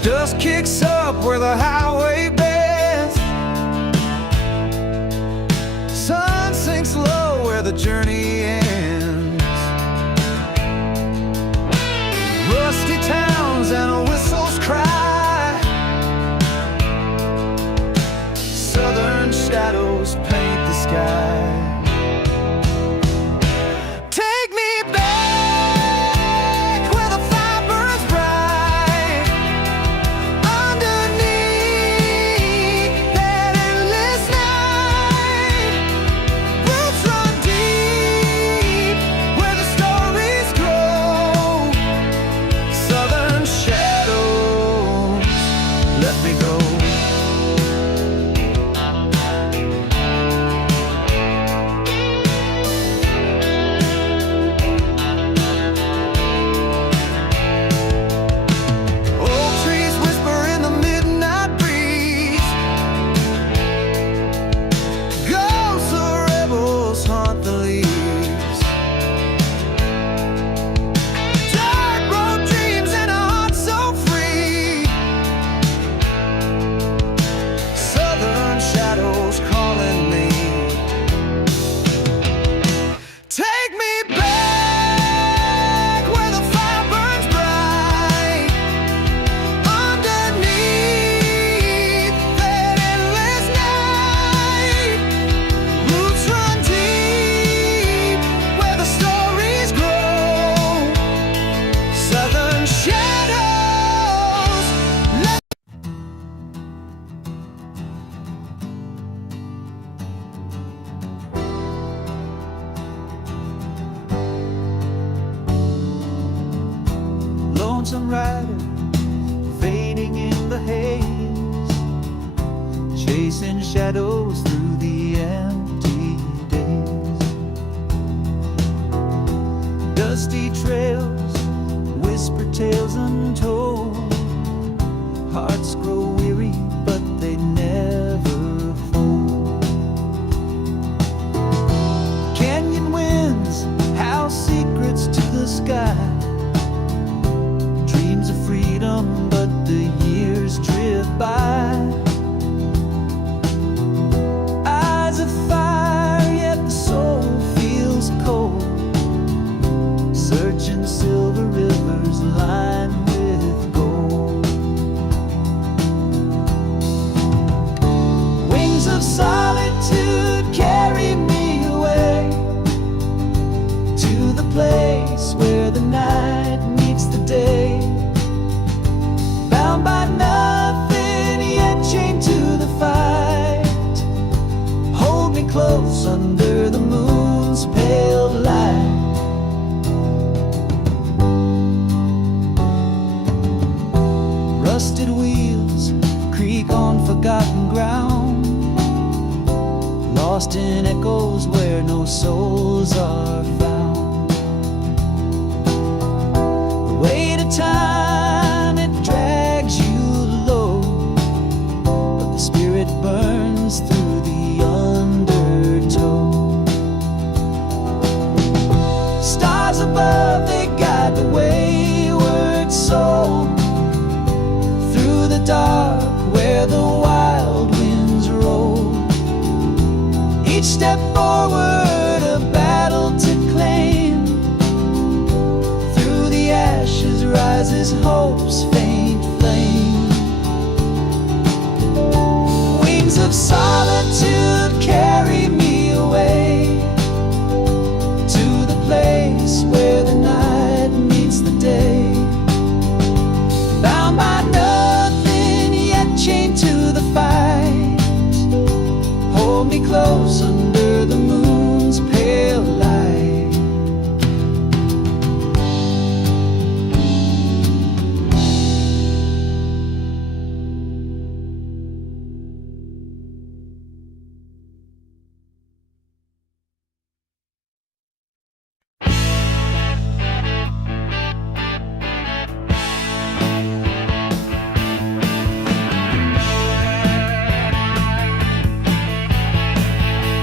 Dust kicks up where the highway bends. Sun sinks low where the journey ends. Rusty towns and whistles cry. Southern shadows paint the sky. Lonesome rider, fading in the haze, chasing shadows through the empty days. Dusty trails, whisper tales untold. Hearts grow weary, but they never fold. Canyon winds howl secrets to the sky. Dreams of freedom, but the years drift by. Eyes of fire, yet the soul feels cold. Searching silver rivers lined with gold. Wings of solitude carry me away to the place where the night meets the day. Bound by nothing, yet chained to the fight. Hold me close under the moon's pale light. Rusted wheels creak on forgotten ground, lost in echoes where no souls are found. The weight of time, it drags you low, but the spirit burns through the undertow. Stars above, they guide the wayward soul through the dark where the wild winds roll. Each step forward, a battle to claim. Through the ashes rises hope's faint flame. Wings of solitude carry me away to the place where the night meets the day. Bound by nothing, yet chained to the fight. Hold me close under the moon's pale light.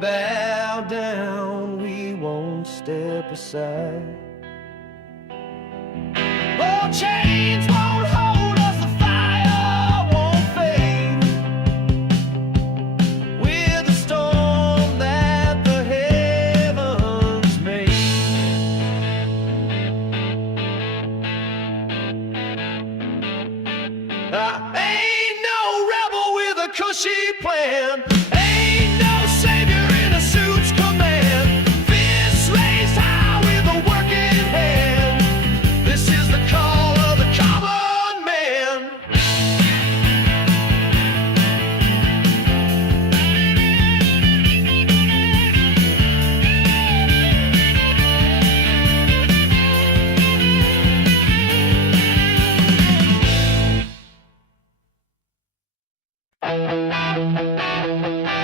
bow down, we won't step aside. Oh, chains won't hold us, the fire won't fade. We're the storm that the heavens made. Ain't no rebel with a cushy plan. Ain't no savior in a suit's command. Fists raised high with a working hand. This is the call of the common man.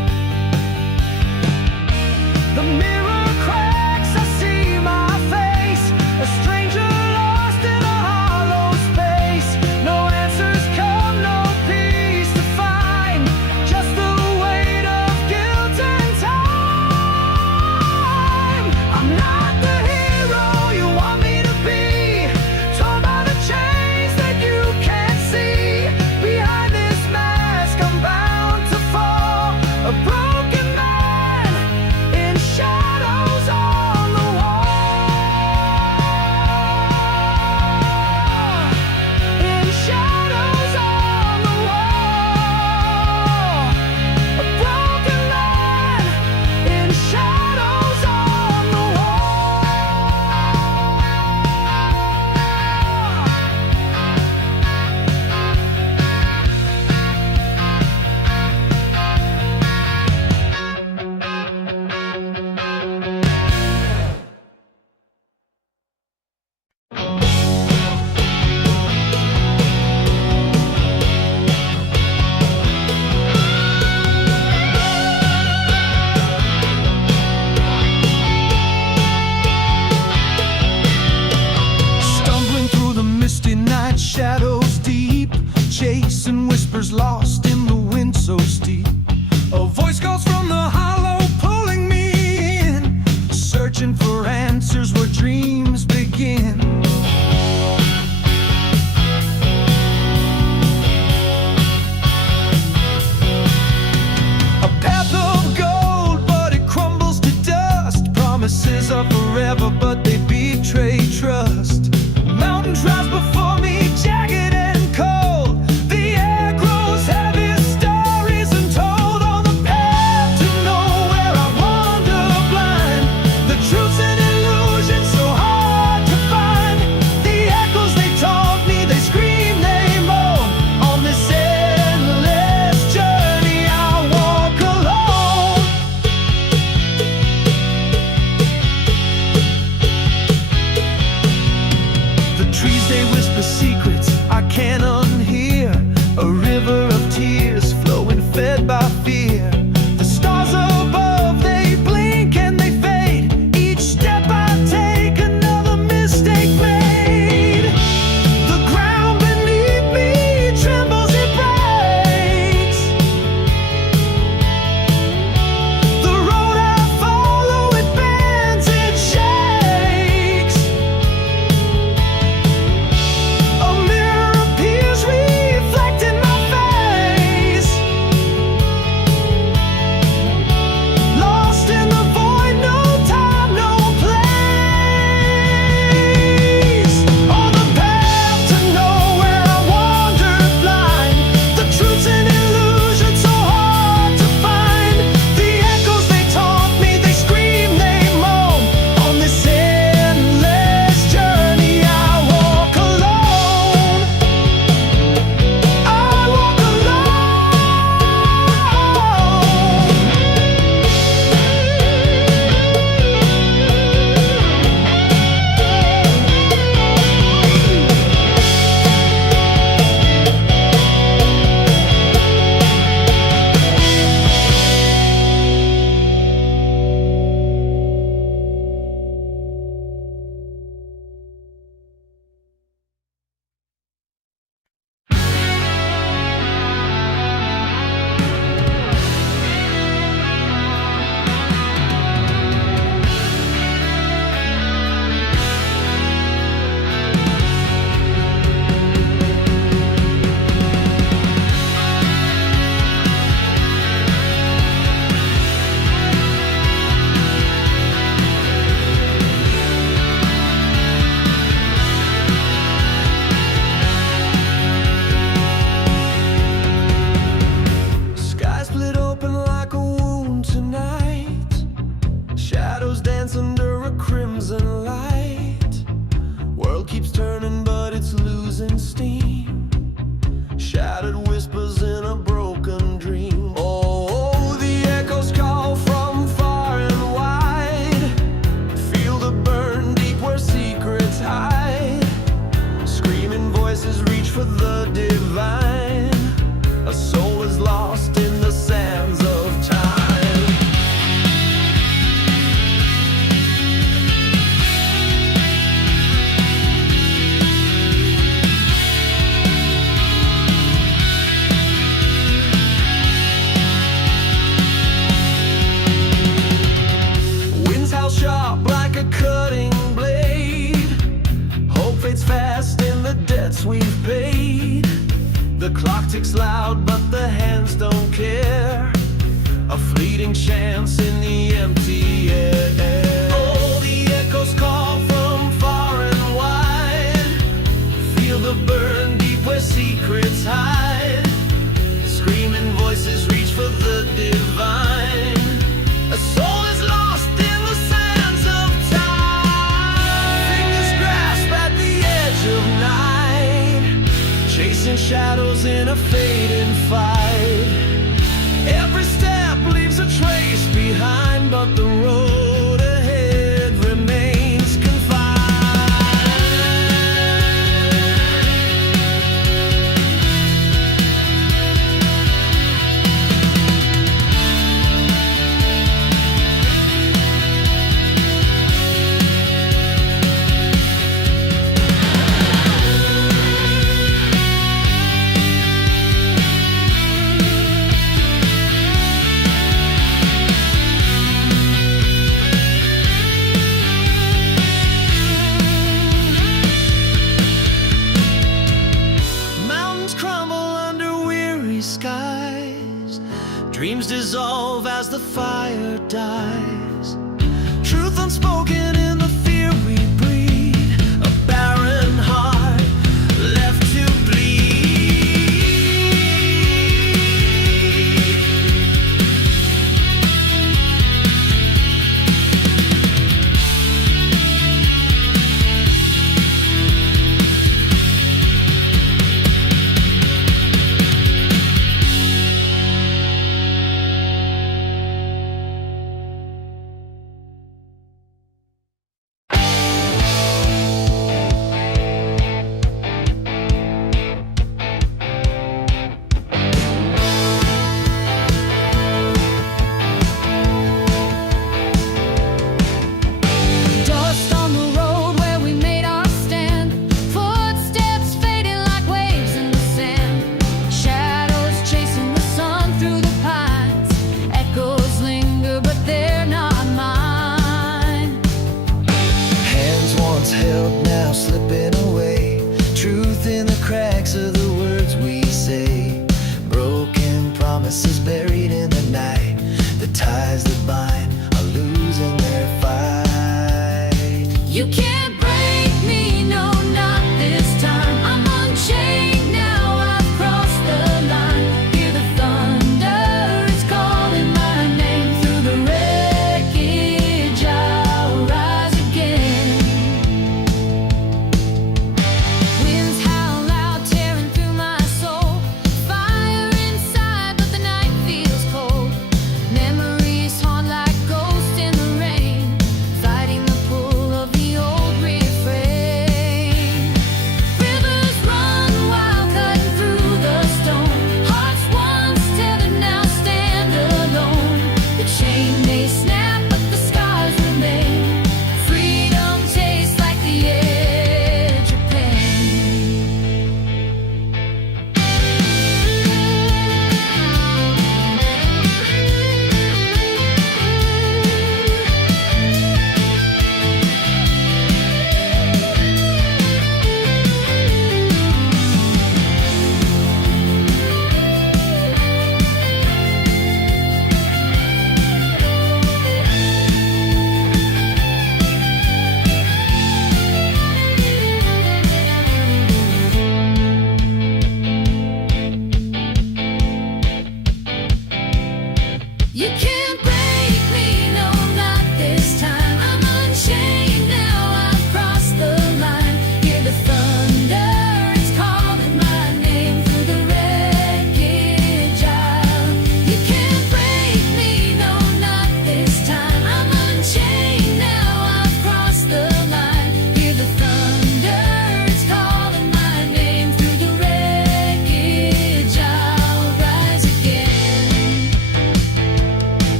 fleeting chance in the empty air. Oh, the echoes call from far and wide. Feel the burn deep where secrets hide. Screaming voices reach for the divine. A soul is lost in the sands of time. Fingers grasp at the edge of night, chasing shadows in a fading fight. Every step leaves a trace behind, but the road ahead remains confined. Dreams dissolve as the fire dies. Truth unspoken in the fear we breed. A barren heart left to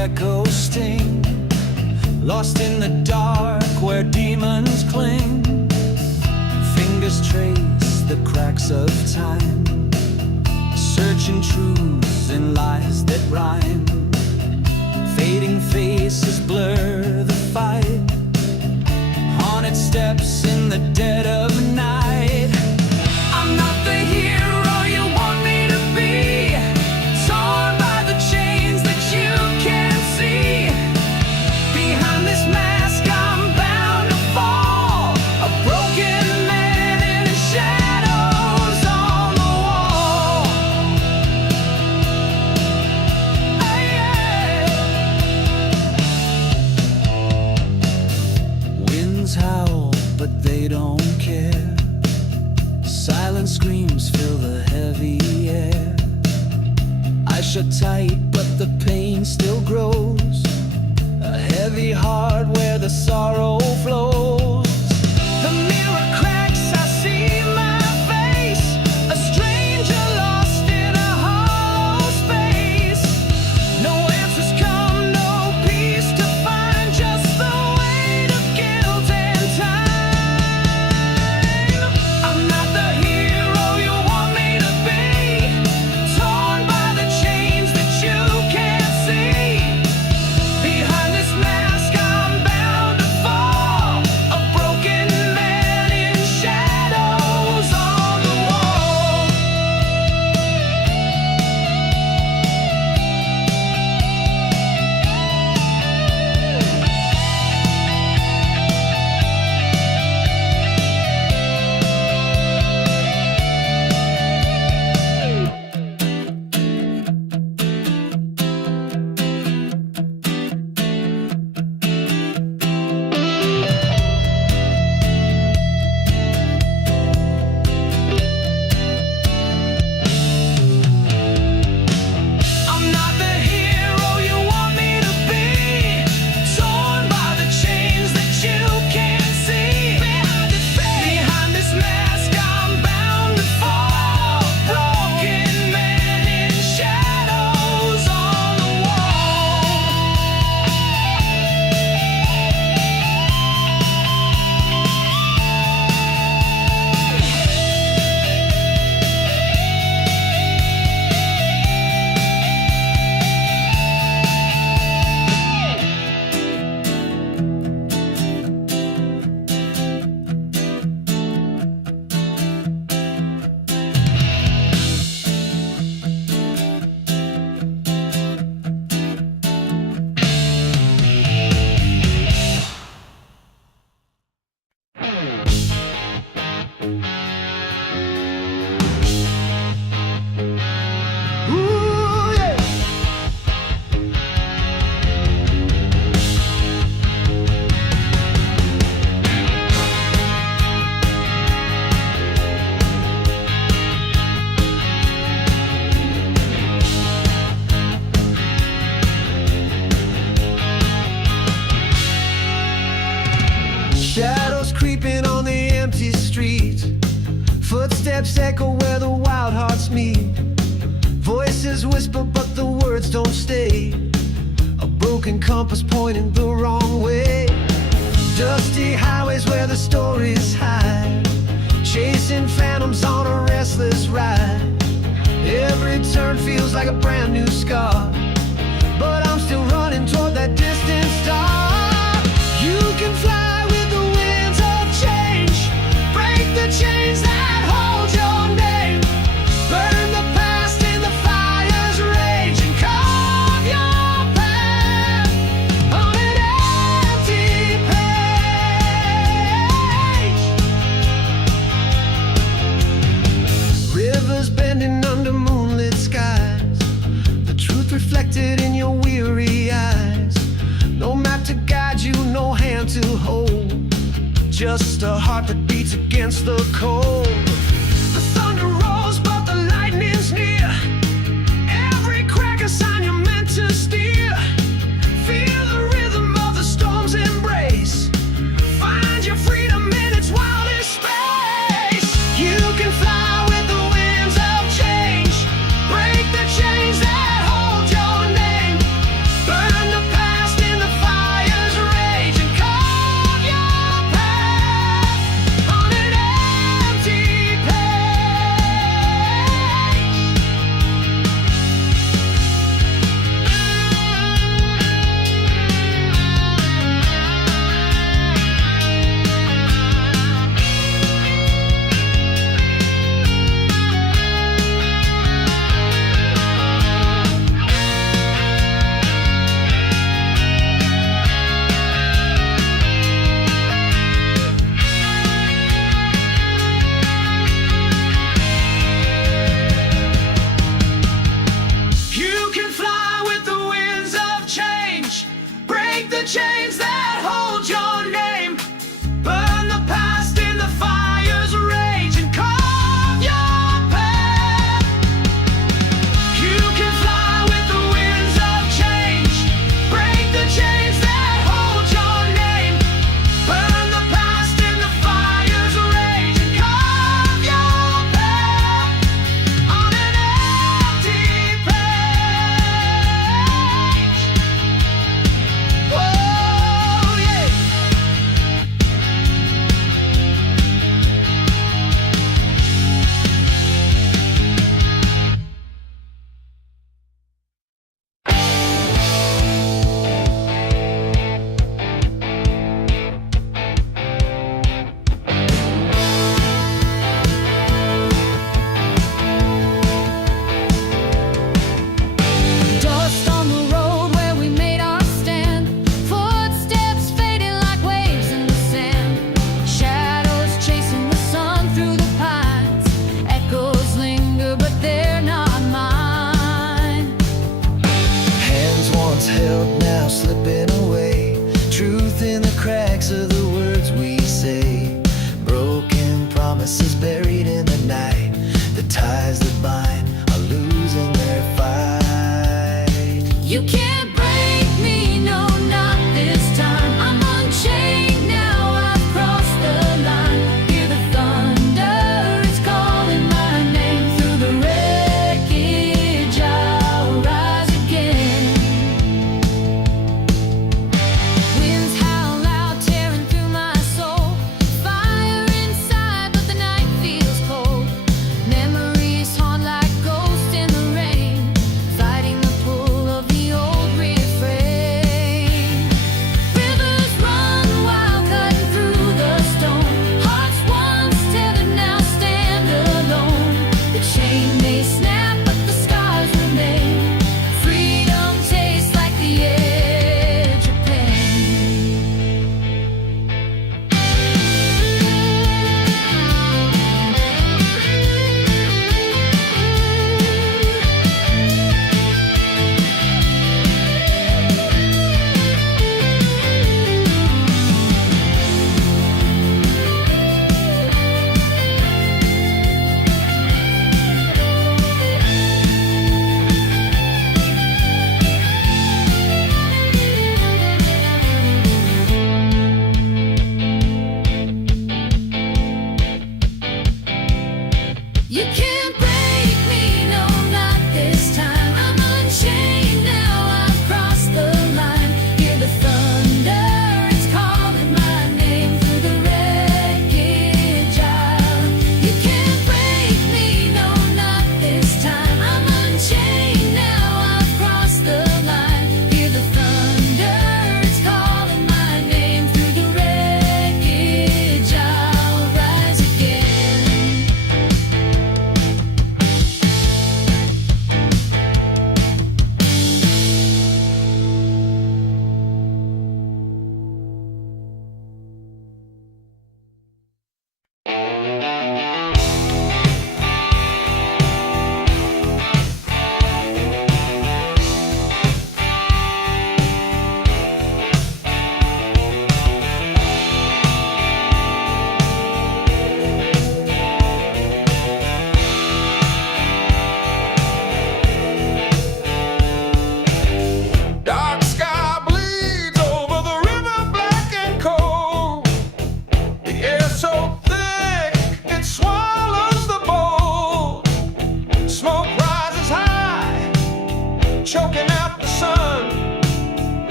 echoes sting, lost in the dark where demons cling. Fingers trace the cracks of time, searching truths in lies that rhyme. Fading faces blur the fight, haunted steps in the dead of night. I'm not the hero you want me to be, torn by the chains that you can't see. Behind this mask I'm bound to fall, a broken man in the shadows on the wall. Winds howl, but they don't care. Silent screams fill the heavy air. I shut tight, but the pain still grows. A heavy heart where the sorrow flows. The mirror cracks, I see my face, a stranger lost in a hollow space. No answers come, no peace to find, just the weight of guilt and time. I'm not the hero you want me to be, torn by the chains that you can't see. Behind this mask I'm bound to fall, a broken man in shadows on the wall. I'm not the hero you want me to be, torn by the chains that you can't see. Behind this mask I'm bound to fall, broken man in shadows on the wall. Ooh, yeah. Shadows creeping on the empty street, footsteps echo where the wild hearts meet. Voices whisper but the words don't stay, a broken compass pointing the wrong way. Dusty highways where the stories hide, chasing phantoms on a restless ride. Every turn feels like a brand new scar, but I'm still running toward that distant star. You can fly with the winds of change, break the chains that hold your name, burn the past in the fire's rage, and carve your path on an empty page. Rivers bending under moonlit skies, the truth reflected in your weary eyes. No map to guide you, no hand to hold, just a heart that beats against the cold. The thunder rolls but the lightning's near, every crack a sign you're meant to steer. Feel the rhythm of the storm's embrace, find your freedom in its wildest space. You can fly with the winds of change, break the chains that hold your name, burn the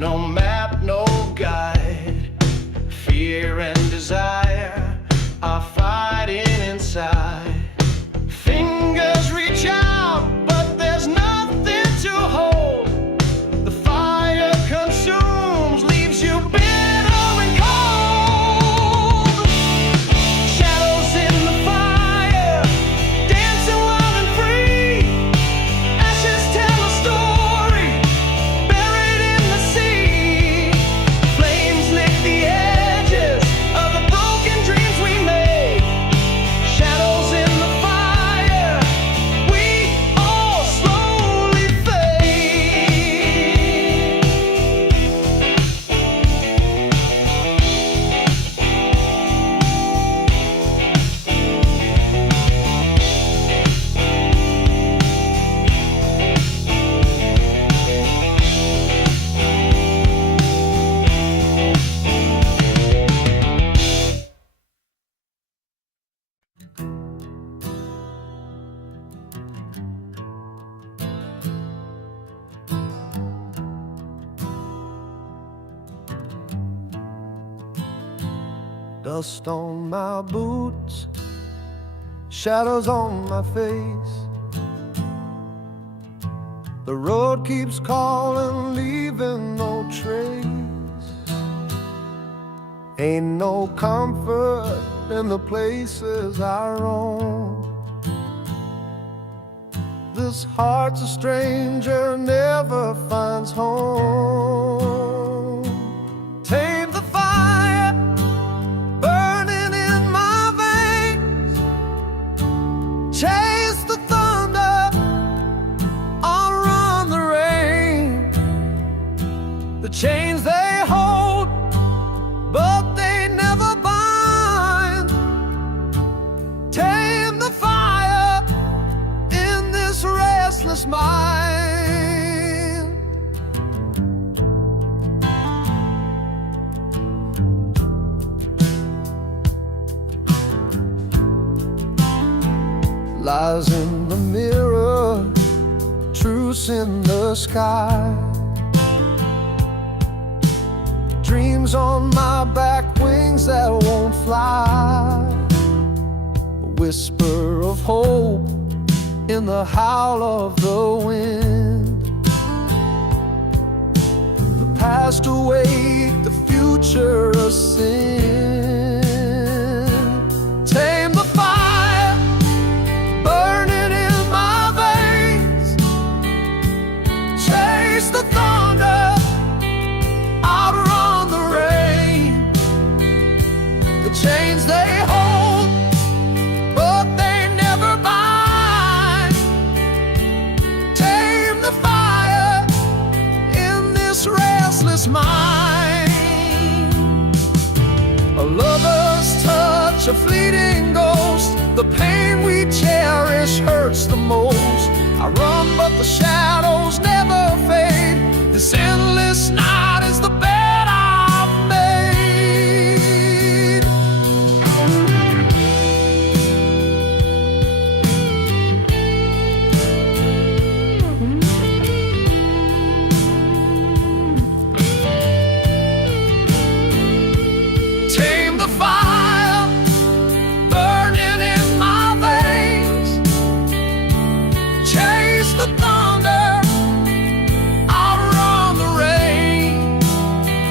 No map, no guide. Fear and desire are fighting inside. Fingers reach out, but there's nothing to hold. The fire consumes, leaves you bitter and cold. Shadows in the fire, dancing wild and free. Ashes tell a story, buried in the sea. Flames lick the edges of the broken dreams we made. Shadows in the fire, we all slowly fade. Dust on my boots, shadows on my face. The road keeps calling, leaving no trace. Ain't no comfort in the places I roam. This heart's a stranger, never finds home. Tame the fire burning in my veins. Chase the thunder, outrun the rain. The chains they hold, but they never bind. Tame the fire in this restless mind. Lies in the mirror, truths in the sky. Dreams on my back, wings that won't fly. A whisper of hope in the howl of the wind. The past awake, the future a sin. Tame the fire burning in my veins. Chase the thunder, outrun the rain. The chains they hold, but they never bind. Tame the fire in this restless mind. A lover's touch, a fleeting ghost. The pain we cherish hurts the most. I run, but the shadows never fade. This endless night is the bed I've made. Tame the fire burning in my veins. Chase the thunder, outrun the rain.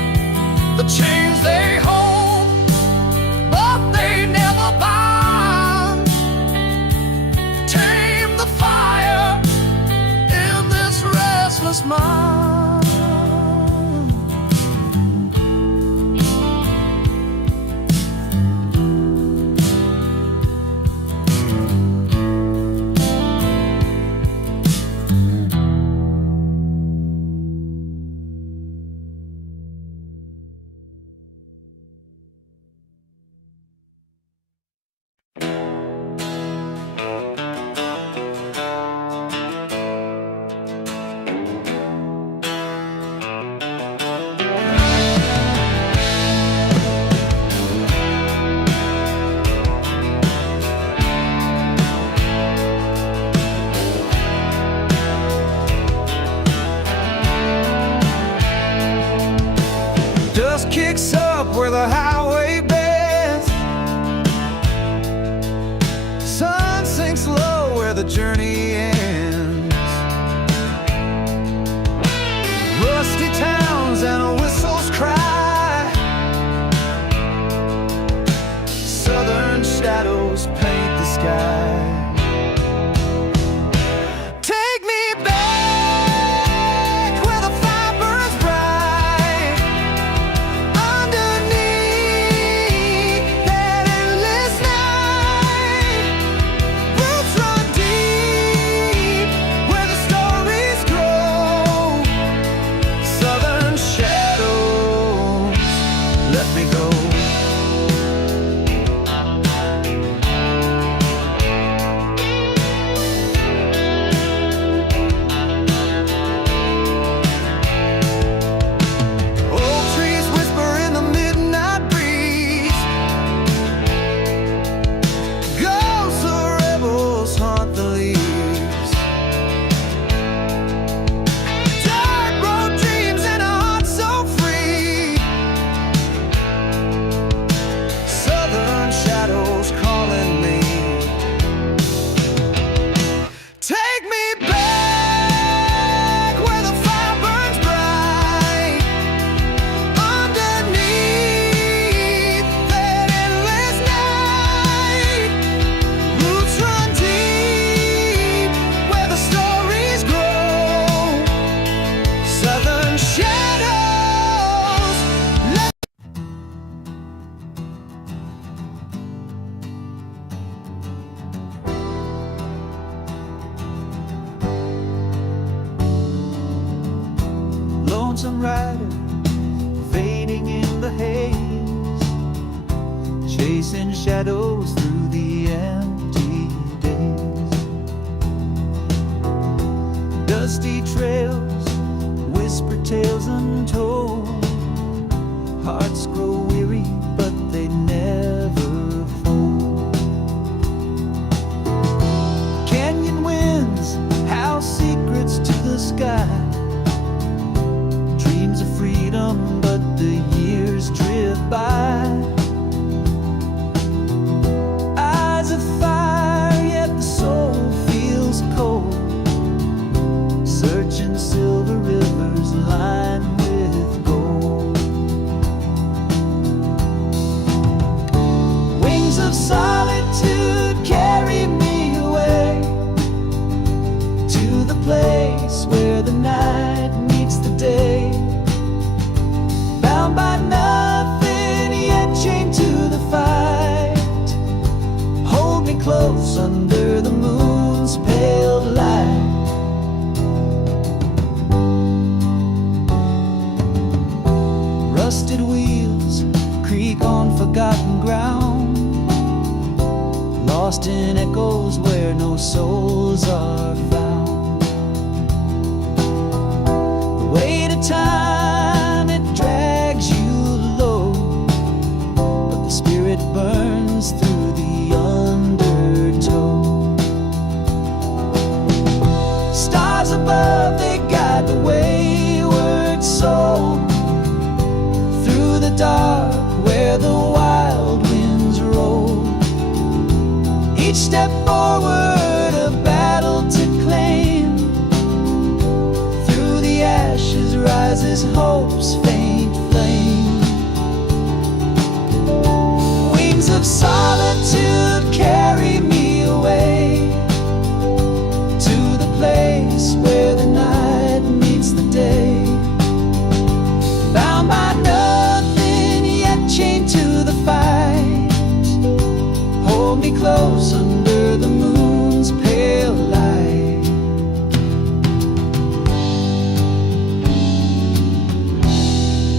Dust kicks up where the highway bends. Sun sinks low where the journey ends. Rusty towns and whistles cry. Southern shadows paint the sky. Lonesome rider, fading in the haze, chasing shadows through the empty days. Dusty trails, whisper tales untold. Hearts grow weary, but they never fold. Canyon winds howl secrets to the sky. Dreams of freedom, but the years drift by. Eyes of fire, yet the soul feels cold. Searching silver rivers lined with gold. Wings of solitude carry me away to the place where the night meets the day. Bound by nothing, yet chained to the fight. Hold me close under the moon's pale light. Rusted wheels creak on forgotten ground, lost in echoes where no souls are found. The weight of time, it drags you low, but the spirit burns through the undertow. Stars above, they guide the wayward soul through the dark where the wild winds roll. Each step forward, a battle to claim. Through the ashes rises hope's faint flame. Wings of solitude carry me away to the place where the night meets the day. Bound by nothing, yet chained to the fight. Hold me close under the moon's pale light.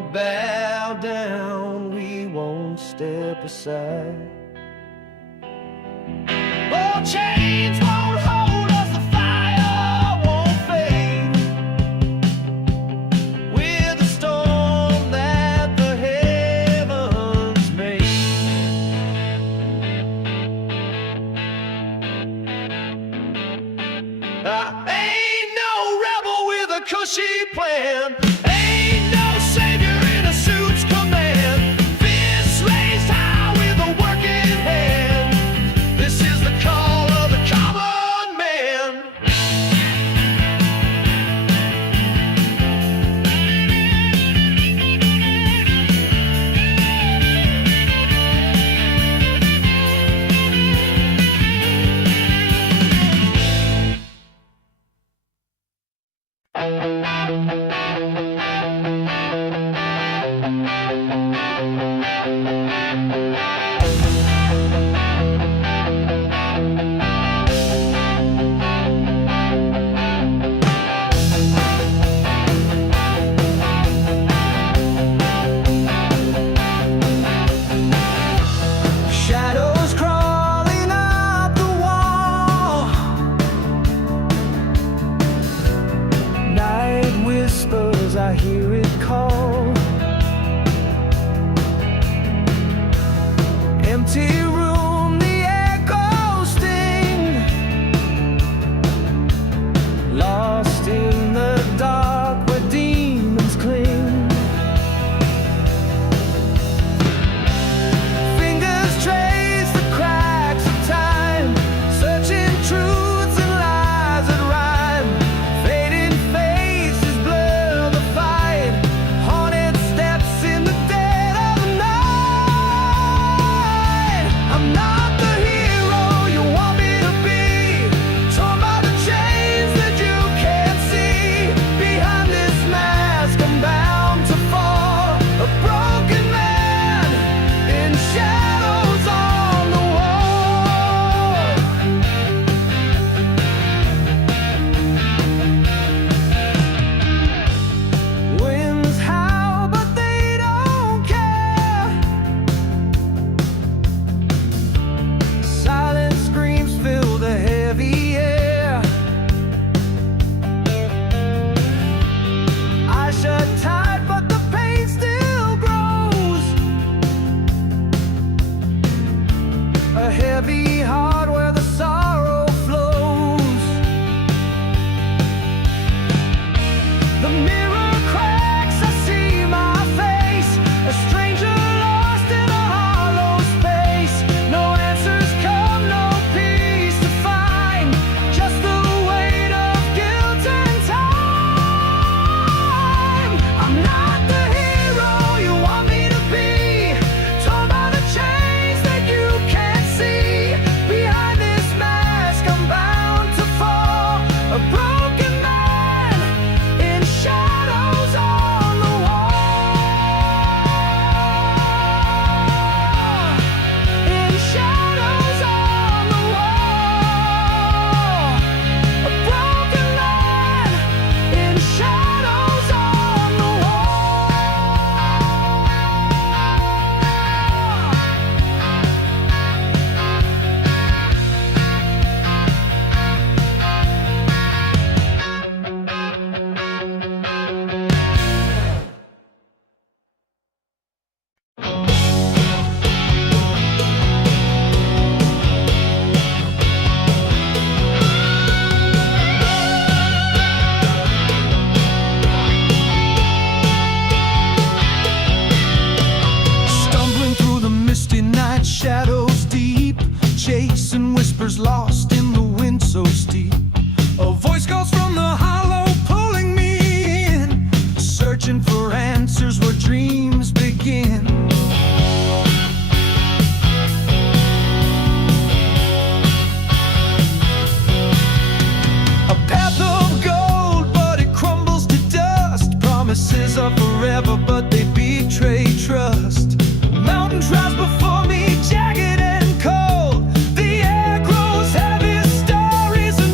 won't bow down, we won't step aside. Oh, chains won't hold us, the fire won't fade. We're the storm that the heavens made. Ain't no rebel with a cushy plan. Ain't no savior in a suit's command. Fists raised high with a working hand. This is the call of the common man. Shadows crawling up the wall. Night whispers, I hear it call. Empty room, the echo sting. Lost in the dark where demons cling. Fingers trace the cracks of time, searching truths and lies that rhyme. Fading faces blur the fight, haunted steps in the dead of the night. I'm not the hero you want me to be, torn by the chains that you can't see. Behind this mask I'm bound to fall, a broken man in shadows on the wall. Winds howl but they don't care. Silent screams fill the heavy air. I shut tight but the pain still grows. A heavy heart where the sorrow flows. The mirror cracks, I see my face, a stranger lost in a hollow space. No answers come, no peace to find, just the weight of guilt and time. I'm not the hero you want me to be, torn by the chains that you can't see. Behind this mask I'm bound to fall, a broken man in shadows on the wall. In shadows on the wall. A broken man in shadows on the wall. Stumbling through the misty night, shadows deep, chasing whispers lost in the wind so steep. A voice calls from the hollow, pulling me in, searching for answers where dreams begin. A path of gold, but it crumbles to dust. Promises are forever, but they betray trust. Mountains rise before me, jagged and cold. The air grows heavy, stories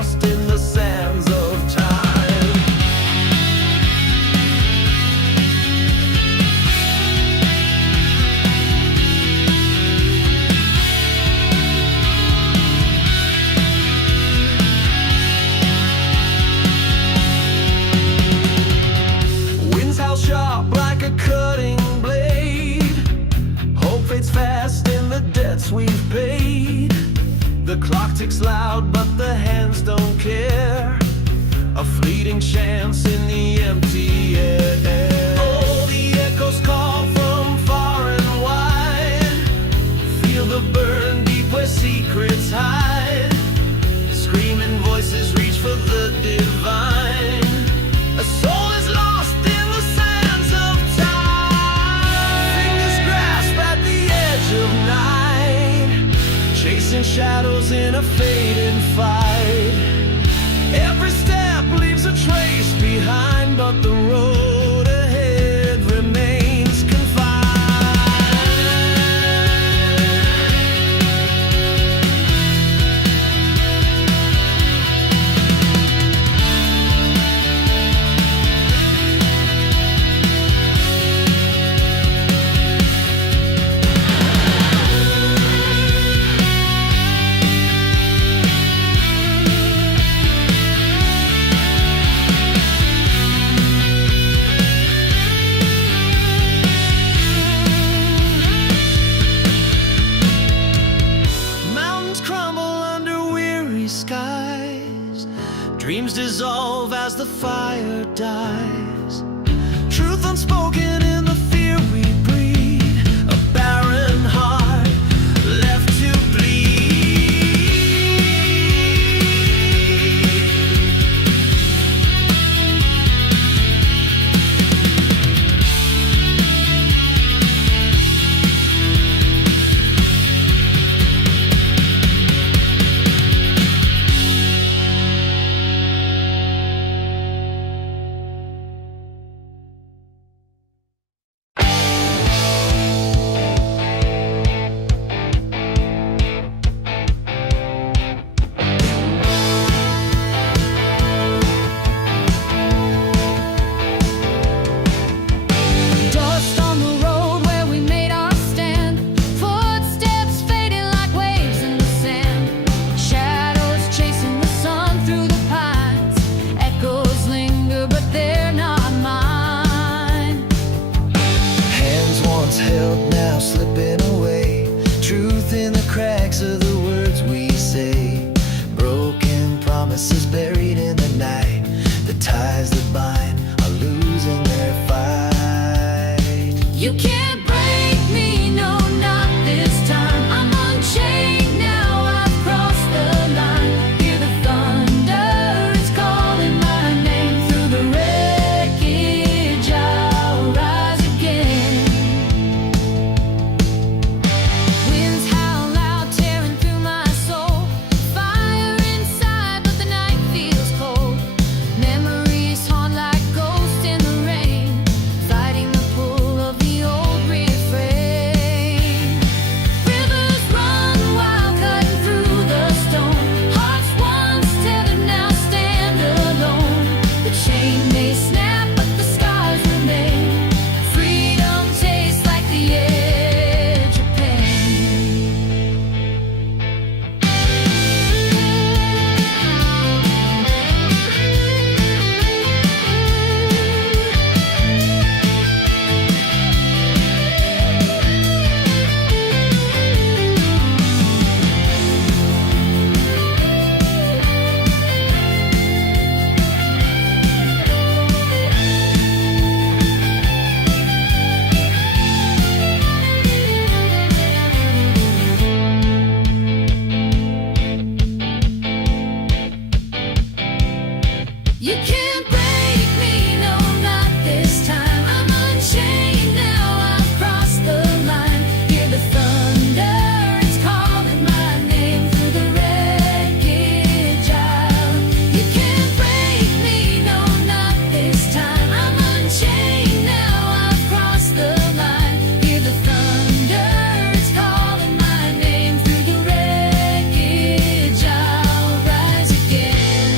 lost in the sands of time. Winds howl sharp like a cutting blade. Hope fades fast in the debts we've paid. The clock ticks loud, but the hands don't care. A fleeting chance in the empty air. Oh, the echoes call from far and wide. Feel the burn deep where secrets hide. Screaming voices reach for the divine. A soul is lost in the sands of time. Fingers grasp at the edge of night, chasing shadows in a fading fight. Every step leaves a trace behind, but the road ahead remains confined. Dreams dissolve as the fire dies. Truth unspoken in the fear we breed. A barren heart left to again.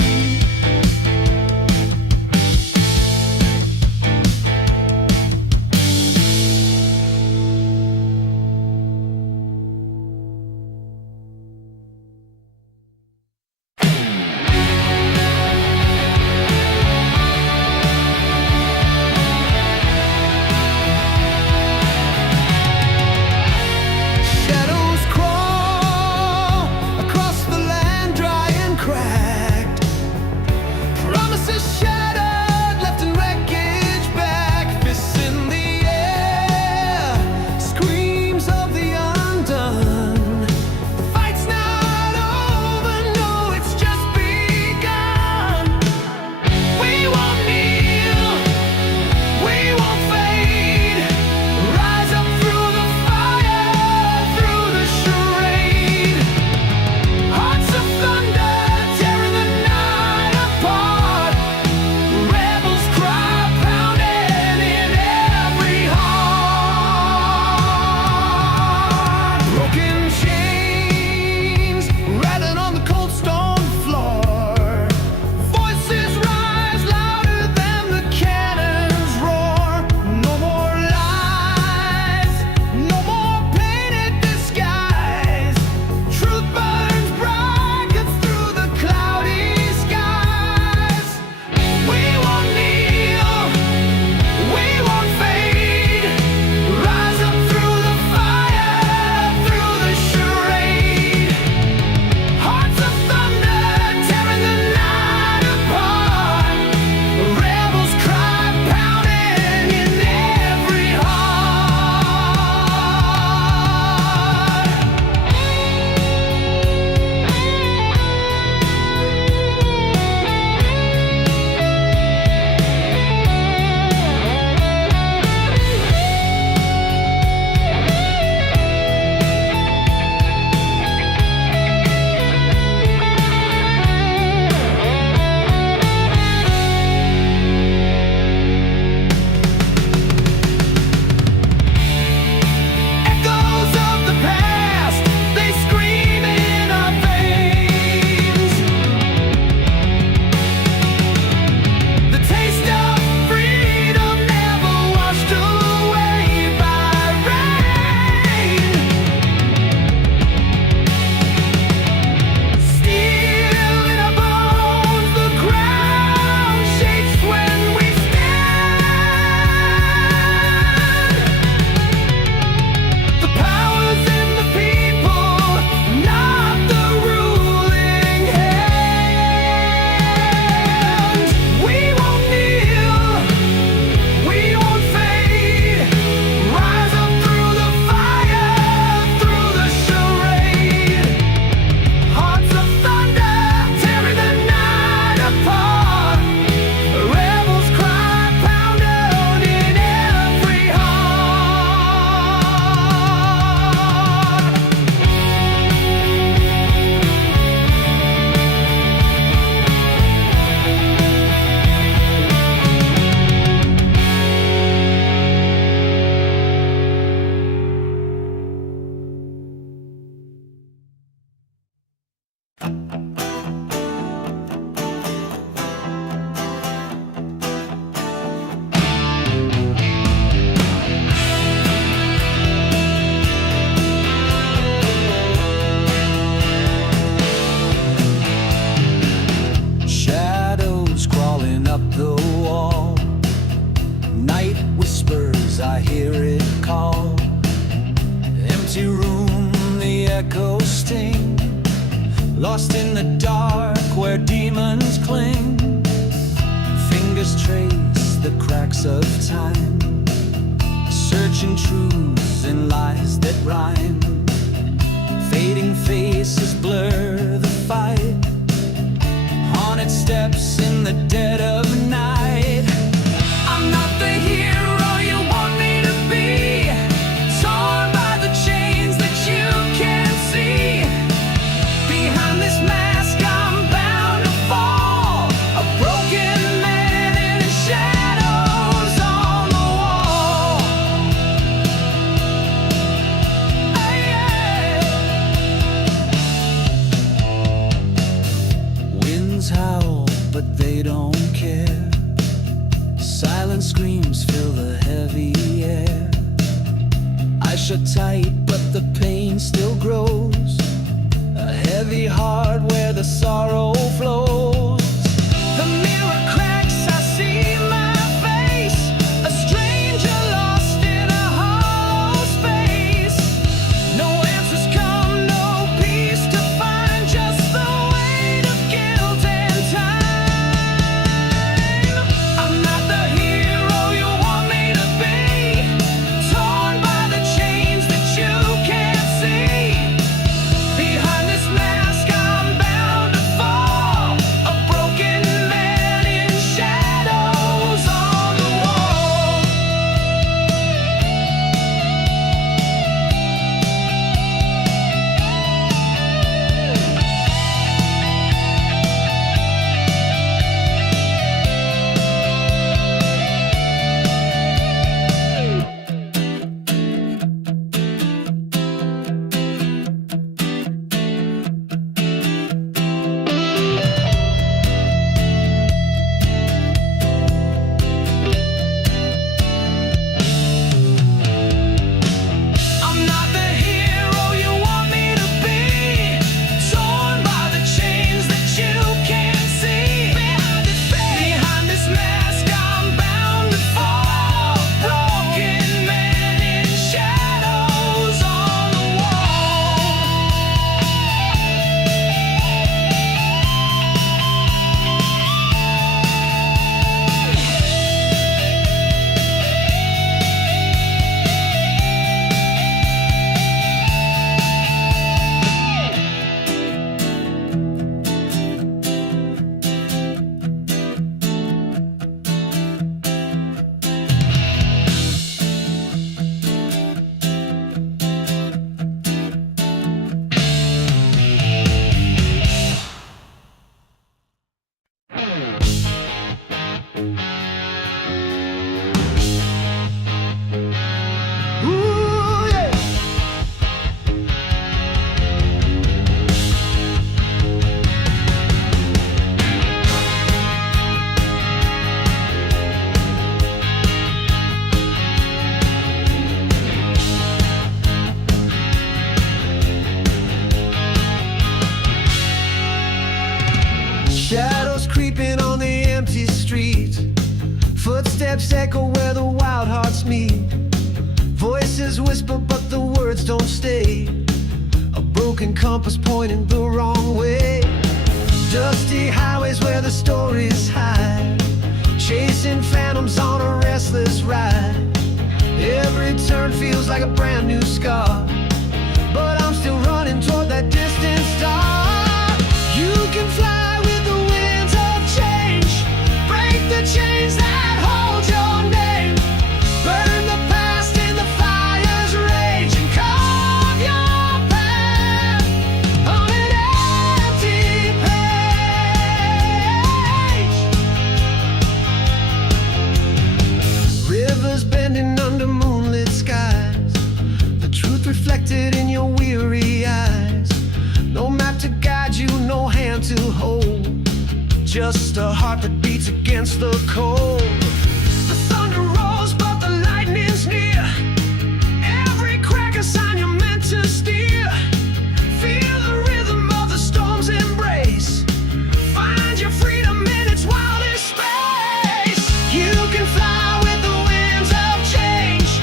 knows I hear it call. Empty room, the echoes sting. Lost in the dark where demons cling. Fingers trace the cracks of time, searching truths in lies that rhyme. Fading faces blur the fight, haunted steps in the dead of night. I'm not the hero you want me to be, torn by the chains that you can't see. Behind this mask I'm bound to fall, a broken man in his shadows on the wall. Winds howl, but they don't care. Silent screams fill the heavy air. I shut tight, but the pain still grows. A heavy heart where the sorrow flows. The mirror cracks, I see my face, a stranger lost in a hollow space. No answers come, no peace to find, just the weight of guilt and time. I'm not the hero you want me to be, torn by the chains that you can't see. Behind this mask I'm bound to fall, a broken man in shadows on the wall. I'm not the hero you want me to be, torn by the chains that you can't see. Behind this mask I'm bound to fall, broken man in shadows on the ooh, yeah. Shadows creeping on the empty street. Footsteps echo where the wild hearts meet. Voices whisper but the words don't stay. A broken compass pointing the wrong way. Dusty highways where the stories hide. Chasing phantoms on a restless ride. Every turn feels like a brand new scar, but I'm still running toward that distant star. You can fly with the winds of change, break the chains that hold your name, burn the past in the fire's rage, and carve your path on an empty page. Rivers bending under moonlit skies, the truth reflected in your weary eyes. No map to guide you, no hand to hold, just a heart that beats against the cold. The thunder rolls but the lightning's near. Every crack a sign you're meant to steer. Feel the rhythm of the storm's embrace. Find your freedom in its wildest space. You can fly with the winds of change,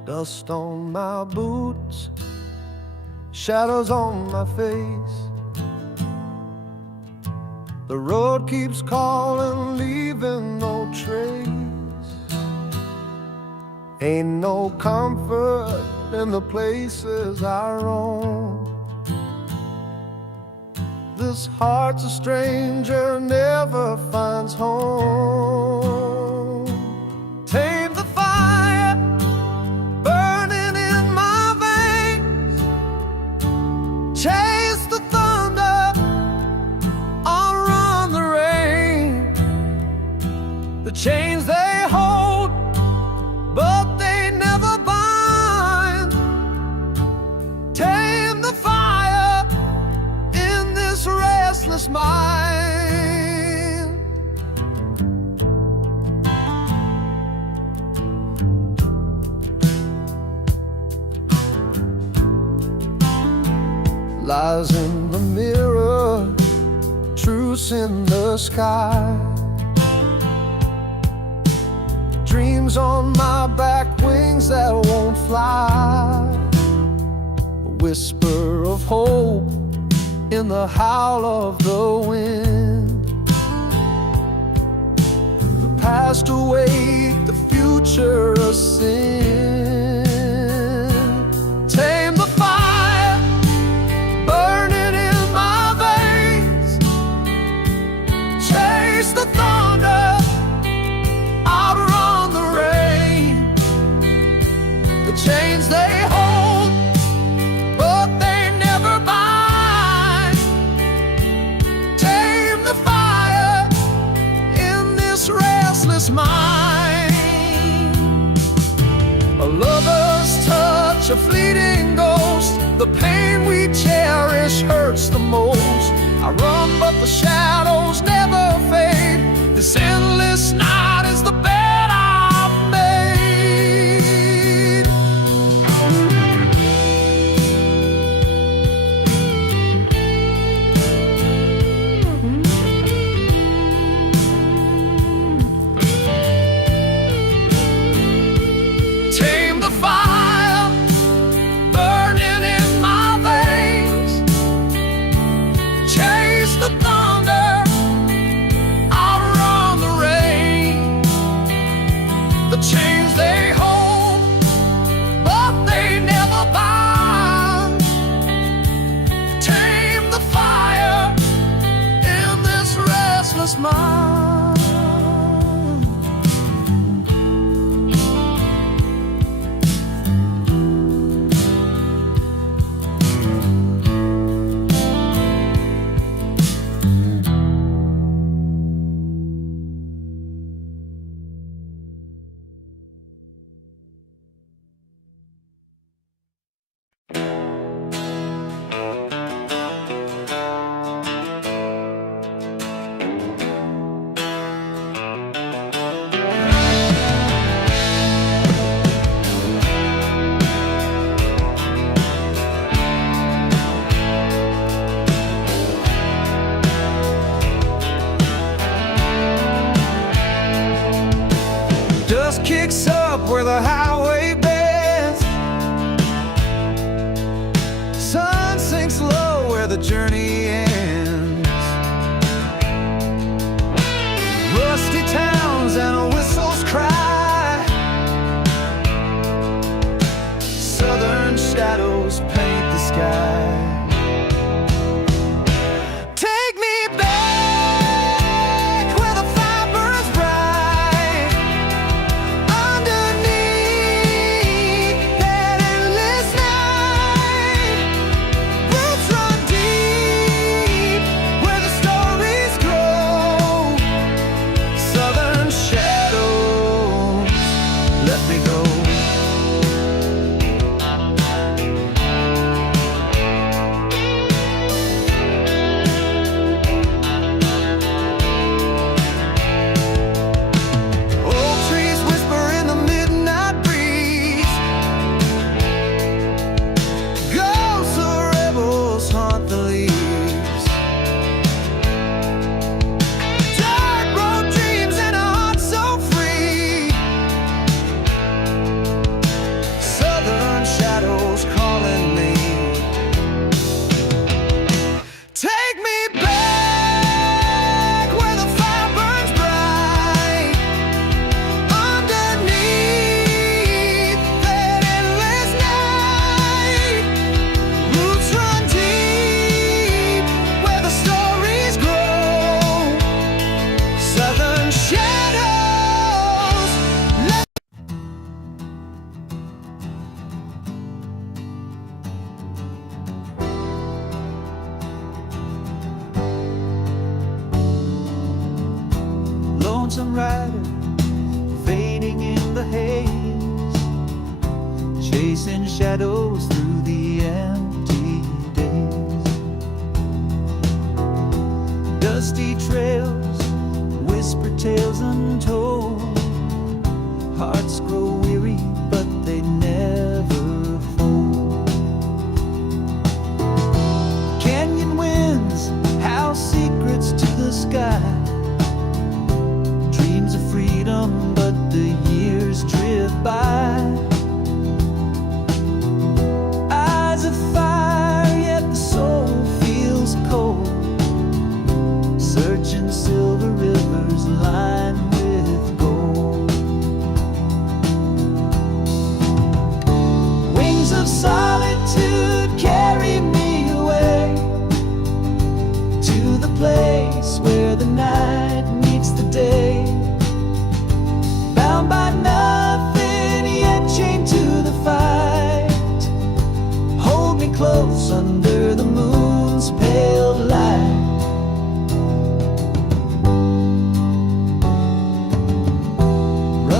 Dust on my boots, shadows on my face. The road keeps calling, leaving no trace. Ain't no comfort in the places I roam. This heart's a stranger, never finds home. Tame the fire burning in my veins. Chase the thunder, outrun the rain. The chains they hold, but they never bind. Tame the fire in this restless mind. Lies in the mirror, truths in the sky. Dreams on my back, wings that won't fly. A whisper of hope in the howl of the wind. The past awake, the future a sin. Tame the fire burning in my veins. Chase the thunder, outrun the rain. The chains they hold, but they never bind. Tame the fire in this restless mind. A lover's touch, a fleeting ghost. The pain we cherish hurts the most. I run, but the shadows never fade. This endless night is the bed I've made. Tame the fire burning in my veins. Chase the thunder, outrun the rain. The chains they hold, but they never bind. Tame the fire in this restless mind. Dust kicks up where the highway bends. Sun sinks low where the journey ends. Rusty towns and a whistle's cry. Southern shadows paint the sky. Take me back where the fire burns bright. Underneath that endless night. Roots run deep where the stories grow. Southern shadows, let me go.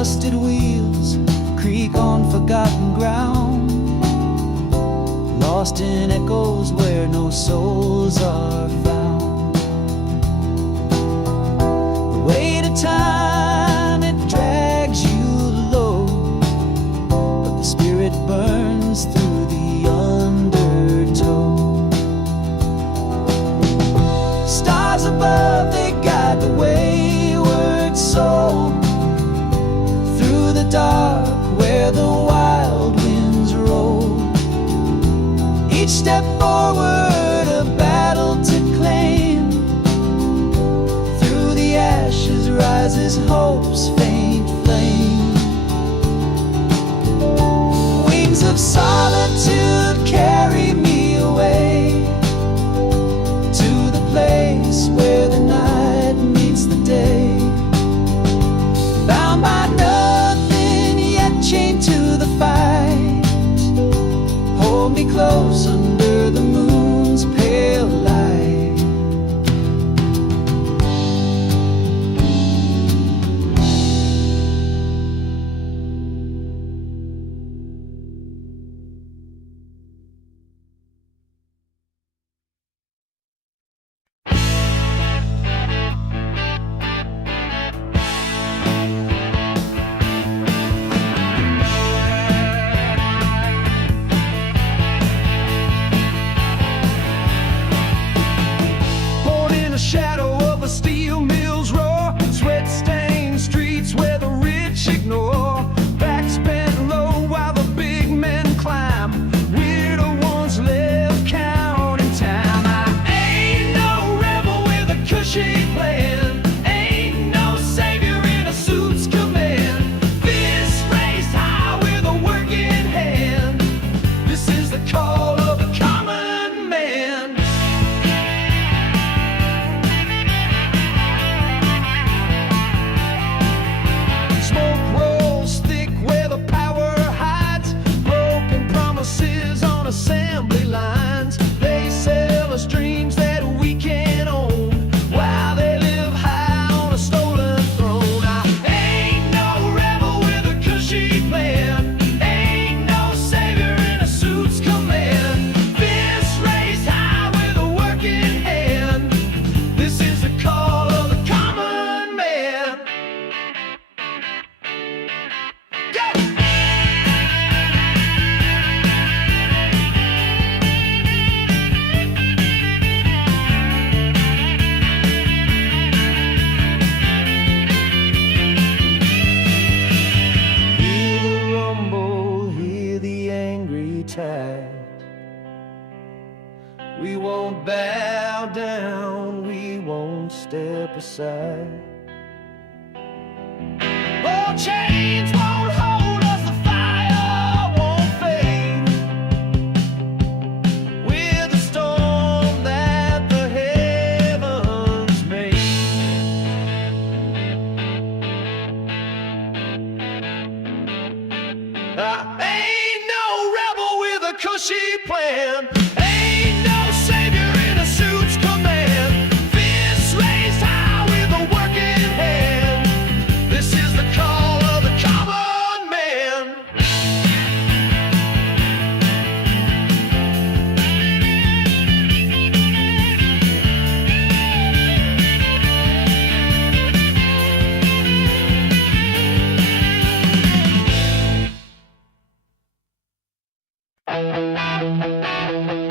rusted wheels creak on forgotten ground, lost in echoes where no souls are found. The weight of time, it drags you low, but the spirit burns through the undertow. Stars above, they guide the wayward soul through the dark where the wild winds roll. Each step forward, a battle to claim. Through the ashes rises hope's faint flame. Wings of solitude carry me away to the place where the night meets the day. Bound by nothing, yet chained to the fight. Hold me close under the moon's pale light. Born in the shadow of a steel mill's roar, sweat-stained streets where the rich ignore. Backs bent low while the big men climb. We're the ones left counting time. I ain't no rebel with a cushy plan. Ain't no savior in a suit's command. Fists raised high with a working hand. This is the call of the common man. Smoke rolls thick where the power hides. Broken promises on assembly lines. They sell us dreams that we can't own while they live high on a stolen throne. I ain't no rebel with a cushy plan. Ain't no savior in a suit's command. Fists raised high with a working hand. This is the call of the common man. Go! Hear the rumble, hear the angry tide. We won't bow down, we won't step aside. Oh, chains won't hold us, the fire won't fade. We're the storm that the heavens made. I ain't no rebel with a cushy plan. Ain't no savior in a suit's command. Fists raised high with a working hand. This is the call of the common man.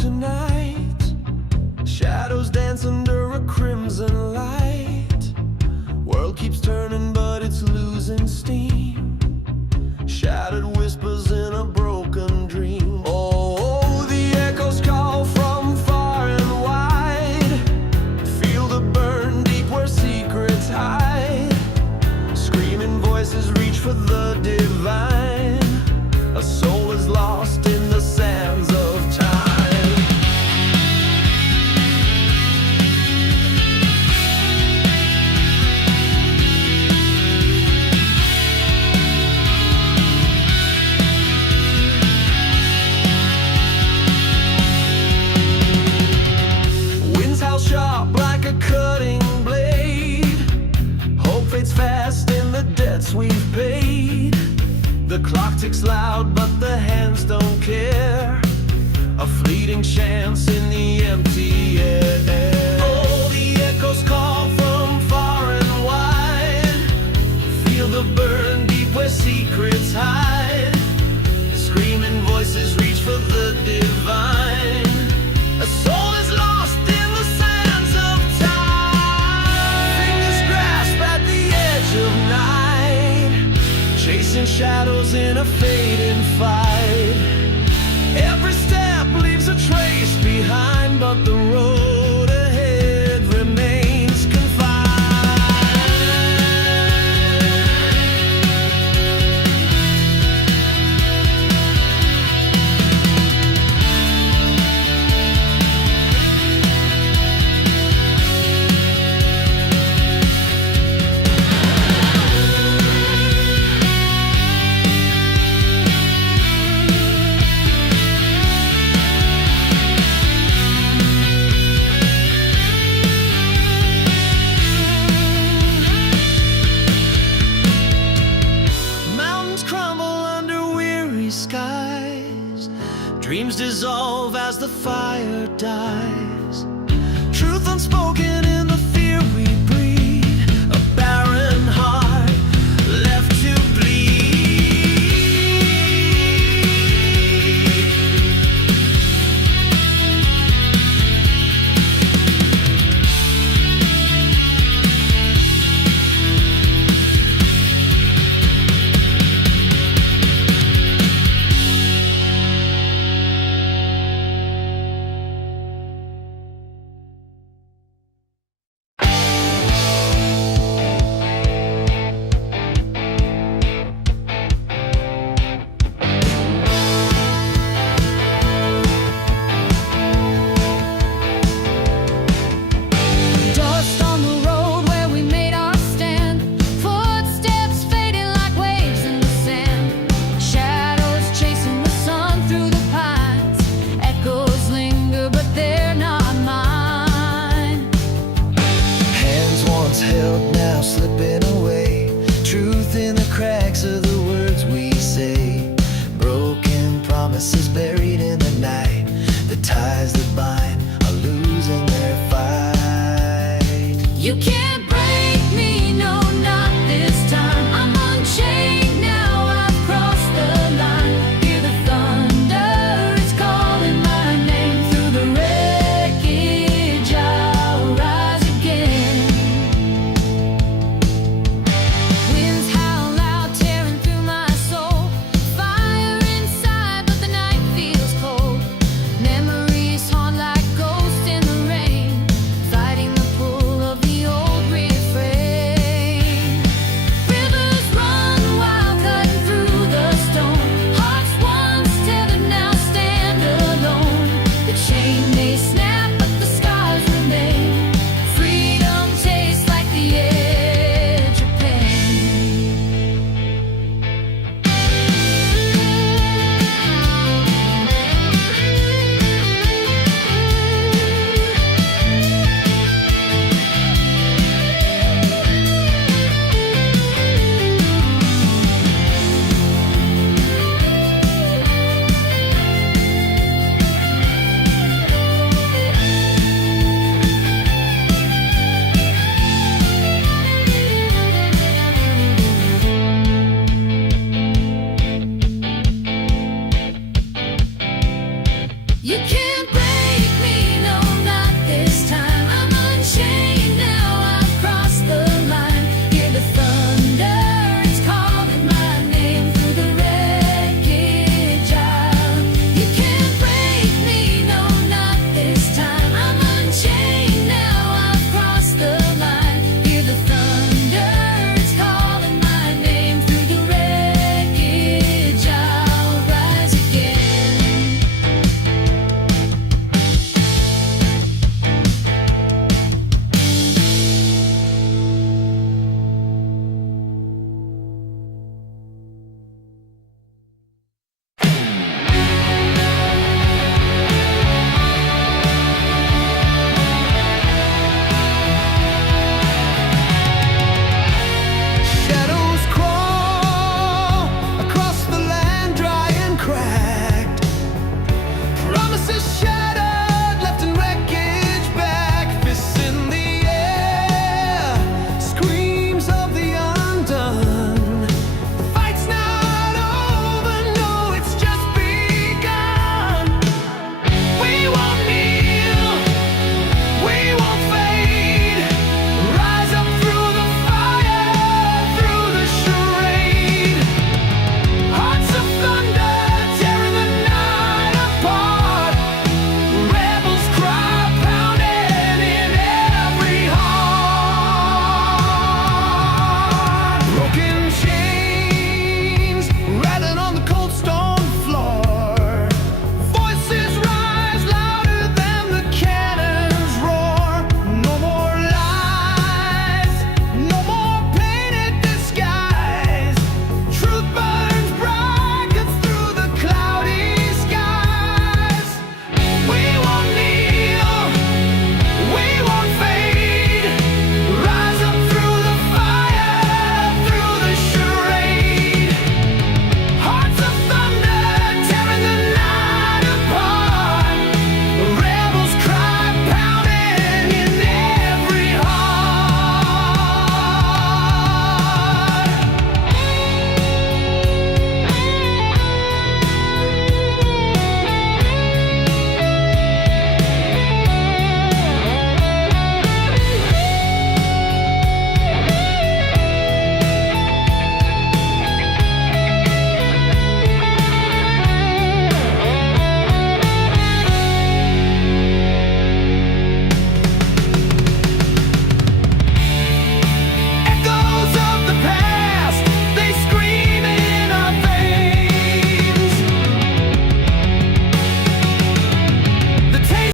tonight. Shadows dance under a crimson light. World keeps turning but it's losing steam. Shattered whispers in a broken dream. Oh, the echoes call from far and wide. Feel the burn deep where secrets hide. Screaming voices reach for the divine. A soul is lost in the sands of time. Winds howl sharp like a cutting blade. Hope fades fast in the debts we've paid. The clock ticks loud, but the hands don't care. A fleeting chance in the empty air. Oh, the echoes call from far and wide. Feel the burn deep where secrets hide. Screaming voices reach for the divine. A soul is lost in the sands of time. Fingers grasp at the edge of night. Chasing shadows in a fading fight. Every step leaves a trace behind, but the road ahead remains confined. Mountains crumble under weary skies. Dreams dissolve as the fire dies. Truth unspoken in the fear we breed. A barren heart left to bleed. Dust on the road where we made our stand. Footsteps fading like waves in the sand. Shadows chasing the sun through the pines. Echoes linger, but they're not mine. Hands once held, now slipping away. Truth in the cracks of the words we say. Broken promises buried in the night. The ties that bind are losing their fight. You can't break me, no, not this time. I'm unchained now, I've crossed the line. Hear the thunder, it's calling my name. Through the wreckage, I'll rise again. Winds howl loud, tearing through my soul. Fire inside, but the night feels cold. Memories haunt like ghosts in the rain, fighting the pull of the old refrain. Rivers run wild, cutting through the stone. Hearts once tethered now stand alone. The chain may snap, but the scars remain. Freedom tastes like the edge of You can't